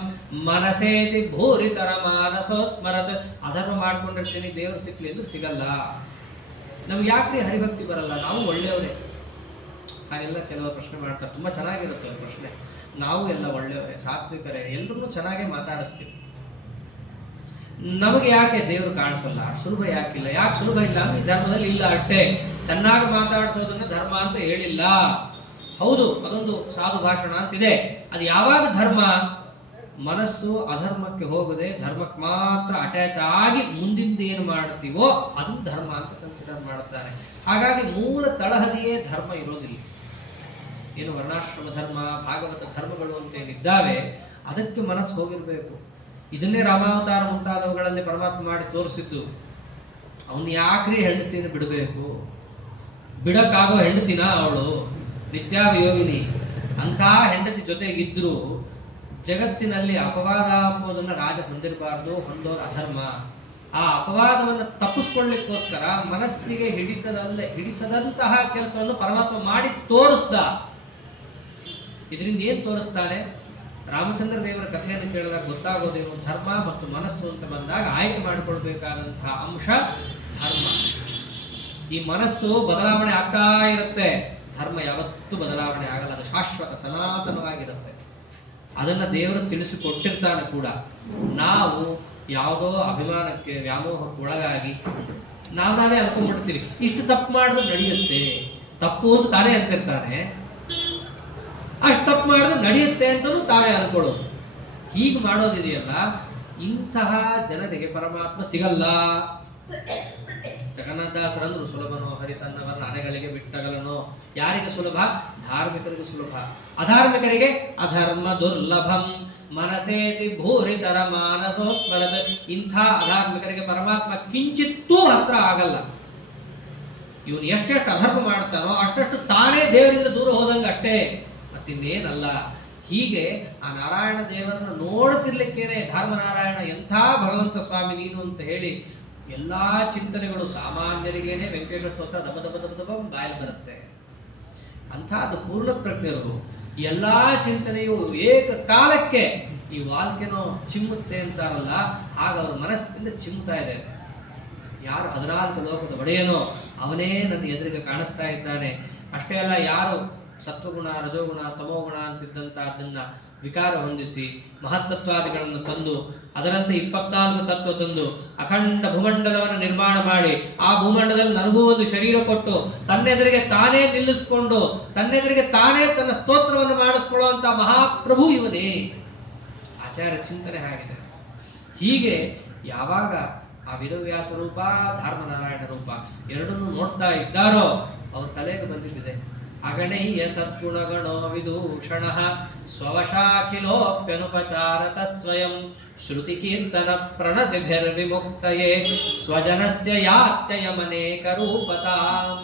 ಮನಸೇತಿ ಭೂರಿತರ ಮಾನಸೋಸ್ಮರತ್. ಅಧರ್ಮ ಮಾಡ್ಕೊಂಡಿರ್ತೀನಿ, ದೇವರು ಸಿಕ್ಲಿ ಅಂದ್ರೆ ಸಿಗಲ್ಲ. ನಮ್ಗೆ ಯಾಕ್ರಿ ಹರಿಭಕ್ತಿ ಬರಲ್ಲ? ನಾವು ಒಳ್ಳೆಯವರೇ. ಹಾಗೆಲ್ಲ ಕೆಲವರು ಪ್ರಶ್ನೆ ಮಾಡ್ತಾರೆ. ತುಂಬ ಚೆನ್ನಾಗಿರುತ್ತೆ ಅವ್ರ ಪ್ರಶ್ನೆ. ನಾವು ಎಲ್ಲ ಒಳ್ಳೆಯವರೇ, ಸಾತ್ವಿಕರೇ, ಎಲ್ಲರನ್ನೂ ಚೆನ್ನಾಗೇ ಮಾತಾಡಿಸ್ತೀವಿ. ನಮಗೆ ಯಾಕೆ ದೇವರು ಕಾಣಿಸಲ್ಲ? ಸುಲಭ ಯಾಕಿಲ್ಲ? ಯಾಕೆ ಸುಲಭ ಇಲ್ಲ ಅಂದ್ರೆ ಈ ಧರ್ಮದಲ್ಲಿ ಇಲ್ಲ ಅಷ್ಟೇ. ಚೆನ್ನಾಗಿ ಮಾತಾಡಿಸೋದನ್ನ ಧರ್ಮ ಅಂತ ಹೇಳಿಲ್ಲ. ಹೌದು, ಅದೊಂದು ಸಾಧು ಭಾಷಣ ಅಂತಿದೆ. ಅದು ಯಾವಾಗ ಧರ್ಮ? ಮನಸ್ಸು ಅಧರ್ಮಕ್ಕೆ ಹೋಗದೆ ಧರ್ಮಕ್ಕೆ ಮಾತ್ರ ಅಟ್ಯಾಚ್ ಆಗಿ ಮುಂದಿಂದ ಏನು ಮಾಡ್ತೀವೋ ಅದು ಧರ್ಮ ಅಂತ ಕನ್ಸಿಡರ್ ಮಾಡುತ್ತಾರೆ. ಹಾಗಾಗಿ ಮೂಲ ತಳಹದಿಯೇ ಧರ್ಮ ಇರೋದಿಲ್ಲ. ಏನು ವರ್ಣಾಶ್ರಮ ಧರ್ಮ, ಭಾಗವತ ಧರ್ಮಗಳು ಅಂತೇನಿದ್ದಾವೆ ಅದಕ್ಕೆ ಮನಸ್ಸು ಹೋಗಿರ್ಬೇಕು. ಇದನ್ನೇ ರಾಮಾವತಾರ ಮುಂತಾದವುಗಳಲ್ಲಿ ಪರಮಾತ್ಮ ಮಾಡಿ ತೋರಿಸಿದ್ದು. ಅವನು ಯಾಕ್ರಿ ಹೆಂಡತಿನ ಬಿಡಬೇಕು? ಬಿಡಕ್ಕಾಗೋ ಹೆಂಡತಿನ ಅವಳು ನಿತ್ಯಾವಿಯೋಗಿನಿ. ಅಂಥ ಹೆಂಡತಿ ಜೊತೆಗಿದ್ರು ಜಗತ್ತಿನಲ್ಲಿ ಅಪವಾದ ಎಂಬುದನ್ನು ರಾಜ ಹೊಂದಿರಬಾರ್ದು, ಹೊಂದೋರು ಅಧರ್ಮ. ಆ ಅಪವಾದವನ್ನು ತಪ್ಪಿಸ್ಕೊಳ್ಳಿಕ್ಕೋಸ್ಕರ ಮನಸ್ಸಿಗೆ ಹಿಡಿಸದಂತಹ ಕೆಲಸವನ್ನು ಪರಮಾತ್ಮ ಮಾಡಿ ತೋರಿಸ್ದ. ಇದರಿಂದ ಏನು ತೋರಿಸ್ತಾನೆ? ರಾಮಚಂದ್ರ ದೇವರ ಕಥೆಯನ್ನು ಕೇಳಿದಾಗ ಗೊತ್ತಾಗೋದೇನು? ಧರ್ಮ ಮತ್ತು ಮನಸ್ಸು ಅಂತ ಬಂದಾಗ ಆಯ್ಕೆ ಮಾಡಿಕೊಳ್ಬೇಕಾದಂತಹ ಅಂಶ ಧರ್ಮ. ಈ ಮನಸ್ಸು ಬದಲಾವಣೆ ಆಗ್ತಾ ಇರುತ್ತೆ, ಧರ್ಮ ಯಾವತ್ತೂ ಬದಲಾವಣೆ ಆಗಲ್ಲ. ಅದು ಶಾಶ್ವತ ಸನಾತನವಾಗಿರುತ್ತೆ. ಅದನ್ನು ದೇವರು ತಿಳಿಸಿಕೊಟ್ಟಿರ್ತಾನೆ ಕೂಡ. ನಾವು ಯಾವುದೋ ಅಭಿಮಾನಕ್ಕೆ ವ್ಯಾಮೋಹಕ್ಕೆ ಒಳಗಾಗಿ ನಾವೇ ಅನ್ಕೊಂಡ್ಬಿಡ್ತೀವಿ, ಇಷ್ಟು ತಪ್ಪು ಮಾಡಿದ್ರೆ ನಡೆಯುತ್ತೆ, ತಪ್ಪು ಅಂತ ತಾನೇ ಅಂತಿರ್ತಾನೆ. ಅಷ್ಟು ತಪ್ಪು ಮಾಡಿದ್ರೆ ನಡೆಯುತ್ತೆ ಅಂತಲೂ ತಾನೇ ಅನ್ಕೊಳ್ಳೋದು. ಹೀಗೆ ಮಾಡೋದಿದೆಯಲ್ಲ, ಇಂತಹ ಜನರಿಗೆ ಪರಮಾತ್ಮ ಸಿಗಲ್ಲ. ಜಗನ್ನಾಥದಾಸರಂದ್ರು ಸುಲಭನೋ ಹರಿತನ್ನವರ ಅನೆಗಳಿಗೆ ಬಿಟ್ಟಗಲನೋ. ಯಾರಿಗೆ ಸುಲಭ? ಧಾರ್ಮಿಕರಿಗೆ ಸುಲಭ. ಅಧಾರ್ಮಿಕರಿಗೆ ಅಧರ್ಮ ದುರ್ಲಭಂ ಮನಸೇತಿ ಭೂರಿತರ ಮಾನಸೋತ್ಪಲದ. ಇಂಥ ಅಧಾರ್ಮಿಕರಿಗೆ ಪರಮಾತ್ಮ ಕಿಂಚಿತ್ತೂ ಹತ್ರ ಆಗಲ್ಲ. ಇವನು ಎಷ್ಟೆಷ್ಟು ಅಧರ್ಮ ಮಾಡ್ತಾನೋ ಅಷ್ಟಷ್ಟು ತಾನೇ ದೇವರಿಂದ ದೂರ ಹೋದಂಗೆ ಅಷ್ಟೇ, ಮತ್ತಿನ್ನೇನಲ್ಲ. ಹೀಗೆ ಆ ನಾರಾಯಣ ದೇವರನ್ನು ನೋಡುತ್ತಿರ್ಲಿಕ್ಕೇನೆ ಧರ್ಮನಾರಾಯಣ ಎಂಥ ಭಗವಂತ ಸ್ವಾಮಿ ನೀನು ಅಂತ ಹೇಳಿ ಎಲ್ಲಾ ಚಿಂತನೆಗಳು ಸಾಮಾನ್ಯರಿಗೇನೆ ವೆಂಕಟೇಶ್ವರ ಸ್ತೋತ್ರ ದಬ ದಬ ದಬ ದಬ ಬಾಯಲ್ಲಿ ಬರುತ್ತೆ. ಅಂಥ ಅದು ಪೂರ್ಣ ಪ್ರಜ್ಞರು. ಎಲ್ಲಾ ಚಿಂತನೆಯು ಏಕಕಾಲಕ್ಕೆ ಈ ವಾಲ್ಕೆನೋ ಚಿಮ್ಮುತ್ತೆ ಅಂತಾರಲ್ಲ, ಆಗ ಅವ್ರ ಮನಸ್ಸಿನಿಂದ ಚಿಮ್ಮುತ್ತಾ ಇದೆ. ಯಾರು 14 ಲೋಕದ ಒಡೆಯನೋ ಅವನೇ ನನ್ನ ಎದುರಿಗೆ ಕಾಣಿಸ್ತಾ ಇದ್ದಾನೆ. ಅಷ್ಟೇ ಅಲ್ಲ, ಯಾರು ಸತ್ವಗುಣ ರಜೋಗುಣ ತಮೋಗುಣ ಅಂತಿದ್ದಂಥ ಅದನ್ನ ವಿಕಾರ ಹೊಂದಿಸಿ ಮಹತ್ತತ್ವಾದಿಗಳನ್ನು ತಂದು ಅದರಂತೆ 24 ತತ್ವ ತಂದು ಅಖಂಡ ಭೂಮಂಡಲವನ್ನು ನಿರ್ಮಾಣ ಮಾಡಿ ಆ ಭೂಮಂಡಲದಲ್ಲಿ ನನಗೂ ಒಂದು ಶರೀರ ಕೊಟ್ಟು ತನ್ನೆದುರಿಗೆ ತಾನೇ ನಿಲ್ಲಿಸಿಕೊಂಡು ತನ್ನೆದುರಿಗೆ ತಾನೇ ತನ್ನ ಸ್ತೋತ್ರವನ್ನು ಮಾಡಿಸ್ಕೊಳ್ಳುವಂತ ಮಹಾಪ್ರಭು ಇವನೇ. ಆಚಾರ್ಯ ಚಿಂತನೆ ಆಗಿದೆ. ಹೀಗೆ ಯಾವಾಗ ಆ ವೇದವ್ಯಾಸ ರೂಪ ಧರ್ಮನಾರಾಯಣ ರೂಪ ಎರಡನ್ನೂ ನೋಡ್ತಾ ಇದ್ದಾರೋ ಅವ್ರ ತಲೆಗೆ ಬಂದಿದ್ದಿದೆ. ಅಗಣೀಯ ಸದ್ಗುಣಗಣೋ ವಿದೂಷಣ ಸ್ವವಶಾಖಿಲೋಪ್ಯನುಪಚಾರತ ಸ್ವಯಂ ಶ್ರುತಿ ಕೀರ್ತನ ಪ್ರಣತಿಭಿರ್ವಿಮುಕ್ತಯೇ ಸ್ವಜನಸ್ಯ ಯಾತ್ಯಯಮನೇಕ ರೂಪತಾಂ.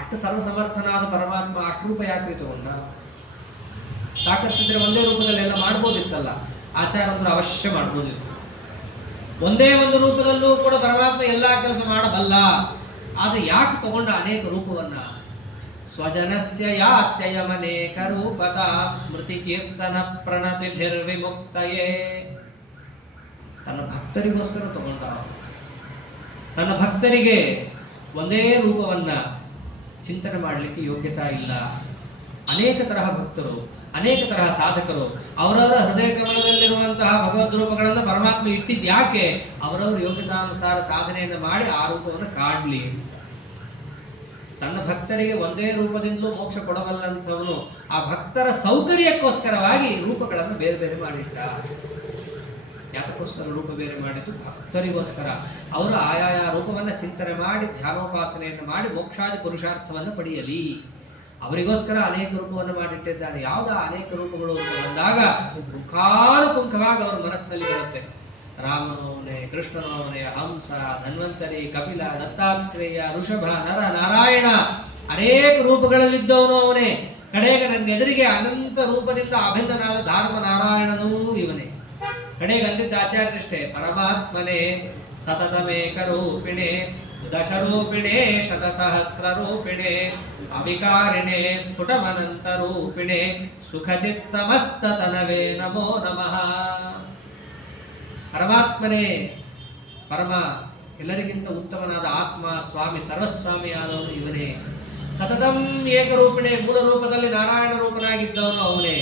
ಅಷ್ಟು ಸರ್ವಸಮರ್ಥನಾದ ಪರಮಾತ್ಮ ಅಷ್ಟು ರೂಪ ಯಾಕೆ ತಗೊಂಡ? ತಾಕತ್ತಿದ್ರೆ ಒಂದೇ ರೂಪದಲ್ಲಿ ಎಲ್ಲ ಮಾಡ್ಬೋದಿತ್ತಲ್ಲ. ಆಚಾರ ಅಂದ್ರೆ ಅವಶ್ಯ ಮಾಡ್ಬೋದಿತ್ತು. ಒಂದೇ ಒಂದು ರೂಪದಲ್ಲೂ ಕೂಡ ಪರಮಾತ್ಮ ಎಲ್ಲಾ ಕೆಲಸ ಮಾಡಬಲ್ಲ. ಆದ್ರೆ ಯಾಕೆ ತಗೊಂಡ ಅನೇಕ ರೂಪವನ್ನ? ಸ್ವಜನಸ್ಯ ಯಾತ್ಯಯಮನೇಕ ರೂಪತಾಂ ಸ್ಮೃತಿ ಕೀರ್ತನ ಪ್ರಣತಿಭಿರ್ವಿಮುಕ್ತಯೇ. ತನ್ನ ಭಕ್ತರಿಗೋಸ್ಕರ ತಗೊಂಡ. ತನ್ನ ಭಕ್ತರಿಗೆ ಒಂದೇ ರೂಪವನ್ನ ಚಿಂತನೆ ಮಾಡಲಿಕ್ಕೆ ಯೋಗ್ಯತಾ ಇಲ್ಲ. ಅನೇಕ ತರಹ ಭಕ್ತರು, ಅನೇಕ ತರಹ ಸಾಧಕರು, ಅವರವರ ಹೃದಯ ಕಮಲದಲ್ಲಿರುವಂತಹ ಭಗವದ್ ರೂಪಗಳನ್ನು ಪರಮಾತ್ಮ ಇಟ್ಟಿದ್ದು ಯಾಕೆ? ಅವರವರ ಯೋಗ್ಯತಾನುಸಾರ ಸಾಧನೆಯನ್ನು ಮಾಡಿ ಆ ರೂಪವನ್ನು ಕಾಡ್ಲಿ. ತನ್ನ ಭಕ್ತರಿಗೆ ಒಂದೇ ರೂಪದಿಂದಲೂ ಮೋಕ್ಷ ಕೊಡಬಲ್ಲಂಥವನು ಆ ಭಕ್ತರ ಸೌಕರ್ಯಕ್ಕೋಸ್ಕರವಾಗಿ ರೂಪಗಳನ್ನು ಬೇರೆ ಬೇರೆ ಮಾಡಿಟ್ಟ. ಯಾತಕ್ಕೋಸ್ಕರ ರೂಪ ಬೇರೆ ಮಾಡಿದ್ದು? ಭಕ್ತರಿಗೋಸ್ಕರ. ಅವರು ಆಯಾಯ ರೂಪವನ್ನ ಚಿಂತನೆ ಮಾಡಿ ಧ್ಯಾನೋಪಾಸನೆಯನ್ನು ಮಾಡಿ ಮೋಕ್ಷಾದಿ ಪುರುಷಾರ್ಥವನ್ನು ಪಡೆಯಲಿ. ಅವರಿಗೋಸ್ಕರ ಅನೇಕ ರೂಪವನ್ನು ಮಾಡಿಟ್ಟಿದ್ದಾನೆ. ಯಾವುದ ಅನೇಕ ರೂಪಗಳು ಅಂತ ಬಂದಾಗ ಪುಂಖಾನುಪುಂಖವಾಗಿ ಅವರ ಮನಸ್ಸಿನಲ್ಲಿ ಬರುತ್ತೆ. ರಾಮನೋನೆ, ಕೃಷ್ಣನೋನೆ, ಹಂಸ, ಧನ್ವಂತರಿ, ಕಪಿಲ, ದತ್ತಾತ್ರೇಯ, ಋಷಭ, ನರ, ನಾರಾಯಣ, ಅನೇಕ ರೂಪಗಳಲ್ಲಿದ್ದವನು ಅವನೇ. ಕಡೆಗೆ ನನ್ನ ಎದುರಿಗೆ ಅನಂತ ರೂಪದಿಂದ ಅಭಿನ್ನನಾದ ಧರ್ಮ ನಾರಾಯಣನೂ ಇವನೇ. ಕಡೆಗೆ ಅಂದಿದ್ದ ಆಚಾರ್ಯಷ್ಟೇ, ಪರಮಾತ್ಮನೇ ಸತತಮೇಕ ರೂಪಿಣೆ ದಶರೂಪಿಣೆ ಶತಸಹಸ್ರ ರೂಪಿಣೆ ಅವಿಕಾರಿಣೆ ಸ್ಫುಟಮನಂತ ರೂಪಿಣೆ ಸುಖಚಿತ್ ಸಮಸ್ತ ತನವೇ ನಮೋ ನಮಃ. ಪರಮಾತ್ಮನೇ ಪರಮ ಎಲ್ಲರಿಗಿಂತ ಉತ್ತಮನಾದ ಆತ್ಮ ಸ್ವಾಮಿ ಸರ್ವಸ್ವಾಮಿಯಾದವನು ಇವನೇ. ಸತತಂ ಏಕರೂಪಿಣೆ ಮೂಲ ರೂಪದಲ್ಲಿ ನಾರಾಯಣ ರೂಪನಾಗಿದ್ದವನು ಅವನೇ.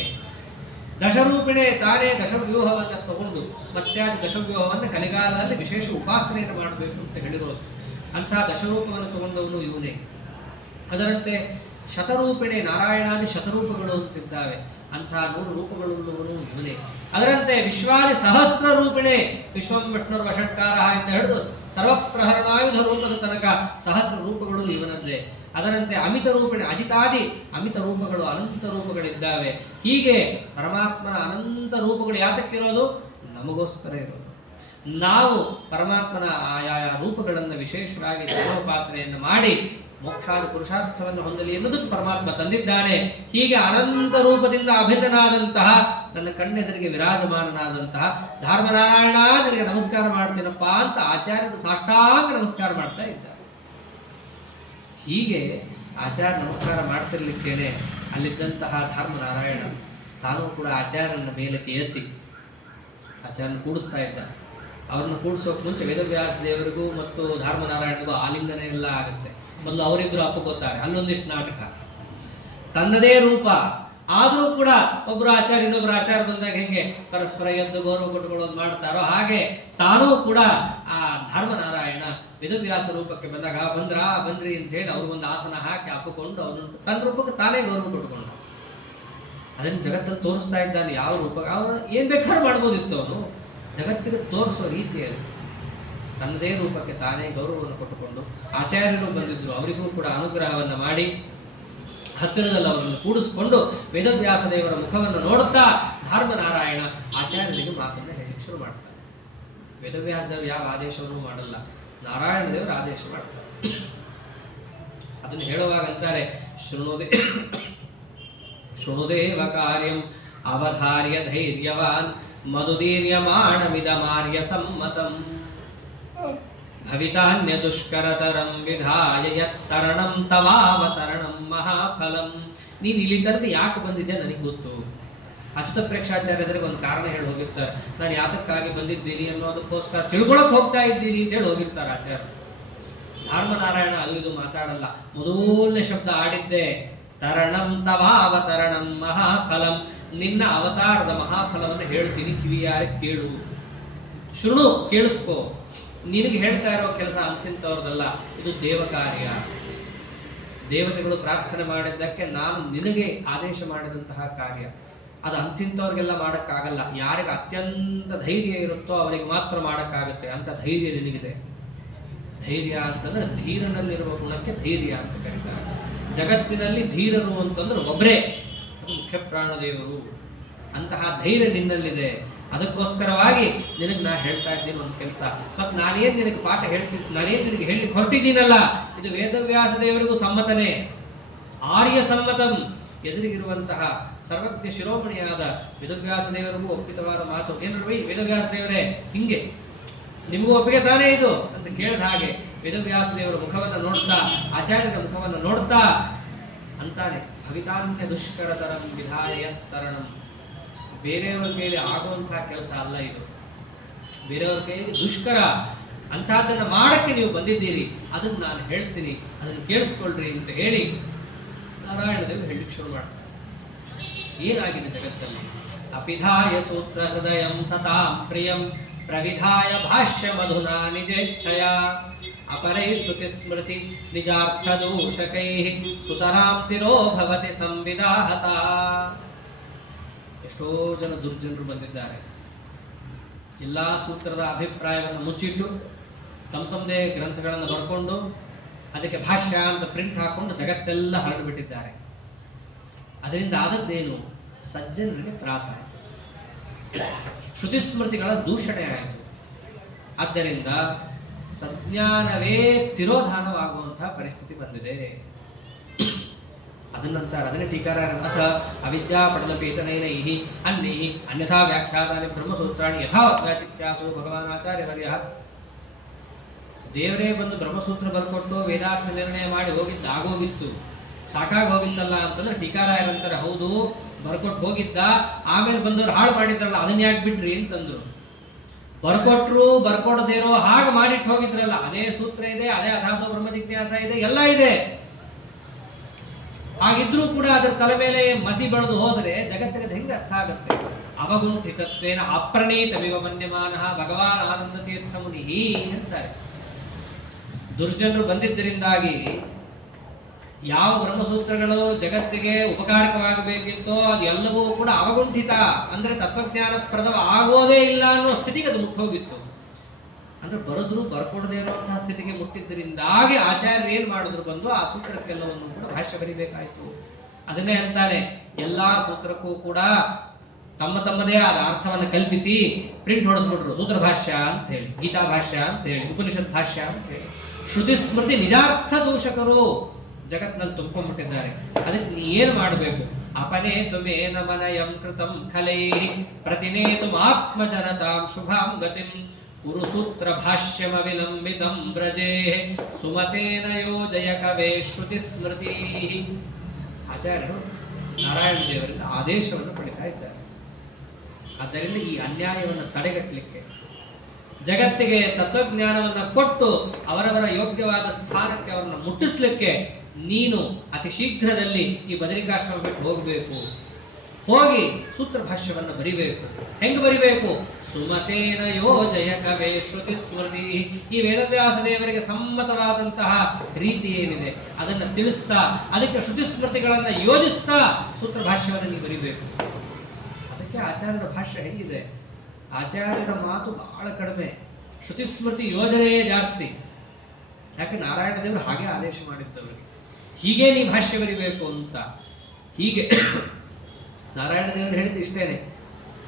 ದಶರೂಪಿಣೆ ತಾನೇ ದಶವ್ಯೂಹವನ್ನು ತಗೊಂಡು ಮತ್ತೆ ಆ ದಶವ್ಯೂಹವನ್ನು ಕಲಿಗಾಲದಲ್ಲಿ ವಿಶೇಷ ಉಪಾಸನೆಯನ್ನು ಮಾಡಬೇಕು ಅಂತ ಹೇಳಿರೋದು. ಅಂತಹ ದಶರೂಪವನ್ನು ತಗೊಂಡವನು ಇವನೇ. ಅದರಂತೆ ಶತರೂಪಿಣೆ ನಾರಾಯಣಾದಿ ಶತರೂಪಗಳು ಅಂತಿದ್ದಾವೆ. ಅಂತಹ 100 ರೂಪಗಳುಳ್ಳವನು ಇವನೇ. ಅದರಂತೆ ವಿಶ್ವಾದಿ ಸಹಸ್ರ ರೂಪಿಣೆ ವಿಶ್ವಂ ವಿಷ್ಣುರ್ ವಷಟ್ಕಾರ ಅಂತ ಹೇಳಿದು ಸರ್ವಪ್ರಹರಣಾಯುಧ ರೂಪದ ತನಕ ಸಹಸ್ರ ರೂಪಗಳು ಇವನದ್ದೇ. ಅದರಂತೆ ಅಮಿತ ರೂಪಿಣೆ ಅಜಿತಾದಿ ಅಮಿತ ರೂಪಗಳು ಅನಂತ ರೂಪಗಳಿದ್ದಾವೆ. ಹೀಗೆ ಪರಮಾತ್ಮನ ಅನಂತ ರೂಪಗಳು ಯಾತಕ್ಕಿರೋದು? ನಮಗೋಸ್ಕರ ಇರೋದು. ನಾವು ಪರಮಾತ್ಮನ ಆಯಾಯ ರೂಪಗಳನ್ನು ವಿಶೇಷವಾಗಿ ಜ್ಞಾನೋಪಾಸನೆಯನ್ನು ಮಾಡಿ ಮೋಕ್ಷಾದಿ ಪುರುಷಾರ್ಥವನ್ನು ಹೊಂದಲಿ ಎನ್ನುವುದಕ್ಕೆ ಪರಮಾತ್ಮ ತಂದಿದ್ದಾನೆ. ಹೀಗೆ ಅನಂತ ರೂಪದಿಂದ ಅಭಿತನಾದಂತಹ ನನ್ನ ಕಣ್ಣೆದುರಿಗೆ ವಿರಾಜಮಾನನಾದಂತಹ ಧರ್ಮನಾರಾಯಣ ನಿನಗೆ ನಮಸ್ಕಾರ ಮಾಡ್ತೀನಪ್ಪ ಅಂತ ಆಚಾರ್ಯರು ಸಾಷ್ಟಾಂಗ ನಮಸ್ಕಾರ ಮಾಡ್ತಾ ಇದ್ದಾರೆ. ಹೀಗೆ ಆಚಾರ್ಯ ನಮಸ್ಕಾರ ಮಾಡ್ತಿರ್ಲಿಕ್ಕೇನೆ ಅಲ್ಲಿದ್ದಂತಹ ಧರ್ಮನಾರಾಯಣ ತಾನೂ ಕೂಡ ಆಚಾರ್ಯನ ಮೇಲಕ್ಕೆ ಎತ್ತಿ ಆಚಾರ್ಯನ ಕೂಡಿಸ್ತಾ ಇದ್ದ. ಅವ್ರನ್ನ ಕೂಡಿಸೋಕೆ ಮುಂಚೆ ವೇದವ್ಯಾಸ ದೇವರಿಗೂ ಮತ್ತು ಧರ್ಮನಾರಾಯಣನಿಗೂ ಆಲಿಂಗನ ಎಲ್ಲ ಆಗುತ್ತೆ. ಮೊದಲು ಅವರಿಬ್ಬರು ಅಪ್ಪಗೊತ್ತಾರೆ. ಅಲ್ಲೊಂದಿಷ್ಟು ನಾಟಕ ತನ್ನದೇ ರೂಪ ಆದರೂ ಕೂಡ ಒಬ್ಬರು ಆಚಾರ್ಯ ಇನ್ನೊಬ್ಬರು ಆಚಾರ್ಯ ಬಂದಾಗ ಹೆಂಗೆ ಪರಸ್ಪರ ಎದ್ದು ಗೌರವ ಕೊಟ್ಟುಕೊಳ್ಳೋದು ಮಾಡ್ತಾರೋ ಹಾಗೆ ತಾನೂ ಕೂಡ ಆ ಧರ್ಮನಾರಾಯಣ ವೇದವ್ಯಾಸ ರೂಪಕ್ಕೆ ಬಂದಾಗ ಬಂದ್ರಿ ಅಂತ ಹೇಳಿ ಅವ್ರಿಗೊಂದು ಆಸನ ಹಾಕಿ ಅಪ್ಪಿಕೊಂಡು ಅವನು ತನ್ನ ರೂಪಕ್ಕೆ ತಾನೇ ಗೌರವ ಕೊಟ್ಟುಕೊಂಡ. ಅದನ್ನು ಜಗತ್ತಲ್ಲಿ ತೋರಿಸ್ತಾ ಇದ್ದಾನೆ. ಯಾವ ರೂಪ ಅವನು ಏನ್ ಬೇಕಾದ್ರೂ ಮಾಡ್ಬೋದಿತ್ತು. ಅವನು ಜಗತ್ತಿಗೆ ತೋರಿಸೋ ರೀತಿಯಲ್ಲಿ ತನ್ನದೇ ರೂಪಕ್ಕೆ ತಾನೇ ಗೌರವವನ್ನು ಕೊಟ್ಟುಕೊಂಡು ಆಚಾರ್ಯರು ಬಂದಿದ್ರು, ಅವರಿಗೂ ಕೂಡ ಅನುಗ್ರಹವನ್ನು ಮಾಡಿ ಹತ್ತಿರದಲ್ಲಿ ಅವರನ್ನು ಕೂಡಿಸಿಕೊಂಡು ವೇದವ್ಯಾಸ ದೇವರ ಮುಖವನ್ನು ನೋಡುತ್ತಾ ಧರ್ಮನಾರಾಯಣ ಆಚಾರ್ಯರಿಗೆ ಮಾತನ್ನು ಹೇಳಲಿಕ್ಕೆ ಶುರು ಮಾಡ್ತಾರೆ. ವೇದವ್ಯಾಸ ದೇವರು ಯಾವ ಆದೇಶವನ್ನು ಮಾಡಲ್ಲ, ನಾರಾಯಣ ದೇವರು ಆದೇಶ ಮಾಡ್ತಾರೆ. ಅದನ್ನು ಹೇಳುವಾಗ ಅಂತಾರೆ ಶೃಣುದೇವ ಕಾರ್ಯಂ ಅವಧಾರ್ಯ ಧೈರ್ಯವಾನ್ ಮಧುದೀರ್ಯಮಾಣಮಿದಮಾರ್ಯ ಸಮ್ಮತಂ ಭವಿತಾನ್ಯ ದುಷ್ಕರತರಂ ವಿಧಾಯ ಯತ್ತರಣಂ ತವಾವತರಣಂ ಮಹಾಫಲಂ. ನೀನು ಇಲ್ಲಿ ತರದು ಯಾಕೆ ಬಂದಿದ್ದೆ ನನಗೆ ಗೊತ್ತು. ಅಚ್ಯುತ ಪ್ರೇಕ್ಷಾಚಾರ್ಯರಿಗೆ ಒಂದು ಕಾರಣ ಹೇಳಿ ಹೋಗಿರ್ತಾರೆ. ನಾನು ಯಾತಕ್ಕಾಗಿ ಬಂದಿದ್ದೀನಿ ಅನ್ನೋದಕ್ಕೋಸ್ಕರ ತಿಳ್ಕೊಳಕ್ ಹೋಗ್ತಾ ಇದ್ದೀನಿ ಅಂತ ಹೇಳಿ ಹೋಗಿರ್ತಾರೆ ಆಚಾರ್ಯ. ಧರ್ಮನಾರಾಯಣ ಅದು ಇದು ಮಾತಾಡಲ್ಲ. ಮೊದಲನೇ ಶಬ್ದ ಆಡಿದ್ದೆ ತರಣಂ ತವಾವತರಣಂ ಮಹಾಫಲಂ. ನಿನ್ನ ಅವತಾರದ ಮಹಾಫಲವನ್ನು ಹೇಳ್ತೀನಿ, ಕಿವಿಯಾರೆ ಕೇಳು. ಶೃಣು, ಕೇಳಿಸ್ಕೋ. ನಿನಗೆ ಹೇಳ್ತಾ ಇರೋ ಕೆಲಸ ಅಂತಿಂತವ್ರದಲ್ಲ, ಇದು ದೇವ ಕಾರ್ಯ. ದೇವತೆಗಳು ಪ್ರಾರ್ಥನೆ ಮಾಡಿದ್ದಕ್ಕೆ ನಾನು ನಿನಗೆ ಆದೇಶ ಮಾಡಿದಂತಹ ಕಾರ್ಯ. ಅದು ಅಂತಿಂತವ್ರಿಗೆಲ್ಲ ಮಾಡೋಕ್ಕಾಗಲ್ಲ. ಯಾರಿಗೆ ಅತ್ಯಂತ ಧೈರ್ಯ ಇರುತ್ತೋ ಅವರಿಗೆ ಮಾತ್ರ ಮಾಡೋಕ್ಕಾಗುತ್ತೆ. ಅಂತ ಧೈರ್ಯ ನಿನಗಿದೆ. ಧೈರ್ಯ ಅಂತಂದ್ರೆ ಧೀರನಲ್ಲಿರುವ ಗುಣಕ್ಕೆ ಧೈರ್ಯ ಅಂತ ಕರೀತಾರೆ. ಜಗತ್ತಿನಲ್ಲಿ ಧೀರರು ಅಂತಂದ್ರೆ ಒಬ್ಬರೇ, ಅದು ಮುಖ್ಯ ಪ್ರಾಣದೇವರು. ಅಂತಹ ಧೈರ್ಯ ನಿನ್ನಲ್ಲಿದೆ. ಅದಕ್ಕೋಸ್ಕರವಾಗಿ ನಿನಗೆ ನಾ ಹೇಳ್ತಾ ಇದ್ದೀನಿ ಒಂದು ಕೆಲಸ. ಮತ್ತು ನಾನೇನು ನಿನಗೆ ಪಾಠ ಹೇಳ್ತೀನಿ, ನಾನೇನು ನಿನಗೆ ಹೇಳಲಿಕ್ಕೆ ಹೊರಟಿದ್ದೀನಲ್ಲ, ಇದು ವೇದವ್ಯಾಸ ದೇವರಿಗೂ ಸಮ್ಮತನೇ, ಆರ್ಯ ಸಮ್ಮತಂ. ಎದುರಿಗಿರುವಂತಹ ಸರ್ವಜ್ಞ ಶಿರೋಮಣಿಯಾದ ವೇದವ್ಯಾಸ ದೇವರಿಗೂ ಒಪ್ಪಿತವಾದ ಮಾತು. ಏನು ವೇದವ್ಯಾಸ ದೇವರೇ ಹಿಂಗೆ ನಿಮಗೂ ಒಪ್ಪಿಗೆ ತಾನೇ ಇದು ಅಂತ ಕೇಳಿದ ಹಾಗೆ ವೇದವ್ಯಾಸ ದೇವರ ಮುಖವನ್ನು ನೋಡ್ತಾ, ಆಚಾರ್ಯರ ಮುಖವನ್ನು ನೋಡ್ತಾ ಅಂತಾನೆ ಭವಿತಾನ್ಯ ದುಷ್ಕರತರಂ ವಿಧಾಯ ತರಣಂ. ಬೇರೆಯವರ ಮೇಲೆ ಆಗುವಂತಹ ಕೆಲಸ ಅಲ್ಲ ಇದು. ಬೇರೆಯವರ ಕೈಯಲ್ಲಿ ದುಷ್ಕರ ಅಂತಹದ್ದನ್ನು ಮಾಡಕ್ಕೆ ನೀವು ಬಂದಿದ್ದೀರಿ, ಅದನ್ನು ನಾನು ಹೇಳ್ತೀನಿ, ಅದನ್ನು ಕೇಳಿಸ್ಕೊಳ್ರಿ ಅಂತ ಹೇಳಿ ನಾರಾಯಣ ದೇವರು ಹೇಳಲಿಕ್ಕೆ ಶುರು ಮಾಡ್ತಾರೆ. ಏನಾಗಿದೆ ಜಗತ್ತಲ್ಲಿ? ಅಪಿಧಾಯ ಸೂತ್ರ ಹೃದಯಂ ಸತಾಂ ಪ್ರಿಯಂ ಪ್ರವಿಧಾಯ ಭಾಷ್ಯ ಮಧುನಾ ನಿಜೇಚ್ಛಯ ಅಪರೈ ಶ್ರುತಿ ಸ್ಮೃತಿ ನಿಜಾರ್ಥ ದೂಷಕೈ ಸುತರಾಂ ತಿರೋ ಭವತಿ ಸಂವಿಧಾಹತ. ಎಷ್ಟೋ ಜನ ದುರ್ಜನರು ಬಂದಿದ್ದಾರೆ. ಎಲ್ಲ ಸೂತ್ರದ ಅಭಿಪ್ರಾಯವನ್ನು ಮುಚ್ಚಿಟ್ಟು ತಮ್ಮದೇ ಗ್ರಂಥಗಳನ್ನು ಬರ್ಕೊಂಡು ಅದಕ್ಕೆ ಭಾಷ್ಯ ಅಂತ ಪ್ರಿಂಟ್ ಹಾಕೊಂಡು ಜಗತ್ತೆಲ್ಲ ಹರಡು ಬಿಟ್ಟಿದ್ದಾರೆ. ಅದರಿಂದ ಆದದ್ದೇನು? ಸಜ್ಜನರಿಗೆ ತ್ರಾಸ ಆಯಿತು, ಶ್ರುತಿ ಸ್ಮೃತಿಗಳ ದೂಷಣೆ ಆಯಿತು. ಆದ್ದರಿಂದ ಸಜ್ಞಾನವೇ ತಿರೋಧಾನವಾಗುವಂತಹ ಪರಿಸ್ಥಿತಿ ಬಂದಿದೆ. ಅದನ್ನಂತಾರೆ, ಅದನ್ನೇ ಟೀಕಾರಾಯ ಅಥ ಅವಿದ್ಯಾ ಪಠನಪೇತನೈನೈಃ ಅನ್ಯೈಃ ಅನ್ಯಥಾ ವ್ಯಾಖ್ಯಾತಾನಿ ಬ್ರಹ್ಮಸೂತ್ರಾಣಿ ಯಥಾ ವ್ಯಾಚಿತ್ಯಾಸು ಭಗವಾನ್ ಆಚಾರ್ಯವರ್ಯಃ. ದೇವರೇ ಬಂದು ಬ್ರಹ್ಮಸೂತ್ರ ಬರ್ಕೊಟ್ಟು ವೇದಾರ್ಥ ನಿರ್ಣಯ ಮಾಡಿ ಹೋಗಿದ್ದು ಆಗೋಗಿತ್ತು, ಸಾಕಾಗಿ ಹೋಗಿತ್ತಲ್ಲ ಅಂತಂದ್ರೆ ಟೀಕಾರಾಯರಂತಾರೆ, ಹೌದು ಬರ್ಕೊಟ್ಟು ಹೋಗಿದ್ದ, ಆಮೇಲೆ ಬಂದವರು ಹಾಳು ಮಾಡಿದ್ರಲ್ಲ ಅದನ್ನ ಯಾಕೆ ಬಿಡ್ರಿ ಅಂತಂದ್ರು. ಬರ್ಕೊಟ್ರು ಬರ್ಕೊಡದೇರೋ ಹಾಗೆ ಮಾಡಿಟ್ಟು ಹೋಗಿದ್ರಲ್ಲ, ಅದೇ ಸೂತ್ರ ಇದೆ, ಅದೇ ಅಧಾತ ಬ್ರಹ್ಮ ಜಿಜ್ಞಾಸ ಇದೆ, ಎಲ್ಲ ಇದೆ. ಹಾಗಿದ್ರೂ ಕೂಡ ಅದರ ತಲೆ ಮೇಲೆ ಮಸಿ ಬಳಿದು ಹೋದರೆ ಜಗತ್ತಿಗೆ ಹೆಂಗೆ ಅರ್ಥ ಆಗುತ್ತೆ? ಅವಗುಂಠಿತತ್ವೇನ ಅಪ್ರಣೀತ ವಿವಮನ್ಯಮಾನ ಭಗವಾನ್ ಆನಂದ ತೀರ್ಥ ಮುನಿ ಅಂತಾರೆ. ದುರ್ಜನರು ಬಂದಿದ್ದರಿಂದಾಗಿ ಯಾವ ಬ್ರಹ್ಮಸೂತ್ರಗಳು ಜಗತ್ತಿಗೆ ಉಪಕಾರಕವಾಗಬೇಕಿತ್ತೋ ಅದು ಎಲ್ಲವೂ ಕೂಡ ಅವಗುಂಠಿತ, ಅಂದ್ರೆ ತತ್ವಜ್ಞಾನಪ್ರದ ಆಗೋದೇ ಇಲ್ಲ ಅನ್ನೋ ಸ್ಥಿತಿಗೆ ಅದು ಮುಟ್ಟೋಗಿತ್ತು. ಅಂದ್ರೆ ಬರೆದ್ರು ಬರ್ಕೊಡದೇ ಇರುವಂತಹ ಸ್ಥಿತಿಗೆ ಮುಟ್ಟಿದ್ದರಿಂದಾಗಿ ಆಚಾರ್ಯರು ಏನ್ ಮಾಡಿದ್ರು, ಬಂದು ಆ ಸೂತ್ರಕ್ಕೆಲ್ಲವನ್ನು ಕೂಡ ಭಾಷ್ಯ ಬರಿಬೇಕಾಯ್ತು. ಅದನ್ನೇ ಅಂತಾರೆ, ಎಲ್ಲಾ ಸೂತ್ರಕ್ಕೂ ಕೂಡ ತಮ್ಮ ತಮ್ಮದೇ ಆದ ಅರ್ಥವನ್ನು ಕಲ್ಪಿಸಿ ಪ್ರಿಂಟ್ ಹೊಡೆಸ್ಬಿಟ್ರು. ಸೂತ್ರ ಭಾಷ್ಯ ಅಂತ ಹೇಳಿ, ಗೀತಾ ಭಾಷ್ಯ ಅಂತ ಹೇಳಿ, ಉಪನಿಷತ್ ಭಾಷ್ಯ ಅಂತ ಹೇಳಿ. ಶ್ರುತಿ ಸ್ಮೃತಿ ನಿಜಾರ್ಥ ದೂಷಕರು ಜಗತ್ನಲ್ಲಿ ತುಂಬಿಕೊಂಡಿದ್ದಾರೆ. ಅದಕ್ಕೆ ನೀ ಏನು ಮಾಡಬೇಕು? ಅಪನೇ ತುಮೇನ ಮನಯಂ ಕೃತಂ ಖಲೈ ಪ್ರತಿನೇತು ಆತ್ಮಜನತಾಂ ಶುಭಾಂ ಗತಿಂ ಕುರುಸೂತ್ರ ಭಾಷ್ಯಮ ವಿಲಂಬಿತಂ ಬ್ರಜೇ ಸುಮತೇನ ಯೋಜಯ ಕವೇ ಶ್ರುತಿ ಸ್ಮೃತಿ. ಆಚಾರ್ಯರು ನಾರಾಯಣ ದೇವರಿಂದ ಆದೇಶವನ್ನು ಪಡಿತಾ ಇದ್ದಾರೆ. ಆದ್ದರಿಂದ ಈ ಅನ್ಯಾಯವನ್ನು ತಡೆಗಟ್ಟಲಿಕ್ಕೆ, ಜಗತ್ತಿಗೆ ತತ್ವಜ್ಞಾನವನ್ನು ಕೊಟ್ಟು ಅವರವರ ಯೋಗ್ಯವಾದ ಸ್ಥಾನಕ್ಕೆ ಅವರನ್ನು ಮುಟ್ಟಿಸ್ಲಿಕ್ಕೆ ನೀನು ಅತಿ ಶೀಘ್ರದಲ್ಲಿ ಈ ಬದರಿಕಾಶ್ರಮ ಬಿಟ್ಟು ಹೋಗಬೇಕು. ಹೋಗಿ ಸೂತ್ರ ಭಾಷ್ಯವನ್ನು ಬರಿಬೇಕು. ಹೆಂಗೆ ಬರಿಬೇಕು? ಸುಮತೇನ ಯೋಜಯ ಕವೇ ಶ್ರುತಿ ಸ್ಮೃತಿ. ಈ ವೇದವ್ಯಾಸ ದೇವರಿಗೆ ಸಮ್ಮತವಾದಂತಹ ರೀತಿ ಏನಿದೆ ಅದನ್ನು ತಿಳಿಸ್ತಾ, ಅದಕ್ಕೆ ಶ್ರುತಿ ಸ್ಮೃತಿಗಳನ್ನು ಯೋಜಿಸ್ತಾ ಸೂತ್ರ ಭಾಷ್ಯವನ್ನು ನೀವು ಬರಿಬೇಕು. ಅದಕ್ಕೆ ಆಚಾರ್ಯರ ಭಾಷ್ಯ ಹೇಗಿದೆ? ಆಚಾರ್ಯರ ಮಾತು ಬಹಳ ಕಡಿಮೆ, ಶ್ರುತಿ ಸ್ಮೃತಿ ಯೋಜನೆಯೇ ಜಾಸ್ತಿ. ಯಾಕೆ? ನಾರಾಯಣ ದೇವರು ಹಾಗೆ ಆದೇಶ ಮಾಡಿದ್ದವರು, ಹೀಗೆ ನೀವು ಭಾಷ್ಯ ಬರಿಬೇಕು ಅಂತ. ಹೀಗೆ ನಾರಾಯಣ ದೇವರು ಹೇಳಿದ್ದು ಇಷ್ಟೇನೆ.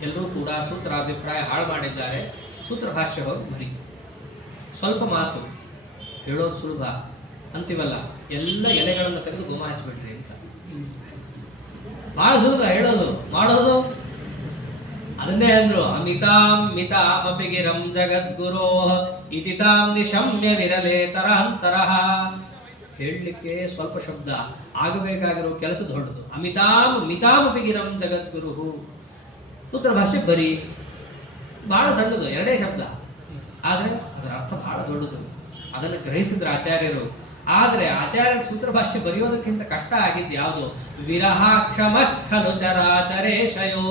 ಎಲ್ಲರೂ ಕೂಡ ಸೂತ್ರ ಅಭಿಪ್ರಾಯ ಹಾಳು ಮಾಡಿದ್ದಾರೆ, ಸೂತ್ರ ಭಾಷ್ಯ ಹೋಗಿ ಬರಿ. ಸ್ವಲ್ಪ ಮಾತು ಹೇಳೋದು ಸುಲಭ ಅಂತೀವಲ್ಲ, ಎಲ್ಲ ಎಲೆಗಳನ್ನು ತೆಗೆದು ಗೋಮ ಹಚ್ಚಿಬಿಡ್ರಿ ಅಂತ. ಬಹಳ ಸುಲಭ ಹೇಳೋದು, ಮಾಡೋದು ಅದನ್ನೇ ಅಂದ್ರು. ಅಮಿತಾಂ ಮಿತಾಮಪಿ ಗಿರಂ ಜಗದ್ಗುರೋ ಇತಿ ತಾಂ ನಿಶಮ್ಯ ವಿರಲೇ ತರಾಂತರಃ. ಹೇಳಲಿಕ್ಕೆ ಸ್ವಲ್ಪ ಶಬ್ದ, ಆಗಬೇಕಾಗಿರೋ ಕೆಲಸ ದೊಡ್ಡದು. ಅಮಿತಾಂ ಮಿತಾಮಪಿ ಗಿರಂ ಜಗದ್ಗುರು. ಸೂತ್ರ ಭಾಷೆ ಬರೀ ಬಹಳ ಸಣ್ಣದು, ಎರಡೇ ಶಬ್ದ, ಆದರೆ ಅದರ ಅರ್ಥ ಬಹಳ ದೊಡ್ಡದು. ಅದನ್ನು ಗ್ರಹಿಸಿದ್ರು ಆಚಾರ್ಯರು. ಆದರೆ ಆಚಾರ್ಯರ ಸೂತ್ರ ಭಾಷೆ ಬರೆಯೋದಕ್ಕಿಂತ ಕಷ್ಟ ಆಗಿದ್ದು ಯಾವುದು? ವಿರಹಾಕ್ಷಮ ಖಲು ಚರಾಚರೇಶಯೋ.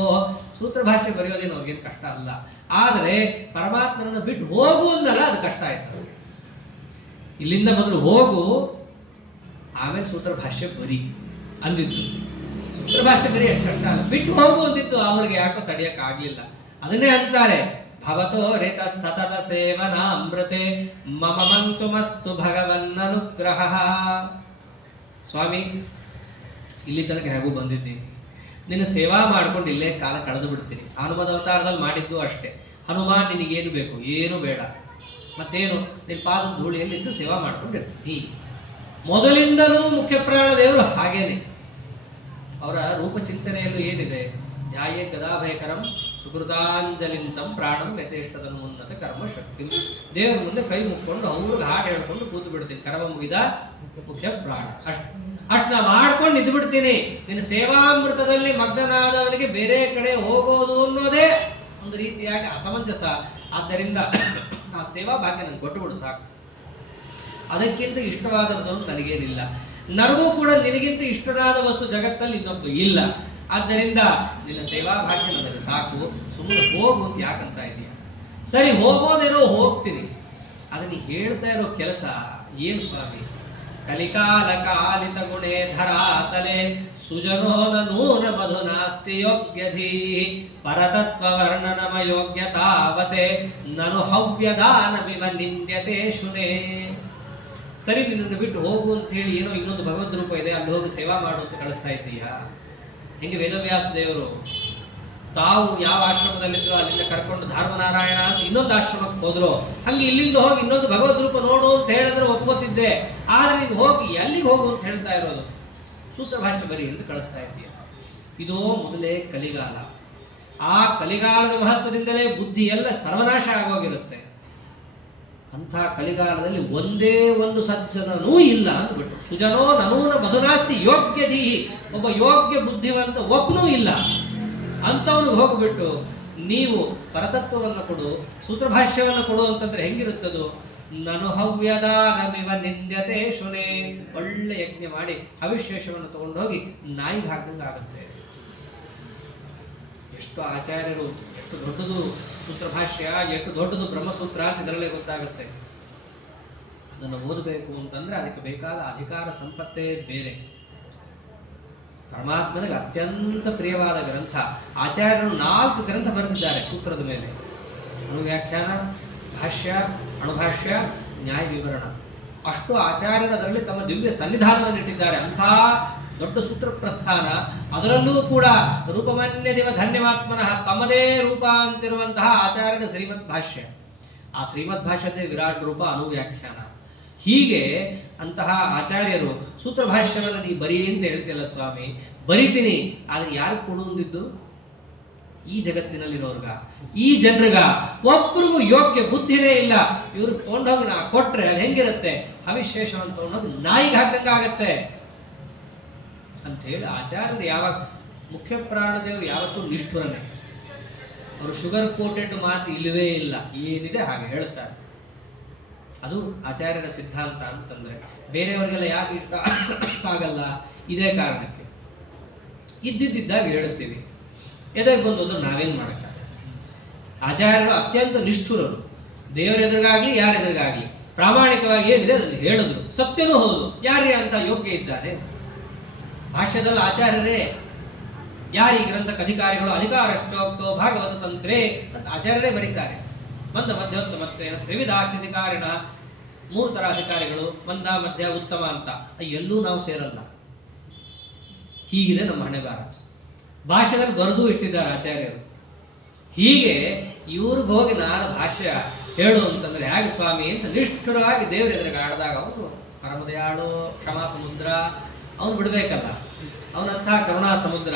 ಸೂತ್ರ ಭಾಷೆ ಬರೆಯೋದೇನು ಅವ್ರಿಗೇನು ಕಷ್ಟ ಅಲ್ಲ, ಆದರೆ ಪರಮಾತ್ಮನನ್ನು ಬಿಟ್ಟು ಹೋಗುವುದಲ್ಲ ಅದು ಕಷ್ಟ ಆಯ್ತು. ಇಲ್ಲಿಂದ ಮೊದಲು ಹೋಗು, ಆಮೇಲೆ ಸೂತ್ರ ಭಾಷೆ ಬರಿ ಅಂದಿದ್ದು. ಸೂತ್ರ ಭಾಷೆ ಬರಿ ಎಷ್ಟು ಕಷ್ಟ ಅಲ್ಲ, ಬಿಟ್ಟು ಹೋಗು ಅಂದಿದ್ದು ಅವ್ರಿಗೆ ಯಾಕೋ ತಡೆಯಕ್ಕೆ ಆಗ್ಲಿಲ್ಲ. ಅದನ್ನೇ ಅಂತಾರೆ, ಭವತೋ ರಿತ ಸತತ ಸೇವನಾಮೃತೆ ಮಮ ಮಂತುಮಸ್ತು ಭಗವನ್ನನುಗ್ರಹ. ಸ್ವಾಮಿ, ಇಲ್ಲಿ ತನಕ ಹೇಗೂ ಬಂದಿದ್ದೀನಿ, ನಿನ್ನ ಸೇವಾ ಮಾಡ್ಕೊಂಡು ಇಲ್ಲೇ ಕಾಲ ಕಳೆದು ಬಿಡ್ತೀನಿ. ಹನುಮದ ಅವತಾರದಲ್ಲಿ ಮಾಡಿದ್ದು ಅಷ್ಟೇ. ಹನುಮಾನ್ ನಿನಗೇನು ಬೇಕು? ಏನು ಬೇಡ, ಮತ್ತೇನು? ನಿನ್ನ ಪಾದ ಧೂಳಿಯಲ್ಲಿದ್ದು ಸೇವಾ ಮಾಡ್ಕೊಂಡಿರ್ತೀನಿ. ಮೊದಲಿಂದಲೂ ಮುಖ್ಯ ಪ್ರಾಣ ದೇವರು ಹಾಗೇನೆ. ಅವರ ರೂಪ ಚಿಂತನೆಯಲ್ಲೂ ಏನಿದೆ? ಧ್ಯಾಯೇ ಗದಾಭಯಕರಂ ಸುಕೃತಾಂಜಲಿಂತಂ ಪ್ರಾಣಂ ಯಥೇಷ್ಟದನ್ನು ಉನ್ನತ ಕರ್ಮ ಶಕ್ತಿ. ದೇವರ ಮುಂದೆ ಕೈ ಮುಕ್ಕೊಂಡು ಅವ್ರಿಗೆ ಹಾಡು ಹೇಳ್ಕೊಂಡು ಕೂತು ಬಿಡ್ತೀನಿ. ಕರ್ಮ ಮುಗಿದ ಮುಖ್ಯ ಪ್ರಾಣ, ಅಷ್ಟು ಮಾಡ್ಕೊಂಡು ಇದ್ದು ಬಿಡ್ತೀನಿ. ನಿನ್ನ ಸೇವಾಮೃತದಲ್ಲಿ ಮಗ್ನನಾದವನಿಗೆ ಬೇರೆ ಕಡೆ ಹೋಗೋದು ಅನ್ನೋದೇ ಒಂದು ರೀತಿಯಾಗಿ ಅಸಮಂಜಸ. ಆದ್ದರಿಂದ ಆ ಸೇವಾ ಭಾಗ್ಯ ನನಗೆ ಕೊಟ್ಟುಬಿಡು ಸಾಕು. ಅದಕ್ಕಿಂತ ಇಷ್ಟವಾದದ್ದು ನನಗೇನಿಲ್ಲ. ನನಗೂ ಕೂಡ ನಿನಗಿಂತ ಇಷ್ಟವಾದ ವಸ್ತು ಜಗತ್ತಲ್ಲಿ ಇನ್ನೊಂದು ಇಲ್ಲ. ಆದ್ದರಿಂದ ನಿನ್ನ ಸೇವಾ ಭಾಗ್ಯ ನನಗೆ ಸಾಕು, ಸುಮ್ಮನೆ ಹೋಗು ಅಂತ ಯಾಕಂತ ಇದೆಯಾ? ಸರಿ, ಹೋಗೋದೇನೋ ಹೋಗ್ತೀನಿ, ಅದನ್ನ ಹೇಳ್ತಾ ಇರೋ ಕೆಲಸ ಏನು ಸ್ವಾಮಿ? ಕಲಿಕಾಲ ಕಾಲಿತ ಗುಣೇ ಧರಾತಲೆ ಸುಜನೋನ ನೂನ ಮಧುನಾಸ್ತಿ ಯೋಗ್ಯಧೀ ಪರತತ್ವ ವರ್ಣನಮ ಯೋಗ್ಯತಾವತೆ ನನು ಹವ್ಯದಾನ ವಿಮ ನಿಂದ್ಯತೆ ಶುನೇ. ಸರಿ, ನಿನ್ನನ್ನು ಬಿಟ್ಟು ಹೋಗು ಅಂತ ಹೇಳಿ ಏನೋ ಇನ್ನೊಂದು ಭಗವದ್ ರೂಪ ಇದೆ, ಅಲ್ಲಿ ಹೋಗಿ ಸೇವಾ ಮಾಡು ಅಂತ ಕಳಿಸ್ತಾ ಇದ್ದೀಯಾ? ಹೆಂಗೆ ವೇದವ್ಯಾಸ ದೇವರು ತಾವು ಯಾವ ಆಶ್ರಮದಲ್ಲಿದ್ರು ಅಲ್ಲಿಂದ ಕರ್ಕೊಂಡು ಧರ್ಮನಾರಾಯಣ ಅಂತ ಇನ್ನೊಂದು ಆಶ್ರಮಕ್ಕೆ ಹೋದ್ರು, ಹಂಗೆ ಇಲ್ಲಿಂದ ಹೋಗಿ ಇನ್ನೊಂದು ಭಗವದ್ ರೂಪ ನೋಡು ಅಂತ ಹೇಳಿದ್ರೆ ಒಪ್ಕೋತಿದ್ದೆ. ಆದ್ರೆ ನೀನು ಹೋಗಿ ಎಲ್ಲಿಗೆ ಹೋಗು ಅಂತ ಹೇಳ್ತಾ ಇರೋದು? ಸೂತ್ರ ಭಾಷೆ ಬರಿ ಎಂದು ಕಳಿಸ್ತಾ ಇದ್ದೀಯ. ಇದು ಮೊದಲೇ ಕಲಿಗಾಲ. ಆ ಕಲಿಗಾಲದ ಮಹತ್ವದಿಂದಲೇ ಬುದ್ಧಿ ಎಲ್ಲ ಸರ್ವನಾಶ ಆಗೋಗಿರುತ್ತೆ. ಅಂಥ ಕಲಿಗಾಲದಲ್ಲಿ ಒಂದೇ ಒಂದು ಸಜ್ಜನನೂ ಇಲ್ಲ ಅಂದ್ಬಿಟ್ಟು, ಸುಜನೋ ನನೂನ ಮಧುನಾಸ್ತಿ ಯೋಗ್ಯಧೀ, ಒಬ್ಬ ಯೋಗ್ಯ ಬುದ್ಧಿವಂತ ಒಬ್ಬನೂ ಇಲ್ಲ. ಅಂಥವನಿಗೆ ಹೋಗ್ಬಿಟ್ಟು ನೀವು ಪರತತ್ವವನ್ನು ಕೊಡು, ಸೂತ್ರಭಾಷ್ಯವನ್ನು ಕೊಡು ಅಂತಂದ್ರೆ ಹೆಂಗಿರುತ್ತದು? ನನು ಹವ್ಯದಾನಮಿವ ನಿಂದ್ಯತೆ ಶುನೆ. ಒಳ್ಳೆ ಯಜ್ಞ ಮಾಡಿ ಹವಿಶೇಷವನ್ನು ತಗೊಂಡೋಗಿ ನಾಯಿಗೆ ಹಾಕಿದಂಗೆ ಆಗುತ್ತೆ. ಎಷ್ಟು ಆಚಾರ್ಯರು, ಎಷ್ಟು ದೊಡ್ಡದು ಸೂತ್ರಭಾಷ್ಯ, ಎಷ್ಟು ದೊಡ್ಡದು ಬ್ರಹ್ಮಸೂತ್ರ ಅಂತ ಇದರಲ್ಲೇ ಗೊತ್ತಾಗುತ್ತೆ. ಅದನ್ನು ಓದಬೇಕು ಅಂತಂದ್ರೆ ಅದಕ್ಕೆ ಬೇಕಾದ ಅಧಿಕಾರ ಸಂಪತ್ತೇ ಬೇರೆ. ಪರಮಾತ್ಮನಿಗೆ ಅತ್ಯಂತ ಪ್ರಿಯವಾದ ಗ್ರಂಥ. ಆಚಾರ್ಯರು 4 ಗ್ರಂಥ ಬರೆದಿದ್ದಾರೆ ಸೂತ್ರದ ಮೇಲೆ: ಅಣುವ್ಯಾಖ್ಯಾನ, ಭಾಷ್ಯ, ಅಣುಭಾಷ್ಯ, ನ್ಯಾಯ ವಿವರಣ. ಅಷ್ಟು ಆಚಾರ್ಯರು ಅದರಲ್ಲಿ ತಮ್ಮ ದಿವ್ಯ ಸನ್ನಿಧಾನವನ್ನು ಇಟ್ಟಿದ್ದಾರೆ. ಅಂಥ ದೊಡ್ಡ ಸೂತ್ರ ಪ್ರಸ್ಥಾನ. ಅದರಲ್ಲೂ ಕೂಡ ರೂಪಮನ್ಯ ದೇವ ಧನ್ಯವಾತ್ಮನಃ ತಮ್ಮದೇ ರೂಪ ಅಂತಿರುವಂತಹ ಆಚಾರ್ಯರ ಶ್ರೀಮದ್ ಭಾಷ್ಯ. ಆ ಶ್ರೀಮದ್ ಭಾಷ್ಯದ ವಿರಾಟ್ ರೂಪ ಅಣುವ್ಯಾಖ್ಯಾನ. ಹೀಗೆ ಅಂತಹ ಆಚಾರ್ಯರು ಸೂತ್ರ ಭಾಷ್ಯವನ್ನು ನೀ ಬರೀ ಅಂತ ಹೇಳ್ತಿಲ್ಲ ಸ್ವಾಮಿ. ಬರಿತೀನಿ, ಆದರೆ ಯಾರು ಕೊಡುವಂದಿದ್ದು? ಈ ಜಗತ್ತಿನಲ್ಲಿರೋರ್ಗ, ಈ ಜನರಿಗ ಒಬ್ಬರಿಗೂ ಯೋಗ್ಯ ಬುದ್ಧಿನೇ ಇಲ್ಲ. ಇವ್ರಿಗೆ ತೊಗೊಂಡೋಗಿ ನಾ ಕೊಟ್ರೆ ಅದು ಹೆಂಗಿರುತ್ತೆ? ಅವಿಶೇಷವನ್ನು ತೊಗೊಂಡೋಗಿ ನಾಯಿಗೆ ಹಾಕಂಗಾಗತ್ತೆ ಅಂತ ಹೇಳಿ ಆಚಾರ್ಯರು ಯಾವಾಗ, ಮುಖ್ಯ ಪ್ರಾಣದೇವರು ಯಾವತ್ತೂ ನಿಷ್ಠುರನೇ. ಅವರು ಶುಗರ್ ಕೋಟೆಡ್ ಮಾತು ಇಲ್ಲವೇ ಇಲ್ಲ. ಏನಿದೆ ಹಾಗೆ ಹೇಳ್ತಾರೆ. ಅದು ಆಚಾರ್ಯರ ಸಿದ್ಧಾಂತ ಅಂತಂದ್ರೆ. ಬೇರೆಯವರಿಗೆಲ್ಲ ಯಾಕೆ ಇಷ್ಟ ಆಗಲ್ಲ? ಇದೇ ಕಾರಣಕ್ಕೆ. ಇದ್ದಿದ್ದಾಗ ಹೇಳುತ್ತೀವಿ, ಎದುರಿಗೆ ಬಂದೋದ್ರು ನಾವೇನು ಮಾಡೋಕ್ಕಾಗಲ್ಲ. ಆಚಾರ್ಯರು ಅತ್ಯಂತ ನಿಷ್ಠುರರು. ದೇವರ ಎದುರಿಗಾಗಲಿ ಯಾರ ಎದುರಿಗಾಗಲಿ ಪ್ರಾಮಾಣಿಕವಾಗಿ ಏನಿದೆ ಅದನ್ನು ಹೇಳಿದ್ರು. ಸತ್ಯನೂ ಹೌದು. ಯಾರೇ ಅಂತ ಯೋಗ್ಯ ಇದ್ದಾರೆ? ಭಾಷ್ಯದಲ್ಲಿ ಆಚಾರ್ಯರೇ ಯಾರು ಈ ಗ್ರಂಥಕ್ಕೆ ಅಧಿಕಾರಿಗಳು? ಅಧಿಕಾರಷ್ಟೋಕ್ತೋ ಭಾಗವತ ತಂತ್ರೇ ಅಂತ ಆಚಾರ್ಯರೇ ಬರೀತಾರೆ. ಮಂದ ಮಧ್ಯೋತ್ತಮ ಮತ್ತೆ ತ್ರಿವಿಧಾಧಿಕಾರಿಣ, 3 ಥರ ಅಧಿಕಾರಿಗಳು, ಮಂದ ಮಧ್ಯ ಉತ್ತಮ ಅಂತ. ಎಲ್ಲೂ ನಾವು ಸೇರಲ್ಲ. ಹೀಗಿದೆ ನಮ್ಮ ಹಣೆಬಾರ. ಭಾಷ್ಯದಲ್ಲಿ ಬರೆದು ಇಟ್ಟಿದ್ದಾರೆ ಆಚಾರ್ಯರು. ಹೀಗೆ ಇವ್ರಿಗೆ ಹೋಗಿ ನಾನು ಭಾಷ್ಯ ಹೇಳು ಅಂತಂದ್ರೆ ಹೇಗೆ ಸ್ವಾಮಿ ಅಂತ ನಿಷ್ಠುರವಾಗಿ ದೇವರ ಎದುರಿಗೆ ಆಡಿದಾಗ ಅವನು ಪರಮದಯಾಳು, ಕ್ಷಮಾ ಸಮುದ್ರ, ಅವನು ಬಿಡಬೇಕಲ್ಲ, ಅವನಂಥ ಕರುಣಾ ಸಮುದ್ರ.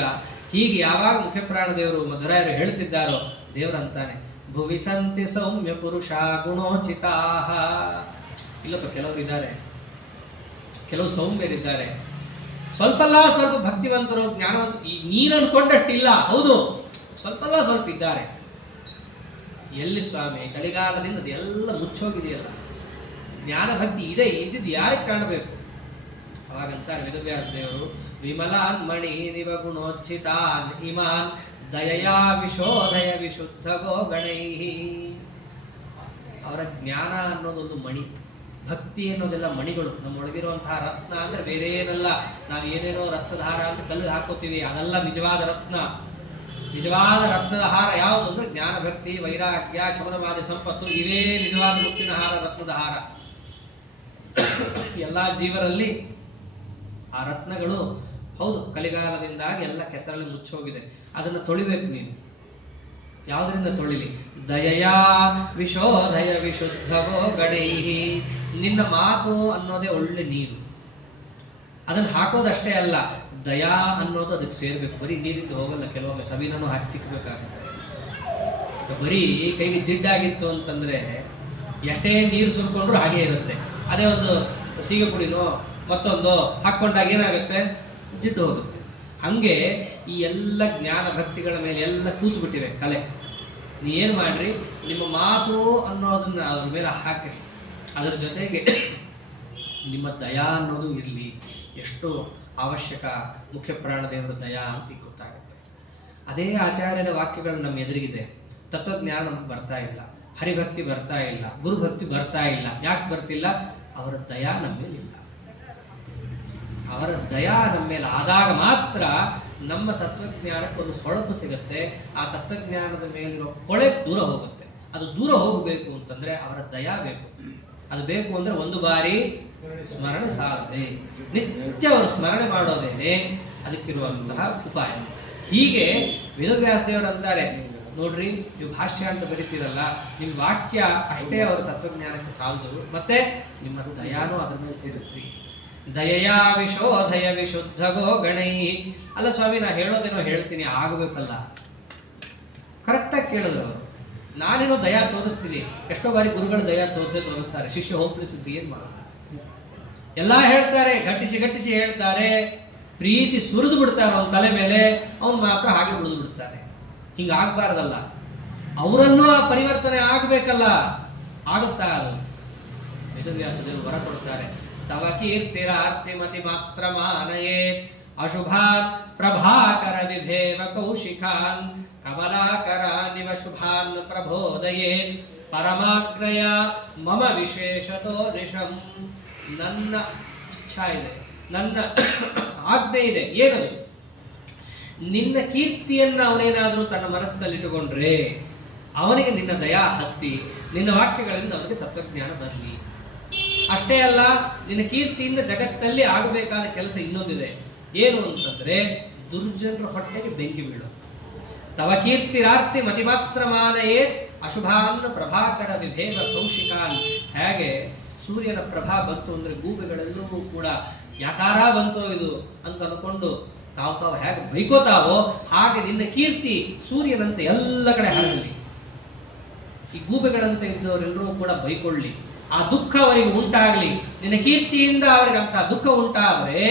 ಹೀಗೆ ಯಾವಾಗ ಮುಖ್ಯಪ್ರಾಣ ದೇವರು ಮಧುರಾಯರು ಹೇಳ್ತಿದ್ದಾರೋ ದೇವರು ಅಂತಾನೆ, ಭುವಿ ಸಂತಿ ಸೌಮ್ಯ ಪುರುಷ ಗುಣೋಚಿತಾಹ. ಇಲ್ಲಪ್ಪ, ಕೆಲವರು ಇದ್ದಾರೆ, ಕೆಲವು ಸೌಮ್ಯರಿದ್ದಾರೆ, ಸ್ವಲ್ಪ ಭಕ್ತಿವಂತರು, ಜ್ಞಾನವಂತರು. ಈ ನೀನು ಅನ್ಕೊಂಡಷ್ಟಿಲ್ಲ. ಹೌದು, ಸ್ವಲ್ಪ ಇದ್ದಾರೆ. ಎಲ್ಲಿ ಸ್ವಾಮಿ? ಕಲಿಗಾಲದಿಂದ ಅದೆಲ್ಲ ಮುಚ್ಚೋಗಿದೆಯಲ್ಲ. ಜ್ಞಾನ ಭಕ್ತಿ ಇದೆ, ಇದ್ದಿದ್ದು ಯಾರಿಗೆ ಕಾಣಬೇಕು? ಅವಾಗಂತಾರೆ ವೇದವ್ಯಾಸ ದೇವರು, ವಿಮಲಾನ್ ಮಣಿ ನಿವ ಗುಣೋಚ್ಛಿತಾನ್ ಇಮಾನ್ ದಯಯಾ ವಿಶೋಧಯ ವಿಶುದ್ಧ ಗೋಗಣೈ. ಅವರ ಜ್ಞಾನ ಅನ್ನೋದೊಂದು ಮಣಿ, ಭಕ್ತಿ ಅನ್ನೋದೆಲ್ಲ ಮಣಿಗಳು. ನಮ್ಮೊಳಗಿರುವಂತಹ ರತ್ನ ಅಂದ್ರೆ ಬೇರೆ ಏನಲ್ಲ. ನಾವು ಏನೇನೋ ರತ್ನಧಾರ ಅಂತ ಕಲ್ಲು ಹಾಕೋತೀವಿ, ಅದೆಲ್ಲ ನಿಜವಾದ ರತ್ನ. ನಿಜವಾದ ರತ್ನದ ಹಾರ ಯಾವುದು ಅಂದ್ರೆ ಜ್ಞಾನ, ಭಕ್ತಿ, ವೈರಾಗ್ಯ, ಶಮನವಾದಿ ಸಂಪತ್ತು. ಇವೇ ನಿಜವಾದ ಮುತ್ತಿನ ಹಾರ, ರತ್ನದ ಹಾರ. ಎಲ್ಲ ಜೀವರಲ್ಲಿ ಆ ರತ್ನಗಳು ಹೌದು ಕಲಿಗಾಲದಿಂದಾಗಿ ಎಲ್ಲ ಕೆಸರಲ್ಲಿ ಮುಚ್ಚೋಗಿದೆ. ಅದನ್ನು ತೊಳಿಬೇಕು ನೀನು. ಯಾವುದರಿಂದ ತೊಳಿಲಿ? ದಯಯಾ ವಿಶೋಧಯ ವಿಶುದ್ಧವೋ ಗಡೈಹಿ. ನಿನ್ನ ಮಾತು ಅನ್ನೋದೇ ಒಳ್ಳೆ ನೀರು. ಅದನ್ನು ಹಾಕೋದಷ್ಟೇ ಅಲ್ಲ, ದಯಾ ಅನ್ನೋದು ಅದಕ್ಕೆ ಸೇರ್ಬೇಕು. ಬರೀ ನೀರಿಂದ ಹೋಗಲ್ಲ, ಕೆಲವೊಮ್ಮೆ ಸವಿನೂ ಹಾಕಿ ತಿಕ್ಕಬೇಕಾಗುತ್ತೆ. ಬರೀ ಕೈಗೆ ಜಿಡ್ಡಾಗಿತ್ತು ಅಂತಂದ್ರೆ ಎಷ್ಟೇ ನೀರು ಸುರ್ಕೊಂಡ್ರು ಹಾಗೇ ಇರುತ್ತೆ. ಅದೇ ಒಂದು ಸೀಗೆ ಪುಡಿನೋ ಮತ್ತೊಂದು ಹಾಕ್ಕೊಂಡಾಗ ಏನಾಗುತ್ತೆ? ಜಿಡ್ಡು ಹೋಗುತ್ತೆ. ಹಂಗೆ ಈ ಎಲ್ಲ ಜ್ಞಾನ ಭಕ್ತಿಗಳ ಮೇಲೆ ಎಲ್ಲ ಕೂತ್ಬಿಟ್ಟಿವೆ ಕಲೆ. ನೀವೇನು ಮಾಡ್ರಿ, ನಿಮ್ಮ ಮಾತು ಅನ್ನೋದನ್ನ ಅದ್ರ ಮೇಲೆ ಹಾಕಿ, ಅದರ ಜೊತೆಗೆ ನಿಮ್ಮ ದಯಾ ಅನ್ನೋದು ಇರಲಿ. ಎಷ್ಟು ಅವಶ್ಯಕ ಮುಖ್ಯ ಪ್ರಾಣದೇವರ ದಯಾ ಅಂತ ಗೊತ್ತಾಗುತ್ತೆ. ಅದೇ ಆಚಾರ್ಯರ ವಾಕ್ಯಗಳು ನಮ್ಮ ಎದುರಿಗಿದೆ. ತತ್ವಜ್ಞಾನ ನಮ್ಗೆ ಬರ್ತಾ ಇಲ್ಲ, ಹರಿಭಕ್ತಿ ಬರ್ತಾ ಇಲ್ಲ, ಗುರುಭಕ್ತಿ ಬರ್ತಾ ಇಲ್ಲ. ಯಾಕೆ ಬರ್ತಿಲ್ಲ? ಅವರ ದಯಾ ನಮ್ಮ ಮೇಲೆ ಇಲ್ಲ. ಅವರ ದಯಾ ನಮ್ಮ ಮೇಲೆ ಆದಾಗ ಮಾತ್ರ ನಮ್ಮ ತತ್ವಜ್ಞಾನಕ್ಕೆ ಒಂದು ಹೊಳಪು ಸಿಗುತ್ತೆ. ಆ ತತ್ವಜ್ಞಾನದ ಮೇಲಿರೋ ಹೊಳೆ ದೂರ ಹೋಗುತ್ತೆ. ಅದು ದೂರ ಹೋಗಬೇಕು ಅಂತಂದ್ರೆ ಅವರ ದಯಾ ಬೇಕು. ಅದು ಬೇಕು ಅಂದ್ರೆ ಒಂದು ಬಾರಿ ಸ್ಮರಣೆ ಸಾಲದೆ, ನಿತ್ಯ ಅವರು ಸ್ಮರಣೆ ಮಾಡೋದೇನೆ ಅದಕ್ಕಿರುವಂತಹ ಉಪಾಯ. ಹೀಗೆ ವೇದವ್ಯಾಸ ದೇವರು ಅಂತಾರೆ, ನೋಡ್ರಿ, ನೀವು ಭಾಷ್ಯ ಅಂತ ಬರೀತೀರಲ್ಲ, ನಿಮ್ಮ ವಾಕ್ಯ ಅಷ್ಟೇ ಅವರ ತತ್ವಜ್ಞಾನಕ್ಕೆ ಸಾಲದು, ಮತ್ತೆ ನಿಮ್ಮ ದಯಾನೂ ಅದರ ಮೇಲೆ ಸೇರಿಸ್ರಿ. ದಯಯಾ ವಿಶೋಧಯ ವಿಶುದ್ಧ ಗೋಗಣೈ. ಅಲ್ಲ ಸ್ವಾಮಿ, ನಾ ಹೇಳೋದೇನೋ ಹೇಳ್ತೀನಿ, ಆಗಬೇಕಲ್ಲ. ಕರೆಕ್ಟಾಗಿ ಕೇಳಿದ್ರು ಅವರು. ನಾನೇನೋ ದಯಾ ತೋರಿಸ್ತೀನಿ. ಎಷ್ಟೋ ಬಾರಿ ಗುರುಗಳು ದಯಾ ತೋರಿಸ್ತಾರೆ, ಶಿಷ್ಯ ಹೋಗ್ಲಿಸಿದ್ದು ಏನು ಮಾಡೋದು? ಎಲ್ಲ ಹೇಳ್ತಾರೆ, ಗಟ್ಟಿಸಿ ಹೇಳ್ತಾರೆ, ಪ್ರೀತಿ ಸುರಿದು ಬಿಡ್ತಾರೆ ಅವನ ತಲೆ ಮೇಲೆ, ಅವನು ಮಾತ್ರ ಹಾಗೆ ಉಳಿದು ಬಿಡ್ತಾರೆ. ಹಿಂಗಾಗಬಾರ್ದಲ್ಲ. ಅವರನ್ನೂ ಆ ಪರಿವರ್ತನೆ ಆಗಬೇಕಲ್ಲ. ಆಗುತ್ತಾ? ಅದು ವೇದವ್ಯಾಸದೇವರು ವರ ಕೊಡ್ತಾರೆ. ತವ ಕೀರ್ತಿರಾರ್ತಿಮತಿ ಮಾತ್ರ ಮಾನಯೇ ಅಶುಭಾನ್ ಪ್ರಭಾಕರ ವಿಭೇವ ಕೌಶಿಕಾನ್ ಕಮಲಾಕರಾನಿವ ಶುಭಾನ್ ಪ್ರಬೋದಯೇ ಪರಮಾಗ್ರಯ ಮಮ ವಿಶೇಷತೋ ರಿಷಂ. ನನ್ನ ಇಚ್ಛಾ ಇದೆ, ನನ್ನ ಆಜ್ಞೆ ಇದೆ. ಏನದು? ನಿನ್ನ ಕೀರ್ತಿಯನ್ನು ಅವನೇನಾದರೂ ತನ್ನ ಮನಸ್ಸಿನಲ್ಲಿಟ್ಟುಕೊಂಡ್ರೆ ಅವನಿಗೆ ನಿನ್ನ ದಯಾ ಹತ್ತಿ ನಿನ್ನ ವಾಕ್ಯಗಳಿಂದ ಅವನಿಗೆ ತತ್ವಜ್ಞಾನ ಬರಲಿ. ಅಷ್ಟೇ ಅಲ್ಲ, ನಿನ್ನ ಕೀರ್ತಿಯಿಂದ ಜಗತ್ತಲ್ಲಿ ಆಗಬೇಕಾದ ಕೆಲಸ ಇನ್ನೊಂದಿದೆ. ಏನು ಅಂತಂದ್ರೆ ದುರ್ಜನರ ಹೊಟ್ಟೆಗೆ ಬೆಂಕಿ ಬೀಳು. ತವ ಕೀರ್ತಿರಾರ್ತಿ ಮತಿಮಾತ್ರ ಮಾನಯೇ ಅಶುಭಾನ್ ಪ್ರಭಾಕರ ವಿಭೇವ ಕೌಶಿಕಾನ್. ಹೇಗೆ ಸೂರ್ಯನ ಪ್ರಭಾ ಬಂತು ಅಂದ್ರೆ ಗೂಬೆಗಳೆಲ್ಲವೂ ಕೂಡ ಯಾಕಾರ ಬಂತೋ ಇದು ಅಂತ ಅನ್ಕೊಂಡು ತಾವು ಹೇಗೆ ಬೈಕೋತಾವೋ ಹಾಗೆ ನಿನ್ನ ಕೀರ್ತಿ ಸೂರ್ಯನಂತೆ ಎಲ್ಲ ಕಡೆ ಹರಡಲಿ. ಈ ಗೂಬೆಗಳಂತೆ ಇದ್ದವರೆಲ್ಲರೂ ಕೂಡ ಬೈಕೊಳ್ಳಿ, ಆ ದುಃಖ ಅವರಿಗೆ ಉಂಟಾಗಲಿ. ನಿನ್ನ ಕೀರ್ತಿಯಿಂದ ಅವರಿಗೆ ಅಂತ ದುಃಖ ಉಂಟಾದರೆ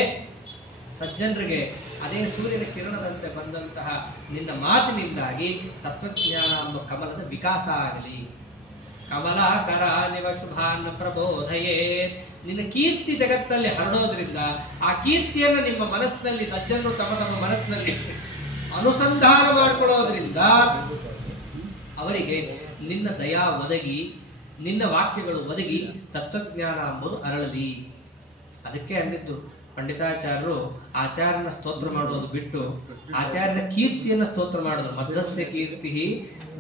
ಸಜ್ಜನರಿಗೆ ಅದೇ ಸೂರ್ಯನ ಕಿರಣದಂತೆ ಬಂದಂತಹ ನಿನ್ನ ಮಾತಿನಿಂದಾಗಿ ತತ್ವಜ್ಞಾನ ಎಂಬ ಕಮಲದ ವಿಕಾಸ ಆಗಲಿ. ಕಮಲಾಕರ ನಿವ ಶುಭಾನ್ ಪ್ರಬೋಧಯೇ. ನಿನ್ನ ಕೀರ್ತಿ ಜಗತ್ತಲ್ಲಿ ಹರಡೋದ್ರಿಂದ ಆ ಕೀರ್ತಿಯನ್ನು ನಿಮ್ಮ ಮನಸ್ಸಿನಲ್ಲಿ ಸಜ್ಜನರು ತಮ್ಮ ತಮ್ಮ ಮನಸ್ಸಿನಲ್ಲಿ ಅನುಸಂಧಾನ ಮಾಡಿಕೊಳ್ಳೋದ್ರಿಂದ ಅವರಿಗೆ ನಿನ್ನ ದಯಾ ಒದಗಿ, ನಿನ್ನ ವಾಕ್ಯಗಳು ಒದಗಿ ತತ್ವಜ್ಞಾನ ಎಂಬುದು ಅರಳಲಿ. ಅದಕ್ಕೆ ಅಂದಿದ್ದು ಪಂಡಿತಾಚಾರ್ಯರು ಆಚಾರ್ಯನ ಸ್ತೋತ್ರ ಮಾಡೋದು ಬಿಟ್ಟು ಆಚಾರ್ಯನ ಕೀರ್ತಿಯನ್ನು ಸ್ತೋತ್ರ ಮಾಡೋದು. ಮಧ್ವಸ್ಯ ಕೀರ್ತಿ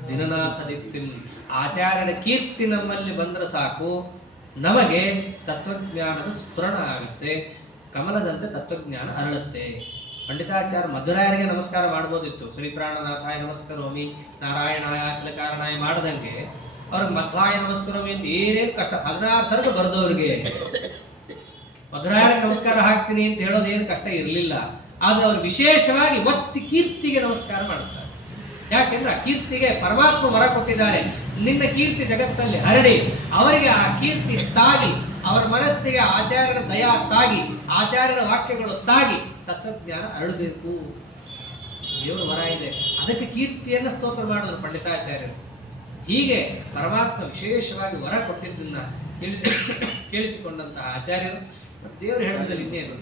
ದಿನನಾಥ ದಿಕ್ತಿಂ. ಆಚಾರ್ಯನ ಕೀರ್ತಿ ನಮ್ಮಲ್ಲಿ ಬಂದರೆ ಸಾಕು, ನಮಗೆ ತತ್ವಜ್ಞಾನದ ಸ್ಫುರಣ ಆಗುತ್ತೆ, ಕಮಲದಂತೆ ತತ್ವಜ್ಞಾನ ಅರಳುತ್ತೆ. ಪಂಡಿತಾಚಾರ್ಯ ಮಧ್ವರಾಯರಿಗೆ ನಮಸ್ಕಾರ ಮಾಡ್ಬೋದಿತ್ತು. ಶ್ರೀ ಪ್ರಾಣನಾಥಾಯ ನಮಸ್ಕರೋಮಿ, ನಾರಾಯಣಾಯ ಅಖಿಲ ಕಾರಣಾಯ ಮಾಡ್ದಂಗೆ ಅವ್ರಿಗೆ ಮಧ್ವಾಯ ನಮಸ್ಕರೋಮಿ ಅಂತ ಏನೇನು ಕಷ್ಟ 16 ಸರ್ಗ ಬರೆದವ್ರಿಗೆ ಮಧುರಾಯರಿಗೆ ನಮಸ್ಕಾರ ಹಾಕ್ತೀನಿ ಅಂತ ಹೇಳೋದು ಏನು ಕಷ್ಟ ಇರಲಿಲ್ಲ. ಆದ್ರೆ ಅವರು ವಿಶೇಷವಾಗಿ ಒತ್ತಿ ಕೀರ್ತಿಗೆ ನಮಸ್ಕಾರ ಮಾಡುತ್ತಾರೆ. ಯಾಕೆಂದ್ರೆ ಆ ಕೀರ್ತಿಗೆ ಪರಮಾತ್ಮ ವರ ಕೊಟ್ಟಿದ್ದಾರೆ. ನಿನ್ನ ಕೀರ್ತಿ ಜಗತ್ತಲ್ಲಿ ಹರಡಿ ಅವರಿಗೆ ಆ ಕೀರ್ತಿ ತಾಗಿ, ಅವರ ಮನಸ್ಸಿಗೆ ಆಚಾರ್ಯರ ದಯಾ ತಾಗಿ, ಆಚಾರ್ಯರ ವಾಕ್ಯಗಳು ತಾಗಿ ತತ್ವಜ್ಞಾನ ಅರಳಬೇಕು. ದೇವರ ವರ ಇದೆ, ಅದಕ್ಕೆ ಕೀರ್ತಿಯನ್ನು ಸ್ತೋತ್ರ ಮಾಡಿದ್ರು ಪಂಡಿತಾಚಾರ್ಯರು. ಹೀಗೆ ಪರಮಾತ್ಮ ವಿಶೇಷವಾಗಿ ವರ ಕೊಟ್ಟಿದ್ದನ್ನ ಕೇಳಿಸಿಕೊಂಡಂತಹ ಆಚಾರ್ಯರು ದೇವರು ಹೇಳಿದ್ಮೇಲೆ ಇನ್ನೇನು,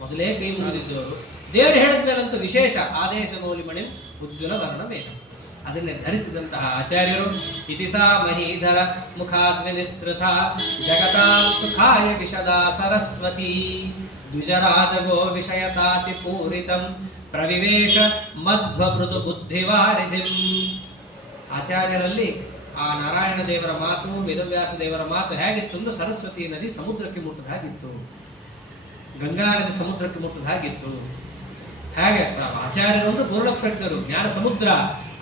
ಮೊದಲೇ ಕೈ ಮುಗಿದಿದ್ದವರು ದೇವರು ಹೇಳಿದ್ಮೇಲಂತೂ ವಿಶೇಷ ಆದೇಶ ಮೌಲಿಮಣಿ ಉಜ್ವಲ ವರ್ಣವೇನ ಅದನ್ನೇ ಧರಿಸಿದಂತಹ ಆಚಾರ್ಯರು. ಇತಿಸಾ ಮಹೀಧರ ಮುಖಾಗ್ನಿಸ್ಮೃತ ಜಗತಾಂ ಸುಖಾಯ ವಿಶದಾ ಸರಸ್ವತಿ ದ್ವಿಜರಾಜಗೋ ವಿಷಯತಾತಿ ಪೂರಿತಂ ಪ್ರವಿವೇಶ ಮಧ್ವ ಮೃದು ಬುದ್ಧಿವಾರಿಧಿಂ. ಆಚಾರ್ಯರಲ್ಲಿ ಆ ನಾರಾಯಣ ದೇವರ ಮಾತು, ವೇದವ್ಯಾಸ ದೇವರ ಮಾತು ಹೇಗಿತ್ತು ಅಂದ್ರೆ ಸರಸ್ವತಿ ನದಿ ಸಮುದ್ರಕ್ಕೆ ಮುಟ್ಟದ ಹಾಗಿತ್ತು, ಗಂಗಾ ನದಿ ಸಮುದ್ರಕ್ಕೆ ಮುಟ್ಟದ ಹಾಗಿತ್ತು. ಹೇಗೆ ಆಚಾರ್ಯರು ಅಂದ್ರೆ ಪೂರ್ಣಪ್ರಜ್ಞರು, ಜ್ಞಾನ ಸಮುದ್ರ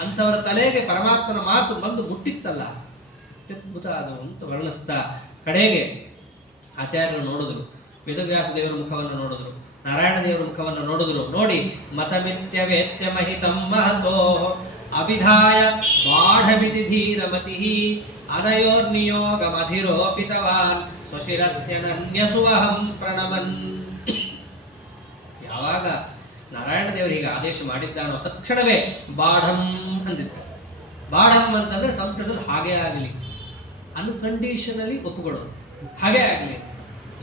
ಅಂತವರ ತಲೆಗೆ ಪರಮಾತ್ಮನ ಮಾತು ಬಂದು ಮುಟ್ಟಿತ್ತಲ್ಲ, ಅತ್ಯದ್ಭುತ ಅದು ಅಂತ ವರ್ಣಿಸ್ತಾ ಕಡೆಗೆ ಆಚಾರ್ಯರು ನೋಡಿದ್ರು, ವೇದವ್ಯಾಸ ದೇವರ ಮುಖವನ್ನು ನೋಡಿದ್ರು, ನಾರಾಯಣ ದೇವರ ಮುಖವನ್ನು ನೋಡಿದ್ರು. ನೋಡಿ ಮತಮಿತ್ಯ ವೇತ್ಯ ಮಹಿತಂ ಮಹತೋ ಅಭಿಧಾಯ ಬಾಢಮಿತಿ ಧೀರಮತಿ ಅನಯೋರ್ನಿಯೋಗಮಧಿರೋಪಿತವಾನ್ ಸ್ವಶಿರಸ್ಯ ನನ್ಯಸುವಹಂ ಪ್ರಣಮನ್. ಯಾವಾಗ ನಾರಾಯಣ ದೇವರಿಗೆ ಆದೇಶ ಮಾಡಿದ್ದಾನೋ ತಕ್ಷಣವೇ ಬಾಢಂ ಅಂದಿತ್ತು. ಬಾಢಂ ಅಂತಂದ್ರೆ ಸಂಸ್ಕೃತದಲ್ಲಿ ಹಾಗೆ ಆಗಲಿ, ಅನ್ಕಂಡೀಷನಲಿ ಒಪ್ಪುಕೊಳ್ಳೋದು, ಹಾಗೆ ಆಗಲಿ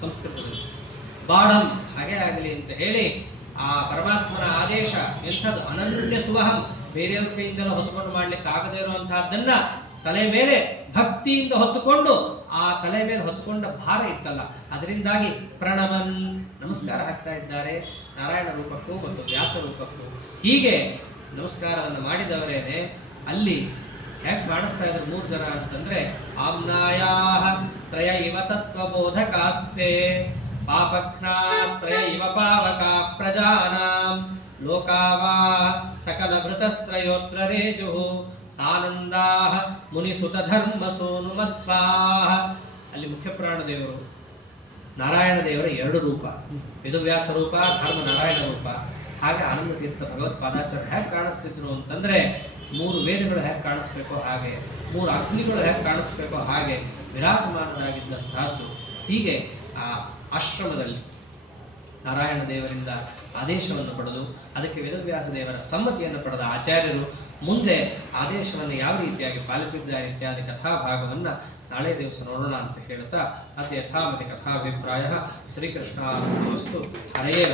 ಸಂಸ್ಕೃತದಲ್ಲಿ ಬಾಢಂ ಹಾಗೆ ಆಗಲಿ ಅಂತ ಹೇಳಿ ಆ ಪರಮಾತ್ಮನ ಆದೇಶ ಎಂಥದ್ದು, ಅನನ್ಯ ಸುವಹಂ, ಬೇರೆಯವ್ರ ಕೈಯಿಂದಲೂ ಹೊತ್ತುಕೊಂಡು ಮಾಡ್ಲಿಕ್ಕೆ ಆಗದೇ ಇರುವಂತಹದ್ದನ್ನ ತಲೆ ಮೇಲೆ ಭಕ್ತಿಯಿಂದ ಹೊತ್ತುಕೊಂಡು ಆ ತಲೆ ಮೇಲೆ ಹೊತ್ತುಕೊಂಡ ಭಾರ ಇತ್ತಲ್ಲ, ಅದರಿಂದಾಗಿ ಪ್ರಣಮನ್ ನಮಸ್ಕಾರ ಹಾಕ್ತಾ ಇದ್ದಾರೆ ನಾರಾಯಣ ರೂಪಕ್ಕೂ ಮತ್ತು ವ್ಯಾಸ ರೂಪಕ್ಕೂ. ಹೀಗೆ ನಮಸ್ಕಾರವನ್ನು ಮಾಡಿದವರೇನೆ ಅಲ್ಲಿ ಹೇಗೆ ಮಾಡಿಸ್ತಾ ಇದ್ರು 3 ಜನ ಅಂತಂದ್ರೆ ಆಮ್ನಾಯಾ ತ್ರಯ ಇವ ತತ್ವಬೋಧಕಾಸ್ತೆ ಪಾಪಘ್ನಾಸ್ತ್ರಯ ಇವ ಪಾವಕ ಪ್ರಜಾನಾಂ ಲೋಕಾವಾ ಸಕಲ ಭೃತಸ್ತ್ರಯೋತ್ರ ರೇಜು ಸಾನಂದಾ ಮುನಿಸುತ ಧರ್ಮ ಸೋನು ಮಧ್ವಾಹ. ಅಲ್ಲಿ ಮುಖ್ಯ ಪ್ರಾಣ ದೇವರು ನಾರಾಯಣ ದೇವರ 2 ರೂಪ, ವೇದವ್ಯಾಸ ರೂಪ, ಧರ್ಮ ನಾರಾಯಣ ರೂಪ. ಹಾಗೆ ಆನಂದ ತೀರ್ಥ ಭಗವತ್ಪಾದಾಚಾರ್ಯ ಹೇಗೆ ಕಾಣಿಸ್ತಿದ್ರು ಅಂತಂದ್ರೆ 3 ವೇದಗಳು ಹೇಗೆ ಕಾಣಿಸ್ಬೇಕೋ ಹಾಗೆ, 3 ಅಗ್ನಿಗಳು ಹೇಗೆ ಕಾಣಿಸ್ಬೇಕೋ ಹಾಗೆ ವಿರಾಜಮಾನರಾಗಿದ್ದಂತಹದ್ದು. ಹೀಗೆ ಆ ಆಶ್ರಮದಲ್ಲಿ ನಾರಾಯಣ ದೇವರಿಂದ ಆದೇಶವನ್ನು ಪಡೆದು ಅದಕ್ಕೆ ವೇದವ್ಯಾಸ ದೇವರ ಸಮ್ಮತಿಯನ್ನು ಪಡೆದ ಆಚಾರ್ಯರು ಮುಂದೆ ಆದೇಶವನ್ನು ಯಾವ ರೀತಿಯಾಗಿ ಪಾಲಿಸಿದ್ದಾರೆ ಇತ್ಯಾದಿ ಕಥಾಭಾಗವನ್ನು ನಾಳೆ ದಿವಸ ನೋಡೋಣ ಅಂತ ಹೇಳ್ತಾ ಅತಿ ಯಥಾಮತಿ ಕಥಾಭಿಪ್ರಾಯ ಶ್ರೀಕೃಷ್ಣ ವಸ್ತು ಹರೆಯೇ